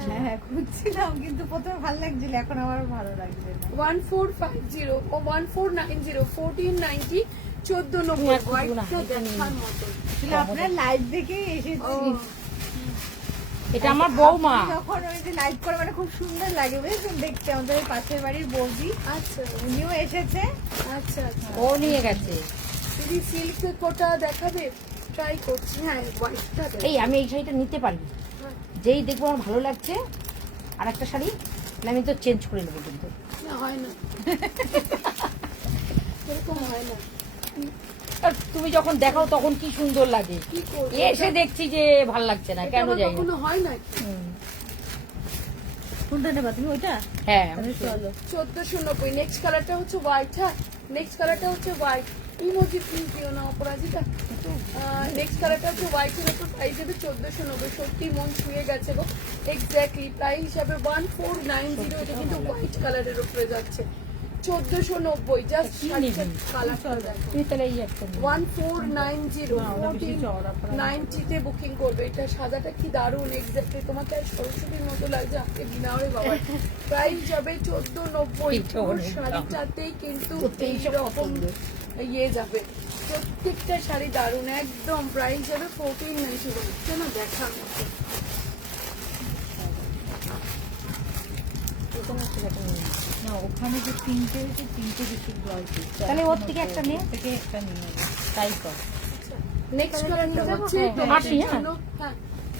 হ্যাঁ খুঁজছিলাম, কিন্তু প্রথমে ভালো লাগছিল, এখন আবার ভালো লাগছে না। 1450 ও 1490, 1490, 1490। হোয়াইটটা দেখার মতো। আসলে আপনার লাইভ দেখে এসেছি। এটা আমার বৌমা। যখন ওই যে লাইভ করে মানে খুব সুন্দর লাগে বুঝেছেন দেখতে। আমাদের ওই পাশের বাড়ির বৌদি, আচ্ছা উনিও এসেছে। আচ্ছা আচ্ছা। ও নিয়ে গেছে। দিদি সিল্ক কোটা দেখাবে? ট্রাই করছি। হ্যাঁ, হোয়াইটটা এই আমি এই শাড়িটা নিতে পারি, যেই দেখবো আমার ভালো লাগছে। আর একটা শাড়ি না, আমি তো চেঞ্জ করে নেবো কিন্তু। না হয় না, এরকম হয় না। আর তুমি যখন দেখাও তখন কি সুন্দর লাগে, কি করবো? এসে দেখছি যে ভাল লাগছে না, এটা কেন আবার যাই না। কখনো হয় না। কোনটা নেবা তুমি? ওইটা? হ্যাঁ, চলো। 1490। নেক্সট কালারটা হচ্ছে হোয়াইট। হ্যাঁ, নেক্সট কালারটা হচ্ছে হোয়াইট। ইমোজি প্লিজ দিও না অপরাজিতা। নেক্সট কালারটা হচ্ছে হোয়াইটের উপর প্রাইস যাবে 1490। সত্যি মন ছুঁয়ে গেছে গো। এক্স্যাক্টলি প্রাইস হিসাবে 1490। এটা কিন্তু হোয়াইট কালারের উপরে যাচ্ছে 1490। জাস্ট কালারটা দেখো। তুমি তাহলে এই একটা নিও। 1490 1490 বুকিং করবে। এটা সাদাটা কি দারুণ, এক্স্যাক্টলি তোমাকে আর সরস্বতীর মতো লাগছে। আপনি বিনারে বাবা। প্রাইস যাবে 1490। পুরো শাড়িটাতেই কিন্তু এইরকম ইয়ে যাবে, প্রত্যেকটা শাড়ি দারুণ একদম। প্রাইস যাবে 1490। হচ্ছে না দেখা না, ওখানে যে তিনটে হয়েছে, তিনটে বেশি আছে। তাহলে ওর থেকে একটা নে। থেকে একটা নিয়ে নেবো। তাই কর। নেক্সট কালারটা হচ্ছে হ্যাঁ, তোমাদের আসি, হ্যাঁ। জন্য, হ্যাঁ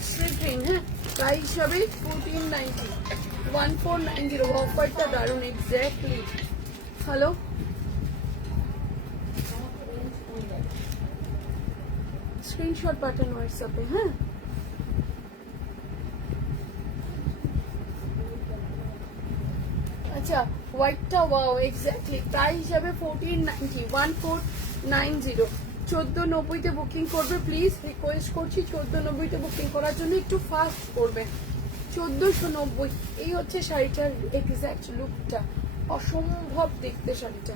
স্ট্রিং। হ্যাঁ, প্রাইস হবে 1490। 1490 অফারটা দারুণ এক্স্যাক্টলি। হ্যালো, স্ক্রিনশট পাঠানো হোয়াটসঅ্যাপে। হ্যাঁ, আচ্ছা হোয়াইটটা ওয়াও এক্স্যাক্টলি। প্রাইস যাবে 1490। 1490 1490 বুকিং করবে প্লিজ, রিকোয়েস্ট করছি 1490 বুকিং করার জন্য একটু ফাস্ট করবে। 1490। এই হচ্ছে শাড়িটার এক্স্যাক্ট লুকটা, অসম্ভব দেখতে শাড়িটা।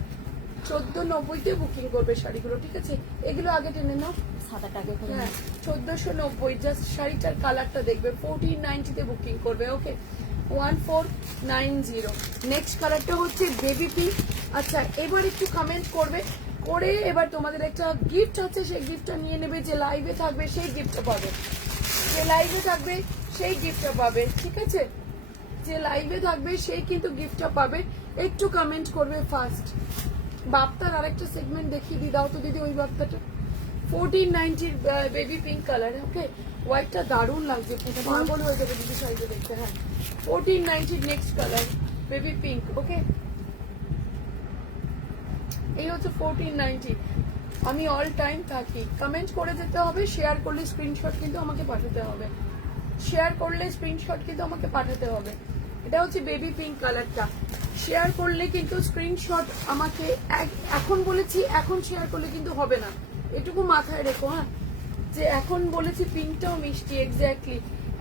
1490 বুকিং করবে শাড়িগুলো, ঠিক আছে? এগুলো আগে টেনে নাও। সাদাটাকে করে হ্যাঁ 1490। জাস্ট শাড়িটার কালারটা দেখবে। 1490 বুকিং করবে। ওকে 1490। নেক্সট কালারটা হচ্ছে বেবি পিঙ্ক। আচ্ছা এবার একটু কমেন্ট করবে, করে এবার তোমাদের একটা গিফট আছে, সেই গিফটটা নিয়ে নেবে। যে লাইভে থাকবে সেই গিফটটা পাবে, যে লাইভে থাকবে সেই গিফটটা পাবে, ঠিক আছে? যে লাইভে থাকবে সেই কিন্তু গিফটটা পাবে। একটু কমেন্ট করবে ফার্স্ট। বাপ্তার আরেকটা সেগমেন্ট দেখিয়ে দি, দাও তো দিদি ওই বাপ্তাটা। 1490 বেবি পিঙ্ক কালার। ওকে, হোয়াইটটা দারুণ লাগছে, পাগল হয়ে যাবে দিদি শাড়িটা দেখতে। হ্যাঁ 1490 নেক্সট কালার বেবি পিঙ্ক। ওকে, এই হচ্ছে 1490। আমি অল টাইম থাকি। কমেন্ট করে যেতে হবে, শেয়ার করলে স্ক্রিনশট কিন্তু আমাকে পাঠাতে হবে। শেয়ার করলে স্ক্রিনশট কিন্তু আমাকে পাঠাতে হবে। এটা হচ্ছে বেবি পিঙ্ক কালারটা। শেয়ার করলে কিন্তু স্ক্রিনশট আমাকে এখন বলেছি, এখন শেয়ার করলে কিন্তু হবে না, এটুকু মাথায় রেখো। হ্যাঁ, যে এখন বলেছি পিঙ্কটাও মিষ্টি, এক্স্যাক্টলি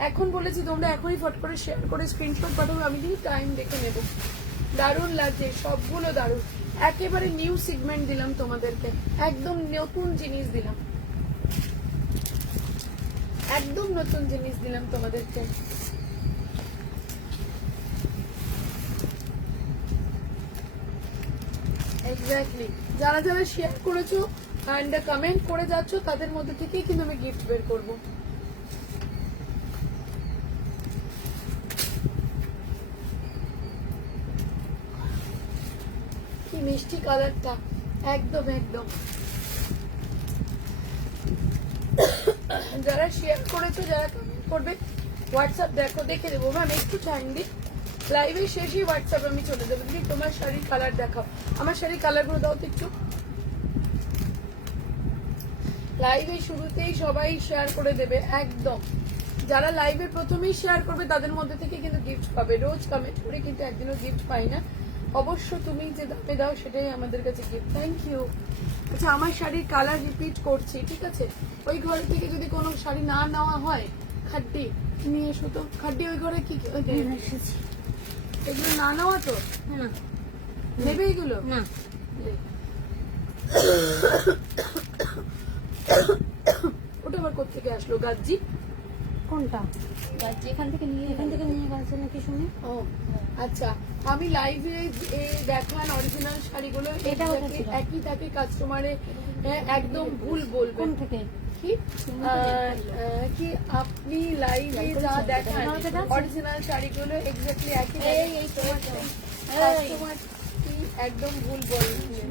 এখন বলেছি তোমরা এখনই ফট করে শেয়ার করে স্ক্রিনশট পাঠাবে, আমি কিন্তু টাইম দেখে নেব। দারুণ লাগছে সবগুলো, দারুণ। একেবারে নিউ সেগমেন্ট দিলাম তোমাদেরকে, একদম নতুন জিনিস দিলাম, একদম নতুন জিনিস দিলাম তোমাদেরকে। এক্স্যাক্টলি যারা যারা শেয়ার করেছো এন্ড কমেন্ট করে যাচ্ছ তাদের মধ্যে থেকেই কিন্তু আমি গিফট বের করবো। কি মিষ্টি কালারটা, একদম একদম। যারা শেয়ার করেছো, যারা কমেন্ট করবে, হোয়াটসঅ্যাপ দেখো, দেখে দেবো। ম্যাম একটু টাইম দিই, লাইভের শেষেই হোয়াটসঅ্যাপ আমি চলে যাবো। দিদি তোমার শাড়ির কালার দেখাও, আমার শাড়ির কালারগুলো দাও তো একটু। লাইভে শুরুতেই সবাই শেয়ার করে দেবে একদম। যারা লাইভে প্রথমেই শেয়ার করবে তাদের মধ্যে থেকে কিন্তু গিফট পাবে। রোজ কমেন্ট করে কিন্তু একদিনও গিফট পাই না, অবশ্য তুমি যে দামে দাও সেটাই আমাদের কাছে গিফট। Thank you. আচ্ছা আমার শাড়ির কালার রিপিট করছি, ঠিক আছে? ওই ঘর থেকে যদি কোনো শাড়ি না নেওয়া হয়, খাড্ডি নিয়ে এসো তো। খাড্ডি ওই ঘরে কি এগুলো না নেওয়া তো না নেবে এগুলো না, ওটা আবার কোথেকে আসলো? গাজ্জি কোনটা? এখান থেকে নিয়ে গেছে নাকি শুনে। ও আচ্ছা, আমি লাইভে দেখান অরিজিনাল শাড়িগুলো এটা exactly কোথা ছিল? একই থাকে, কাস্টমারে একদম ভুল বলবে। কোন থেকে? কি কি আপনি লাইভে যা দেখান অরিজিনাল শাড়িগুলো এক্স্যাক্টলি একই কাস্টমার কি একদম ভুল বললেন।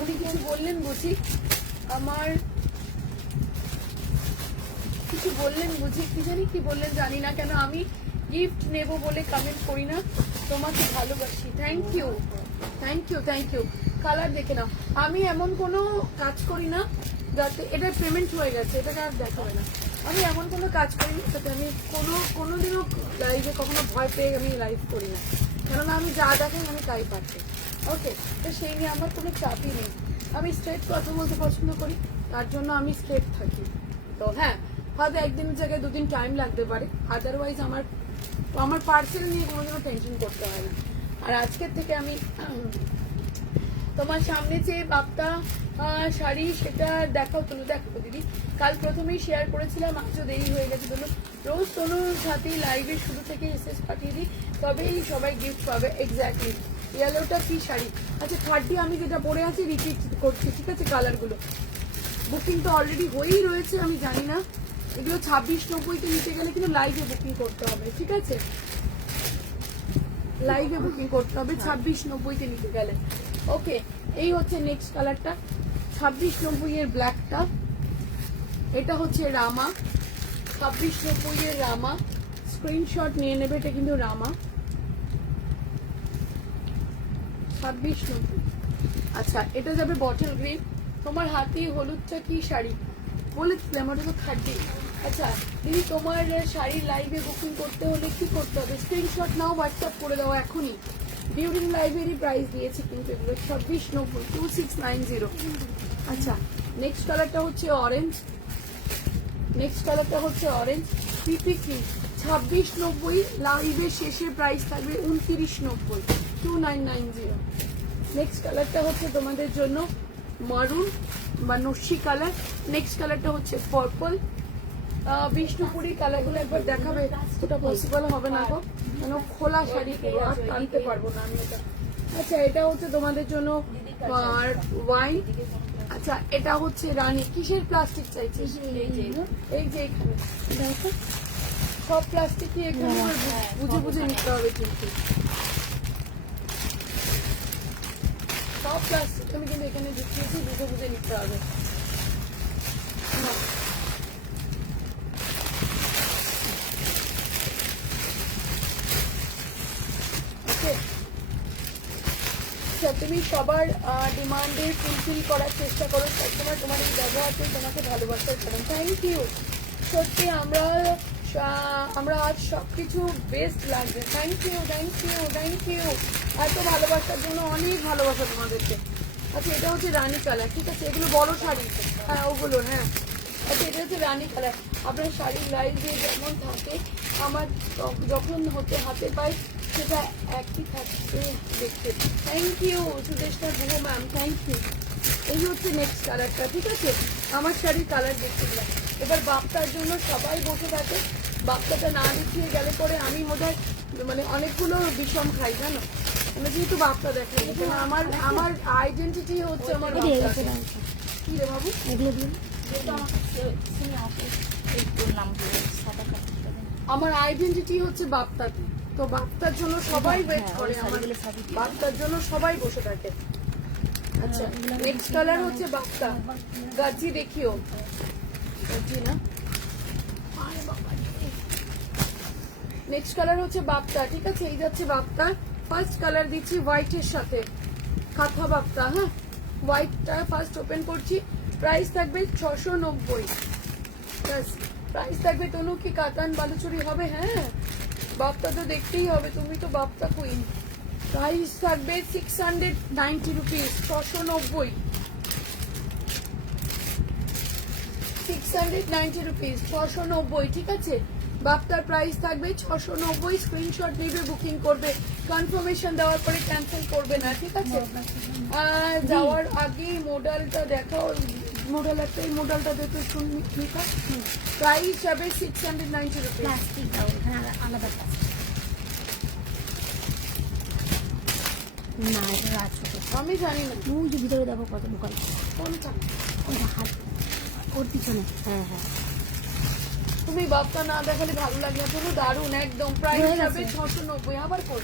উনি কিছু বললেন বুঝি। আমার কি কিছু বললেন বুঝি, কি জানি কি বললেন জানি না, কেন আমি গিফট নেব বলে কমেন্ট করি না, তোমাকে ভালোবাসি। Thank you thank you thank you. Colour দেখে নাও, আমি এমন কোনো কাজ করি না যাতে, এটা পেমেন্ট হয়ে গেছে, এটাকে আর দেখাবে না। আমি এমন কোনো কাজ করি না যাতে আমি কোনোদিনও লাইভে কখনো ভয় পেয়ে আমি লাইভ করি না, কেননা আমি যা দেখাই আমি তাই পারছি। ওকে, তো সেই নিয়ে আমার কোনো চাপই নেই। আমি স্ট্রেট কথা বলতে পছন্দ করি, তার জন্য আমি স্ট্রেট থাকি। তো হ্যাঁ, হয়তো একদিনের জায়গায় দুদিন টাইম লাগতে পারে, আদারওয়াইজ আমার পার্সেল নিয়ে কোনোদিনও টেনশন করতে হয় না। আর আজকের থেকে আমি তোমার সামনে যে বাপ্তা শাড়ি সেটা দেখাও, তনু দেখাবো দিদি। কাল প্রথমেই শেয়ার করেছিলাম, আজও দেরি হয়ে গেছে। তনু রোজ তনুর সাথে লাইভের শুরু থেকে এসএস পাঠিয়ে দিই, তবেই সবাই গিফট পাবে। এক্স্যাক্টলি। ইয়েলোটা কি শাড়ি? আচ্ছা, থার্ডটি আমি যেটা পরে আছি রিপিট করছি, ঠিক আছে? কালারগুলো বুকিং তো অলরেডি হয়েই রয়েছে, আমি জানি না এগুলো 2690-তে নিতে গেলে কিন্তু লাইভে বুকিং করতে হবে, ঠিক আছে? লাইভে বুকিং করতে হবে 2690-তে নিতে গেলে। ওকে, এই হচ্ছে নেক্সট কালারটা, 2690 এর ব্ল্যাকটা। এটা হচ্ছে রামা, 2690 এর রামা। স্ক্রিনশট নিয়ে নেবে, এটা কিন্তু রামা 2690। আচ্ছা, এটা যাবে বটল গ্রিন। তোমার হাতি হলুদটা কি শাড়ি বলেছিলাম, ওটা তো 30। আচ্ছা দিদি, তোমার শাড়ি লাইভে বুকিং করতে হলে কি করতে হবে? স্ক্রিনশট নাও, হোয়াটসঅ্যাপ করে দাও এখনই। ডিউরিং লাইভেরই প্রাইস দিয়েছি কিন্তু এগুলো 2690, 2690। আচ্ছা, নেক্সট কালারটা হচ্ছে অরেঞ্জ। নেক্সট কালারটা হচ্ছে অরেঞ্জ পিপি ক্রিম, 2690। লাইভের শেষের প্রাইস থাকবে 2990, 2990। নেক্সট কালারটা হচ্ছে তোমাদের জন্য মারুন বা নস্যি কালার। নেক্সট কালারটা হচ্ছে পার্পল। বিষ্ণুপুরি কালারগুলো একবার দেখাবে, ওটা পসিবল হবে না গো, কেন খোলা শাড়ি পুরো আর টানতে পারবো না আমি এটা। আচ্ছা, এটা হচ্ছে তোমাদের জন্য ওয়াইন। আচ্ছা, এটা হচ্ছে রানী। কিসের প্লাস্টিক চাইছিস? এই যে এখানে দেখো, সব প্লাস্টিকই এখানে বুঝে বুঝে নিতে হবে কিন্তু। সব প্লাস্টিক আমি কিন্তু এখানে দেখিয়েছি, বুঝে বুঝে নিতে হবে। তুমি সবার ডিমান্ডের ফুলফিল করার চেষ্টা করো, সবসময় তোমার এই ব্যবহারকে তোমাকে ভালোবাসার কারণ। Thank you. সত্যি আমরা আজ সবকিছু বেস্ট লাগছে। Thank you thank you thank you, এত ভালোবাসার জন্য অনেক ভালোবাসা তোমাদেরকে। আচ্ছা, এটা হচ্ছে রানী কালার, ঠিক আছে? এগুলো বড় শাড়ি, হ্যাঁ ওগুলো, হ্যাঁ। আচ্ছা, এটা হচ্ছে রানী কালার। আপনার শাড়ির লাইন দিয়ে যেমন থাকে, আমার যখন হাতে পাই সেটা একই থাকতে দেখতে। Thank you Sudeshna Guha ma'am, thank you. এই হচ্ছে নেক্সট কালারটা, ঠিক আছে? আমার শাড়ির কালার দেখতে দিলাম। এবার বাপ্তার জন্য সবাই বসে থাকে, বাপ্তাটা না দেখিয়ে গেলে পরে আমি বোধহয় মানে অনেকগুলো বিষম খাই, জানো? মানে যেহেতু বাপ্তা দেখাই, আমার আইডেন্টিটি হচ্ছে আমার বাপ্তা। কি রে বাবু? আমার আইডেন্টিটি হচ্ছে বাপ্তাতে, তো বাপ্তার জন্য সবাই ওয়েট করে, আমার বাপ্তার জন্য সবাই বসে থাকে। আচ্ছা, নেক্সট কালার হচ্ছে বাপ্তা গাজি, দেখিও গাজি না। নেক্সট কালার হচ্ছে বাপ্তা, ঠিক আছে? এই যাচ্ছে বাপ্তা। ফার্স্ট কালার দিচ্ছি হোয়াইটের সাথে, কাঁথা বাপ্তা। হ্যাঁ, হোয়াইটটা ফার্স্ট ওপেন করছি। প্রাইস থাকবে 690। প্রাইস থাকবে। তনু কি কাতান বালুচুরি হবে? হ্যাঁ, বাপ্তা তো দেখতেই হবে, তুমি তো বাপ্তা কুইন। প্রাইস থাকবে 690 রুপিস, 690, 690 রুপিস, 690, ঠিক আছে? বাপ্তার প্রাইস থাকবে 690। স্ক্রিনশট নেবে, বুকিং করবে, কনফার্মেশন দেওয়ার পরে ক্যান্সেল করবে না, ঠিক আছে? যাওয়ার আগে মডেলটা দেখাও, মডেল একটা, এই মডেলটা দেখে শুনবি, ঠিক আছে? প্রাইস যাবে 690 রুপিস। প্লাস্টিক দাও, এখানে আলাদা প্লাস্টিক না, এটা ছোট। আমি জানি না, ওই যে ভিতরে দেখো কত দোকান, কোনটা ওই হাত ওর পিছনে। হ্যাঁ হ্যাঁ, তুমি বাপ্তা না দেখালে ভালো লাগে না। পুরো দারুণ একদম। প্রাইস যাবে 690। আবার কর,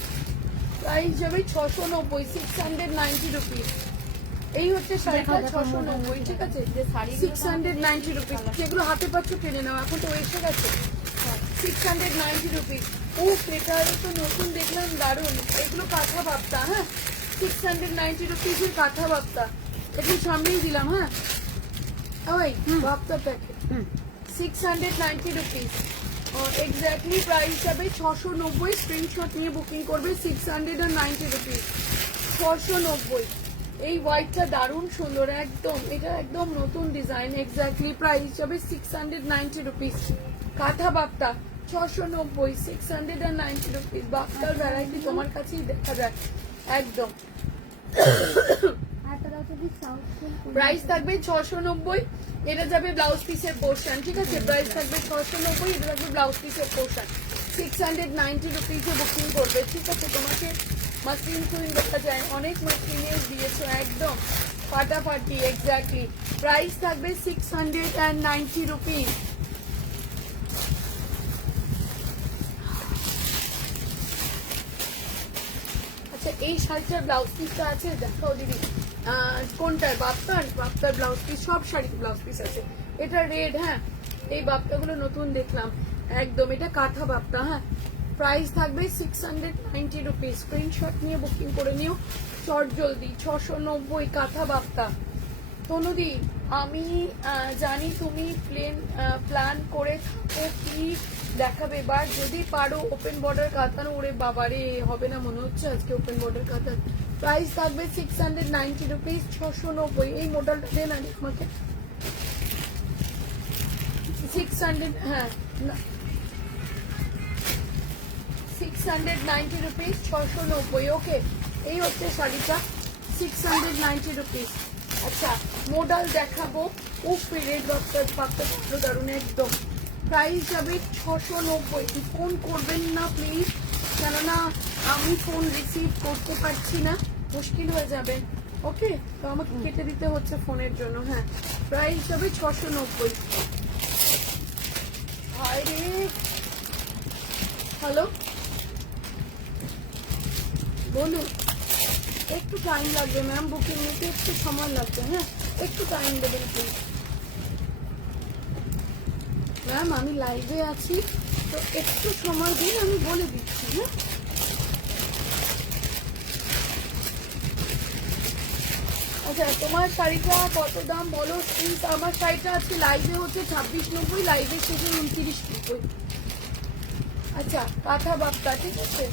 প্রাইস যাবে 690, 690 রুপিস। এই হচ্ছে শাড়িটা 690, ঠিক আছে, 690 রুপিস। যেগুলো হাতে পাচ্ছ কিনে নাও, এখন তো এসে গেছে। 690 রুপিস। ও এটা তো নতুন দেখলাম, দারুণ। এগুলো কাঁথা বাপ্তা, হ্যাঁ, 690 রুপিসের কাঁথা বাপ্তা। একটু সামনেই দিলাম, হ্যাঁ, ওই Bapta packet 690 rupees. Exactly price যাবে 690। স্ক্রিনশট নিয়ে বুকিং করবে। 690 রুপিস, 690। এই হোয়াইটটা দারুণ সুন্দর, একদম, এটা একদম নতুন ডিজাইন। এক্স্যাক্টলি প্রাইস যাবে 690 রুপিস। কাঁথা বাপ্তা 690, 690 রুপিস। বাপ্তার ভ্যারাইটি তোমার কাছেই দেখা যায় একদম। প্রাইস থাকবে 690। এটা যাবে ব্লাউজ পিসের পোর্শন, ঠিক আছে, প্রাইস থাকবে 690। এটা থাকবে ব্লাউজ পিসের পোর্শন। 690 রুপিসে বুকিং করবে, ঠিক আছে। তোমাকে মাসলিন কুইন দেখা যায়, অনেক মাসলিনের দিয়েছো, একদম ফাটাফাটি। এক্স্যাক্টলি প্রাইস থাকবে 690 রুপিস। আচ্ছা, এই শাড়িটার ব্লাউজ পিসটা আছে, দেখাও দিদি। কোনটার? বাপ্তার ব্লাউজ পিস, সব শাড়িতে ব্লাউজ পিস আছে। এটা রেড, হ্যাঁ, এই বাপ্তাগুলো নতুন দেখলাম একদম। এটা কাঁথা বাপ্তা, হ্যাঁ, প্রাইস থাকবে 690 রুপিস। স্ক্রিনশট নিয়ে বুকিং করে নিও চট জলদি। 690 কাঁথা বাপ্তা। তনুদি, আমি জানি তুমি প্ল্যান করে থাকো কি দেখাবে, বাট যদি পারো ওপেন বর্ডার কাতানো। ওরে বাবারে, হবে না মনে হচ্ছে আজকে ওপেন বর্ডার কাতান। প্রাইস থাকবে 690 রুপিস, 690। এই মডেলটা দেন আগে আমাকে। 600, হ্যাঁ, 690 রুপিস, 690। ওকে, এই হচ্ছে শাড়িটা 690 রুপিস। আচ্ছা, মডেল দেখাবো। উফ, রেড বাপ্তা দারুণ একদম। প্রাইস যাবে 690। ফোন করবেন না প্লিজ, কেননা আমি ফোন রিসিভ করতে পারছি না, মুশকিল হয়ে যাবে। ওকে, তো আমাকে কেটে দিতে হচ্ছে ফোনের জন্য। হ্যাঁ, প্রাইস যাবে 690। হ্যালো, বলুন। একটু টাইম লাগবে ম্যাম, বুকিং নিতে একটু সময় লাগবে। হ্যাঁ, একটু টাইম দেবেন প্লিজ ম্যাম, আমি লাইভে আছি, তো একটু সময় দিন, আমি বলে দিচ্ছি। হ্যাঁ, আচ্ছা, তোমার শাড়িটা কত দাম বলো প্লিজ। আমার শাড়িটা আজকে লাইভে হচ্ছে 2690, লাইভে শেষে 2990। আচ্ছা, কাঁথা বাপ্তা, ঠিক আছে,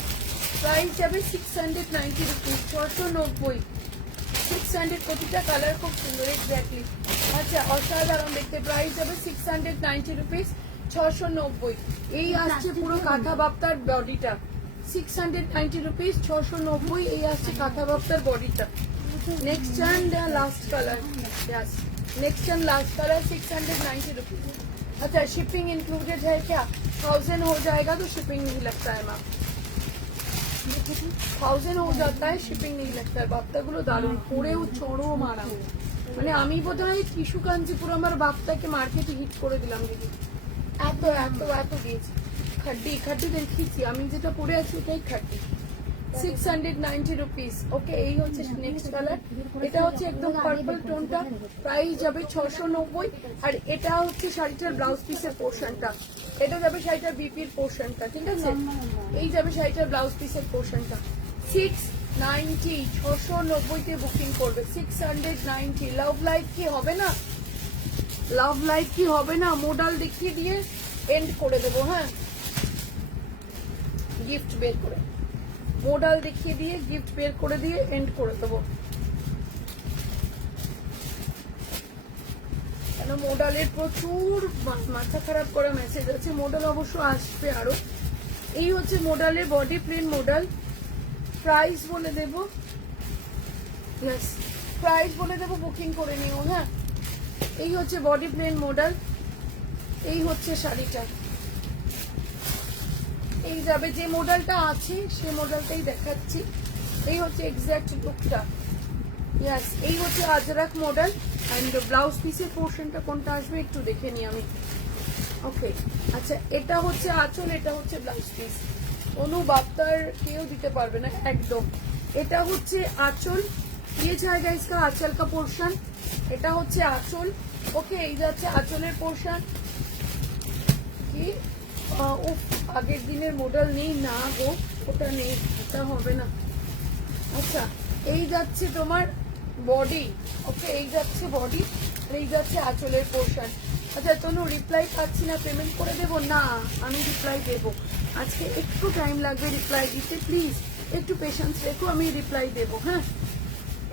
প্রাইস যাবে 690 রুপিস, 690। 600, প্রতিটা কালার খুব সুন্দর, এক্স্যাক্টলি। আচ্ছা, অসাধারণ দেখতে। প্রাইস যাবে 690 রুপিস, 690। এই আসছে পুরো কাঁথা বাপ্তার বডিটা, 690 রুপিস, 690। এই আসছে কাঁথা বাপ্তার বডিটা। Next and last colour, yes, next and last colour 690 rupees. अच्छा, शिपिंग इंक्लूडेड है क्या? 1000 हो जाएगा तो शिपिंग नहीं लगता है मैम, 1000 हो जाता है, शिपिंग नहीं लगता है। বাপ্তাগুলো দারুণ, পরেও চড়ো মারা। মানে আমি বোধহয় টিস্যু কাঞ্জিপুর আমার বাপ্তাকে মার্কেটে হিট করে দিলাম দিদি, এত এত এত দিয়েছি। খাড্ডি খাড্ডি দেখিয়েছি, আমি যেটা পরে আছি ওটাই খাড্ডি। 690 রুপিস। ওকে, এই হচ্ছে নেক্সট কালার। এটা হচ্ছে একদম পার্পল টোনটা, প্রাইস যাবে 690। আর এটা হচ্ছে শাড়িটার ব্লাউজ পিসের পোর্শনটা, এটা যাবে শাড়িটার বিপির পোর্শনটা, ঠিক আছে, এই যাবে শাড়িটার ব্লাউজ পিসের পোর্শনটা। 690, 690 বুকিং করবে। 690। লাভ লাইফ কি হবে না, লাভ লাইফ কি হবে না, মডেল দেখিয়ে দিয়ে এন্ড করে দেবো। হ্যাঁ, গিফট বের করে, মডেল দেখিয়ে দিয়ে গিফট বের করে দিয়ে এন্ড করে দেবো। কেন মডেলের প্রচুর মাথা খারাপ করা মেসেজ আছে। মডেল অবশ্য আসবে আরো। এই হচ্ছে মডেলের বডি প্লেন মডেল। প্রাইস বলে দেব, ইয়েস, প্রাইস বলে দেবো, বুকিং করে নিও। হ্যাঁ, এই হচ্ছে বডি প্লেন মডেল। এই হচ্ছে শাড়িটা, এই যাবে যে মডেলটা আছে সে মডেলটাই দেখাচ্ছি। এই হচ্ছে এক্স্যাক্ট লুকটা, ইয়েস। এই হচ্ছে আজরাক মডেল। অ্যান্ড ব্লাউজ পিসের পোর্শনটা কোনটা আসবে একটু দেখে নিই আমি। ওকে, আচ্ছা, এটা হচ্ছে আঁচল, এটা হচ্ছে ব্লাউজ পিস। কোনো বাপ্তার কেউ দিতে পারবে না একদম। এটা হচ্ছে আঁচল, ये जाएगा इसका आंचल का पोर्शन, এটা হচ্ছে আঁচল। ওকে, এই যাচ্ছে আঁচলের পোর্শন। কি উফ, আগের দিনের মডেল নেই না গো, ওটা নেই, ওটা হবে না। আচ্ছা, এই যাচ্ছে তোমার বডি। ওকে, এই যাচ্ছে বডি আর এই যাচ্ছে আঁচলের পোর্শন। আচ্ছা তনু, রিপ্লাই পাচ্ছি না, পেমেন্ট করে দেবো? না, আমি রিপ্লাই দেবো, আজকে একটু টাইম লাগবে রিপ্লাই দিতে, প্লিজ একটু পেশেন্স রেখো, আমি রিপ্লাই দেবো। হ্যাঁ,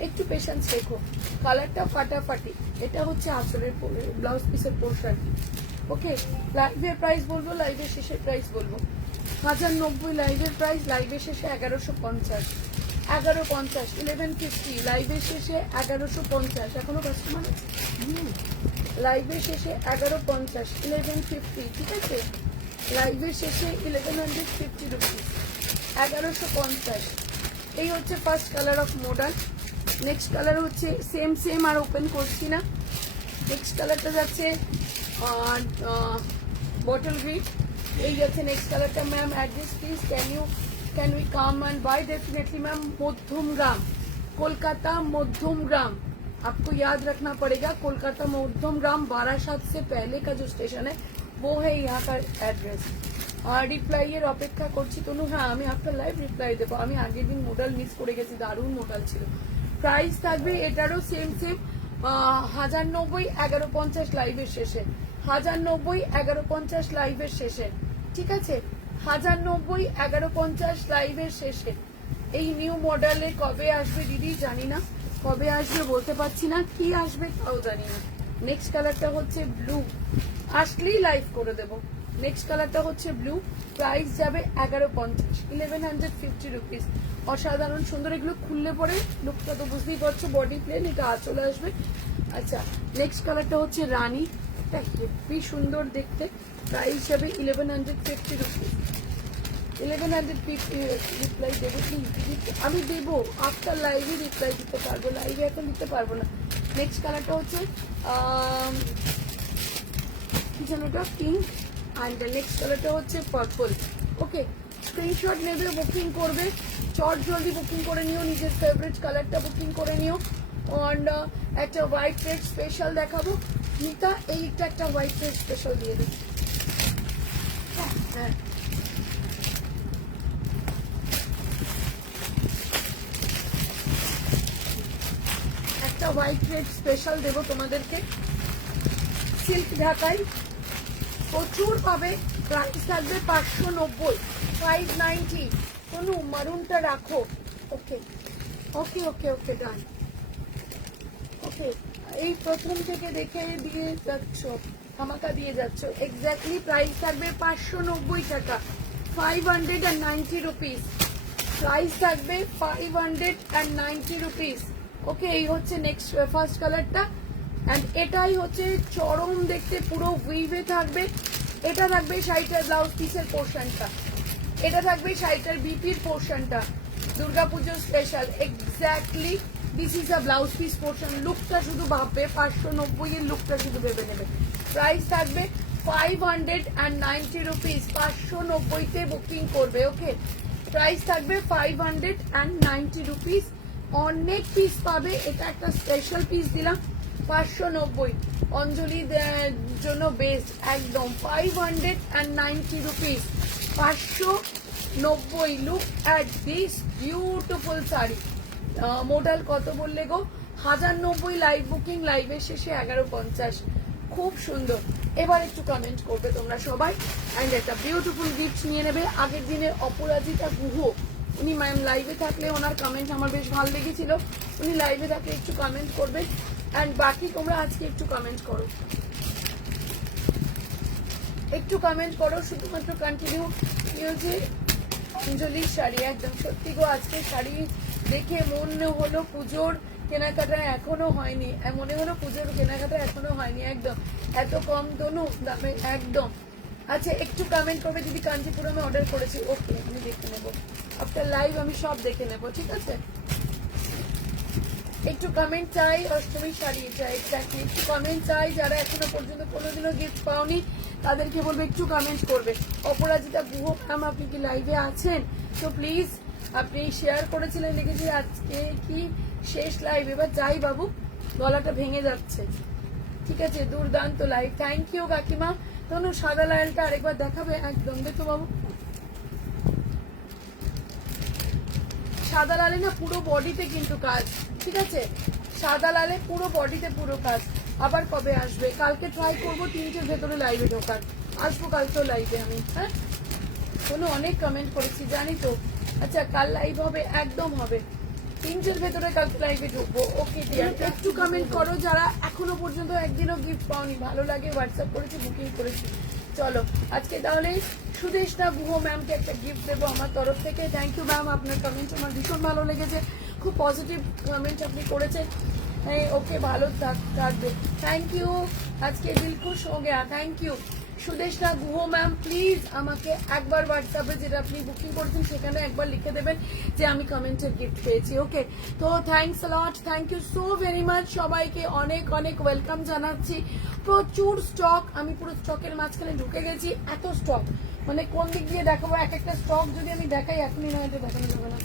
একটু পেশেন্স রেখো। কালারটা ফাটাফাটি। এটা হচ্ছে আঁচলের ব্লাউজ পিসের পোর্শন। ওকে, লাইভের প্রাইস বলবো, লাইভের শেষের প্রাইস বলবো। 1090 লাইভের প্রাইস, লাইভের শেষে 1150। 1150, 1150 লাইভের শেষে 1150। এখনো কাস্টমার আছে? লাইভের শেষে 1150, 1150, ঠিক আছে? লাইভের শেষে 1150 রুপিস, 1150। এই হচ্ছে first colour of modern. Next colour হচ্ছে সেম আর ওপেন করছি না। নেক্সট কালারটা যাচ্ছে বটল গ্রিন। এই যাচ্ছে নেক্সট কালারটা। Ma'am address please, can we come and buy? Definitely ma'am, Madhyamgram, Kolkata Madhyamgram, आपको याद रखना पड़ेगा। कोलकाता मध्यमग्राम, बारासात से पहले का जो स्टेशन है वो है यहाँ का एड्रेस। আর রিপ্লাইয়ের অপেক্ষা করছি তনু। হ্যাঁ, আমি আপনার লাইভ রিপ্লাই দেবো। আমি আগের দিন মডেল মিস করে গেছি, দারুণ মডেল ছিল। প্রাইস থাকবে এটারও সেম 1090, 1150 লাইভের শেষে। 1090, 1150 লাইভের শেষে, ঠিক আছে? 1090, 1150 লাইভের শেষে। এই নিউ মডেলে কবে আসবে দিদি জানি না, কবে আসবে বলতে পারছি না, কি আসবে তাও জানি না। নেক্সট কালারটা হচ্ছে ব্লু, আসলেই লাইভ করে দেবো। নেক্সট কালারটা হচ্ছে ব্লু, প্রাইস যাবে 1150, 1150 রুপিস। অসাধারণ সুন্দর, এগুলো খুললে পরে লুকটা তো বুঝতেই পারছো, বডি প্লেন, এটা চলে আসবে। আচ্ছা, নেক্সট কালারটা হচ্ছে রানী, এটা হেভি সুন্দর দেখতে, প্রাইস যাবে 1150 রুপিস। 1150 রিপ্লাই দেবো প্লিজ? আমি দেবো, আফটার লাইভে রিপ্লাই দিতে পারবো, লাইভে এখন দিতে পারবো না। নেক্সট কালারটা হচ্ছে কি যেন এটা, পিঙ্ক। অ্যান্ড নেক্সট কালারটা হচ্ছে পার্পল। ওকে, স্ক্রিনশট নেবে, বুকিং করবে, চট জলদি বুকিং করে নিও, নিজের ফেভারিট কালারটা বুকিং করে নিও। অ্যান্ড একটা হোয়াইট রেড স্পেশাল দেখাবো। নিতা, এইটা একটা হোয়াইট রেড স্পেশাল দিয়ে দিই। হ্যাঁ, একটা হোয়াইট রেড স্পেশাল দেবো তোমাদেরকে। সিল্ক ঢাকাই প্রচুর পাবে, প্রাইস থাকবে 590, 590। কোনো মারুনটা রাখো। ওকে ওকে ওকে ওকে, ডান। ওকে, এই প্রথম থেকে দেখে দিয়ে যাচ্ছ, ধামাকা দিয়ে যাচ্ছ। এক্স্যাক্টলি প্রাইস থাকবে 590 টাকা, 590 রুপিস। প্রাইস থাকবে 590 রুপিস। ওকে, এই হচ্ছে নেক্সট ফার্স্ট কালারটা। অ্যান্ড এটাই হচ্ছে চরম দেখতে, পুরো উইভে থাকবে। এটা থাকবে শাড়িটার ব্লাউজ পিসের পোর্শনটা, এটা থাকবে শাড়িটার বিপির পোর্শনটা, দুর্গাপুজোর special. Exactly this is a blouse piece portion. লুকটা শুধু ভাববে, 590 এর লুকটা শুধু ভেবে নেবে। প্রাইস থাকবে 590 রুপিস, 590-তে বুকিং করবে। ওকে, প্রাইস থাকবে 590 রুপিস। অনেক পিস পাবে, এটা একটা স্পেশাল পিস দিলাম 590। অঞ্জলি জন্য বেস্ট একদম, 590 rupees, 590। Look at this beautiful sari. Model কত বললে গো? 1090 লাইভ বুকিং, লাইভের শেষে 1150। খুব সুন্দর। এবার একটু কমেন্ট করবে তোমরা সবাই, অ্যান্ড একটা বিউটিফুল গিফট নিয়ে নেবে। আগের দিনের অপরাজিতা গুহ, উনি ম্যাম লাইভে থাকলে, ওনার কমেন্ট আমার বেশ ভালো লেগেছিল, উনি লাইভে থাকলে একটু কমেন্ট করবেন। অ্যান্ড বাকি তোমরা আজকে একটু কমেন্ট করো, একটু কমেন্ট করো, শুধুমাত্র কন্টিনিউ। কি হচ্ছে অঞ্জলির শাড়ি, একদম সত্যি গো, আজকে শাড়ি দেখে মনে হলো পুজোর কেনাকাটা এখনো হয়নি, মনে হলো পুজোর কেনাকাটা এখনো হয়নি। একদম এত কম দামে একদম। আচ্ছা, একটু কমেন্ট করবে যদি কাঞ্চিপুরমে অর্ডার করেছি। ওকে, আমি দেখে নেবো আফটার লাইভ, আমি সব দেখে নেবো, ঠিক আছে? একটু কমেন্ট চাই, অষ্টমী শাড়ি চাই, এক্স্যাক্টলি একটু কমেন্ট চাই। যারা এখনো পর্যন্ত কোনোদিনও গিফট পাওনি তাদেরকে বলবো একটু কমেন্ট করবে। অপরাজিতা গুহ ম্যাম, আপনি কি লাইভে আছেন? তো প্লিজ আপনি শেয়ার করেছিলেন, লিখেছি আজকে কি শেষ লাইভ, এবার যাই বাবু, গলাটা ভেঙে যাচ্ছে। ঠিক আছে, দুর্দান্ত লাইভ, থ্যাংক ইউ কাকিমা। তনু সাদা লালটা আরেকবার দেখাবে? একদম, দেখো বাবু, সাদা লালে না পুরো বডিতে কিন্তু কাজ, ঠিক আছে, সাদা লালে পুরো বডিতে পুরো কাজ। আবার কবে আসবে? কালকে ট্রাই করবো 3টের ভেতরে লাইভে ঢোকার, আসবো কালকেও লাইভে আমি। হ্যাঁ, কোনো অনেক কমেন্ট করেছি জানি তো। আচ্ছা, কাল লাইভ হবে, একদম হবে, 3টের ভেতরে কালকে লাইভে ঢুকবো। ওকে ডিয়ার, একটু কমেন্ট করো যারা এখনো পর্যন্ত একদিনও গিফট পাওনি, ভালো লাগে হোয়াটসঅ্যাপ করেছি, বুকিং করেছি। চলো আজকে তাহলে সুদেশনা গুহ ম্যামকে একটা গিফট দেবো আমার তরফ থেকে। থ্যাংক ইউ ম্যাম, আপনার কমেন্ট আমার ভীষণ ভালো লেগেছে, খুব পজিটিভ কমেন্ট আপনি করেছেন। ওকে, ভালো থাকবে, থ্যাংক ইউ। আজকে দিল খুশ হো গেয়া, thank you. Sudeshna Guha ma'am, please আমাকে একবার হোয়াটসঅ্যাপে যেটা আপনি বুকিং করেছেন সেখানে একবার লিখে দেবেন যে আমি কমেন্টের গিফট পেয়েছি। ওকে, তো thanks lot, thank you so very much. সবাইকে অনেক অনেক ওয়েলকাম জানাচ্ছি। প্রচুর স্টক, আমি পুরো স্টকের মাঝখানে ঢুকে গেছি, এত স্টক, মানে কোন দিক দিয়ে দেখাবো, এক একটা স্টক যদি আমি দেখাই এখনই নয়, এটা দেখানো যাবে না।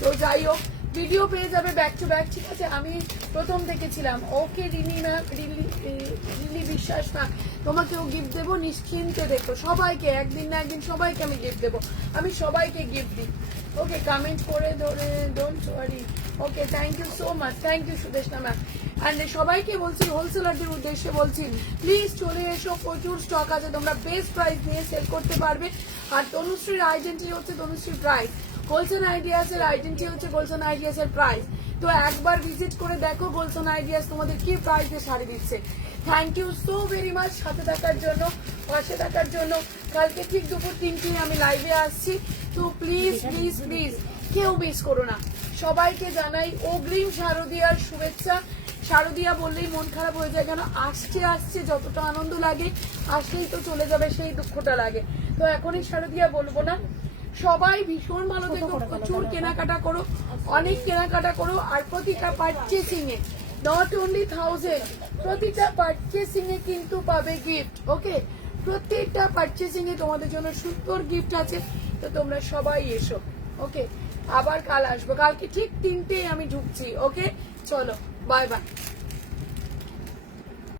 তো যাই হোক, ভিডিও পেয়ে যাবে ব্যাক টু ব্যাক, ঠিক আছে। আমি প্রথম দেখেছিলাম। ওকে রিনি ম্যাম, রিলি বিশ্বাস না, তোমাকেও গিফট দেবো, নিশ্চিন্তে দেখো। সবাইকে একদিন না একদিন সবাইকে আমি গিফট দেবো, আমি সবাইকে গিফট দিই। ওকে, কমেন্ট করে ধরে don't worry. Okay, thank you so much, thank you Sudeshna ma'am. And সবাইকে বলছি, হোলসেলারদের উদ্দেশ্যে বলছি, প্লিজ চলে এসো, প্রচুর স্টক আছে, তোমরা বেস্ট প্রাইস নিয়ে সেল করতে পারবে। আর তনুশ্রীর আইডেন্টি হচ্ছে তনুশ্রী প্রাইস, গোলসন আইডিয়াসের আইডেন্টি হচ্ছে গোলসন আইডিয়াসের প্রাইস। তো একবার ভিজিট করে দেখো গোলসন আইডিয়াস তোমাদের কি প্রাইসে শাড়ি দিচ্ছে। Thank you so very much সাথে থাকার জন্য, পাশে থাকার জন্য। কালকে ঠিক দুপুর 3টায় আমি লাইভে আসছি, তো প্লিজ প্লিজ প্লিজ কেউ মিস করো না। সবাইকে জানাই অগ্রিম শারদীয়ার শুভেচ্ছা। শারদীয়া বললেই মন খারাপ হয়ে যায়, কেন আসছে আসছে, যতটা আনন্দ লাগে আসলেই তো চলে যাবে, সেই দুঃখটা লাগে। তো এখনই শারদীয়া বলবো না, সবাই ভীষণ ভালো থেকো, প্রচুর কেনাকাটা করো, অনেক কেনাকাটা করো। আর প্রতিটা পারচেসিং এ, নট অনলি 1000, প্রতিটা পারচেসিং এ কিন্তু পাবে গিফট। ওকে, প্রত্যেকটা পারচেসিং এ তোমাদের জন্য সুন্দর গিফট আছে। তো তোমরা সবাই এসো। ওকে, আবার কাল আসবো, কালকে ঠিক 3টায় আমি ঢুকছি। ওকে, চলো, বাই বাই।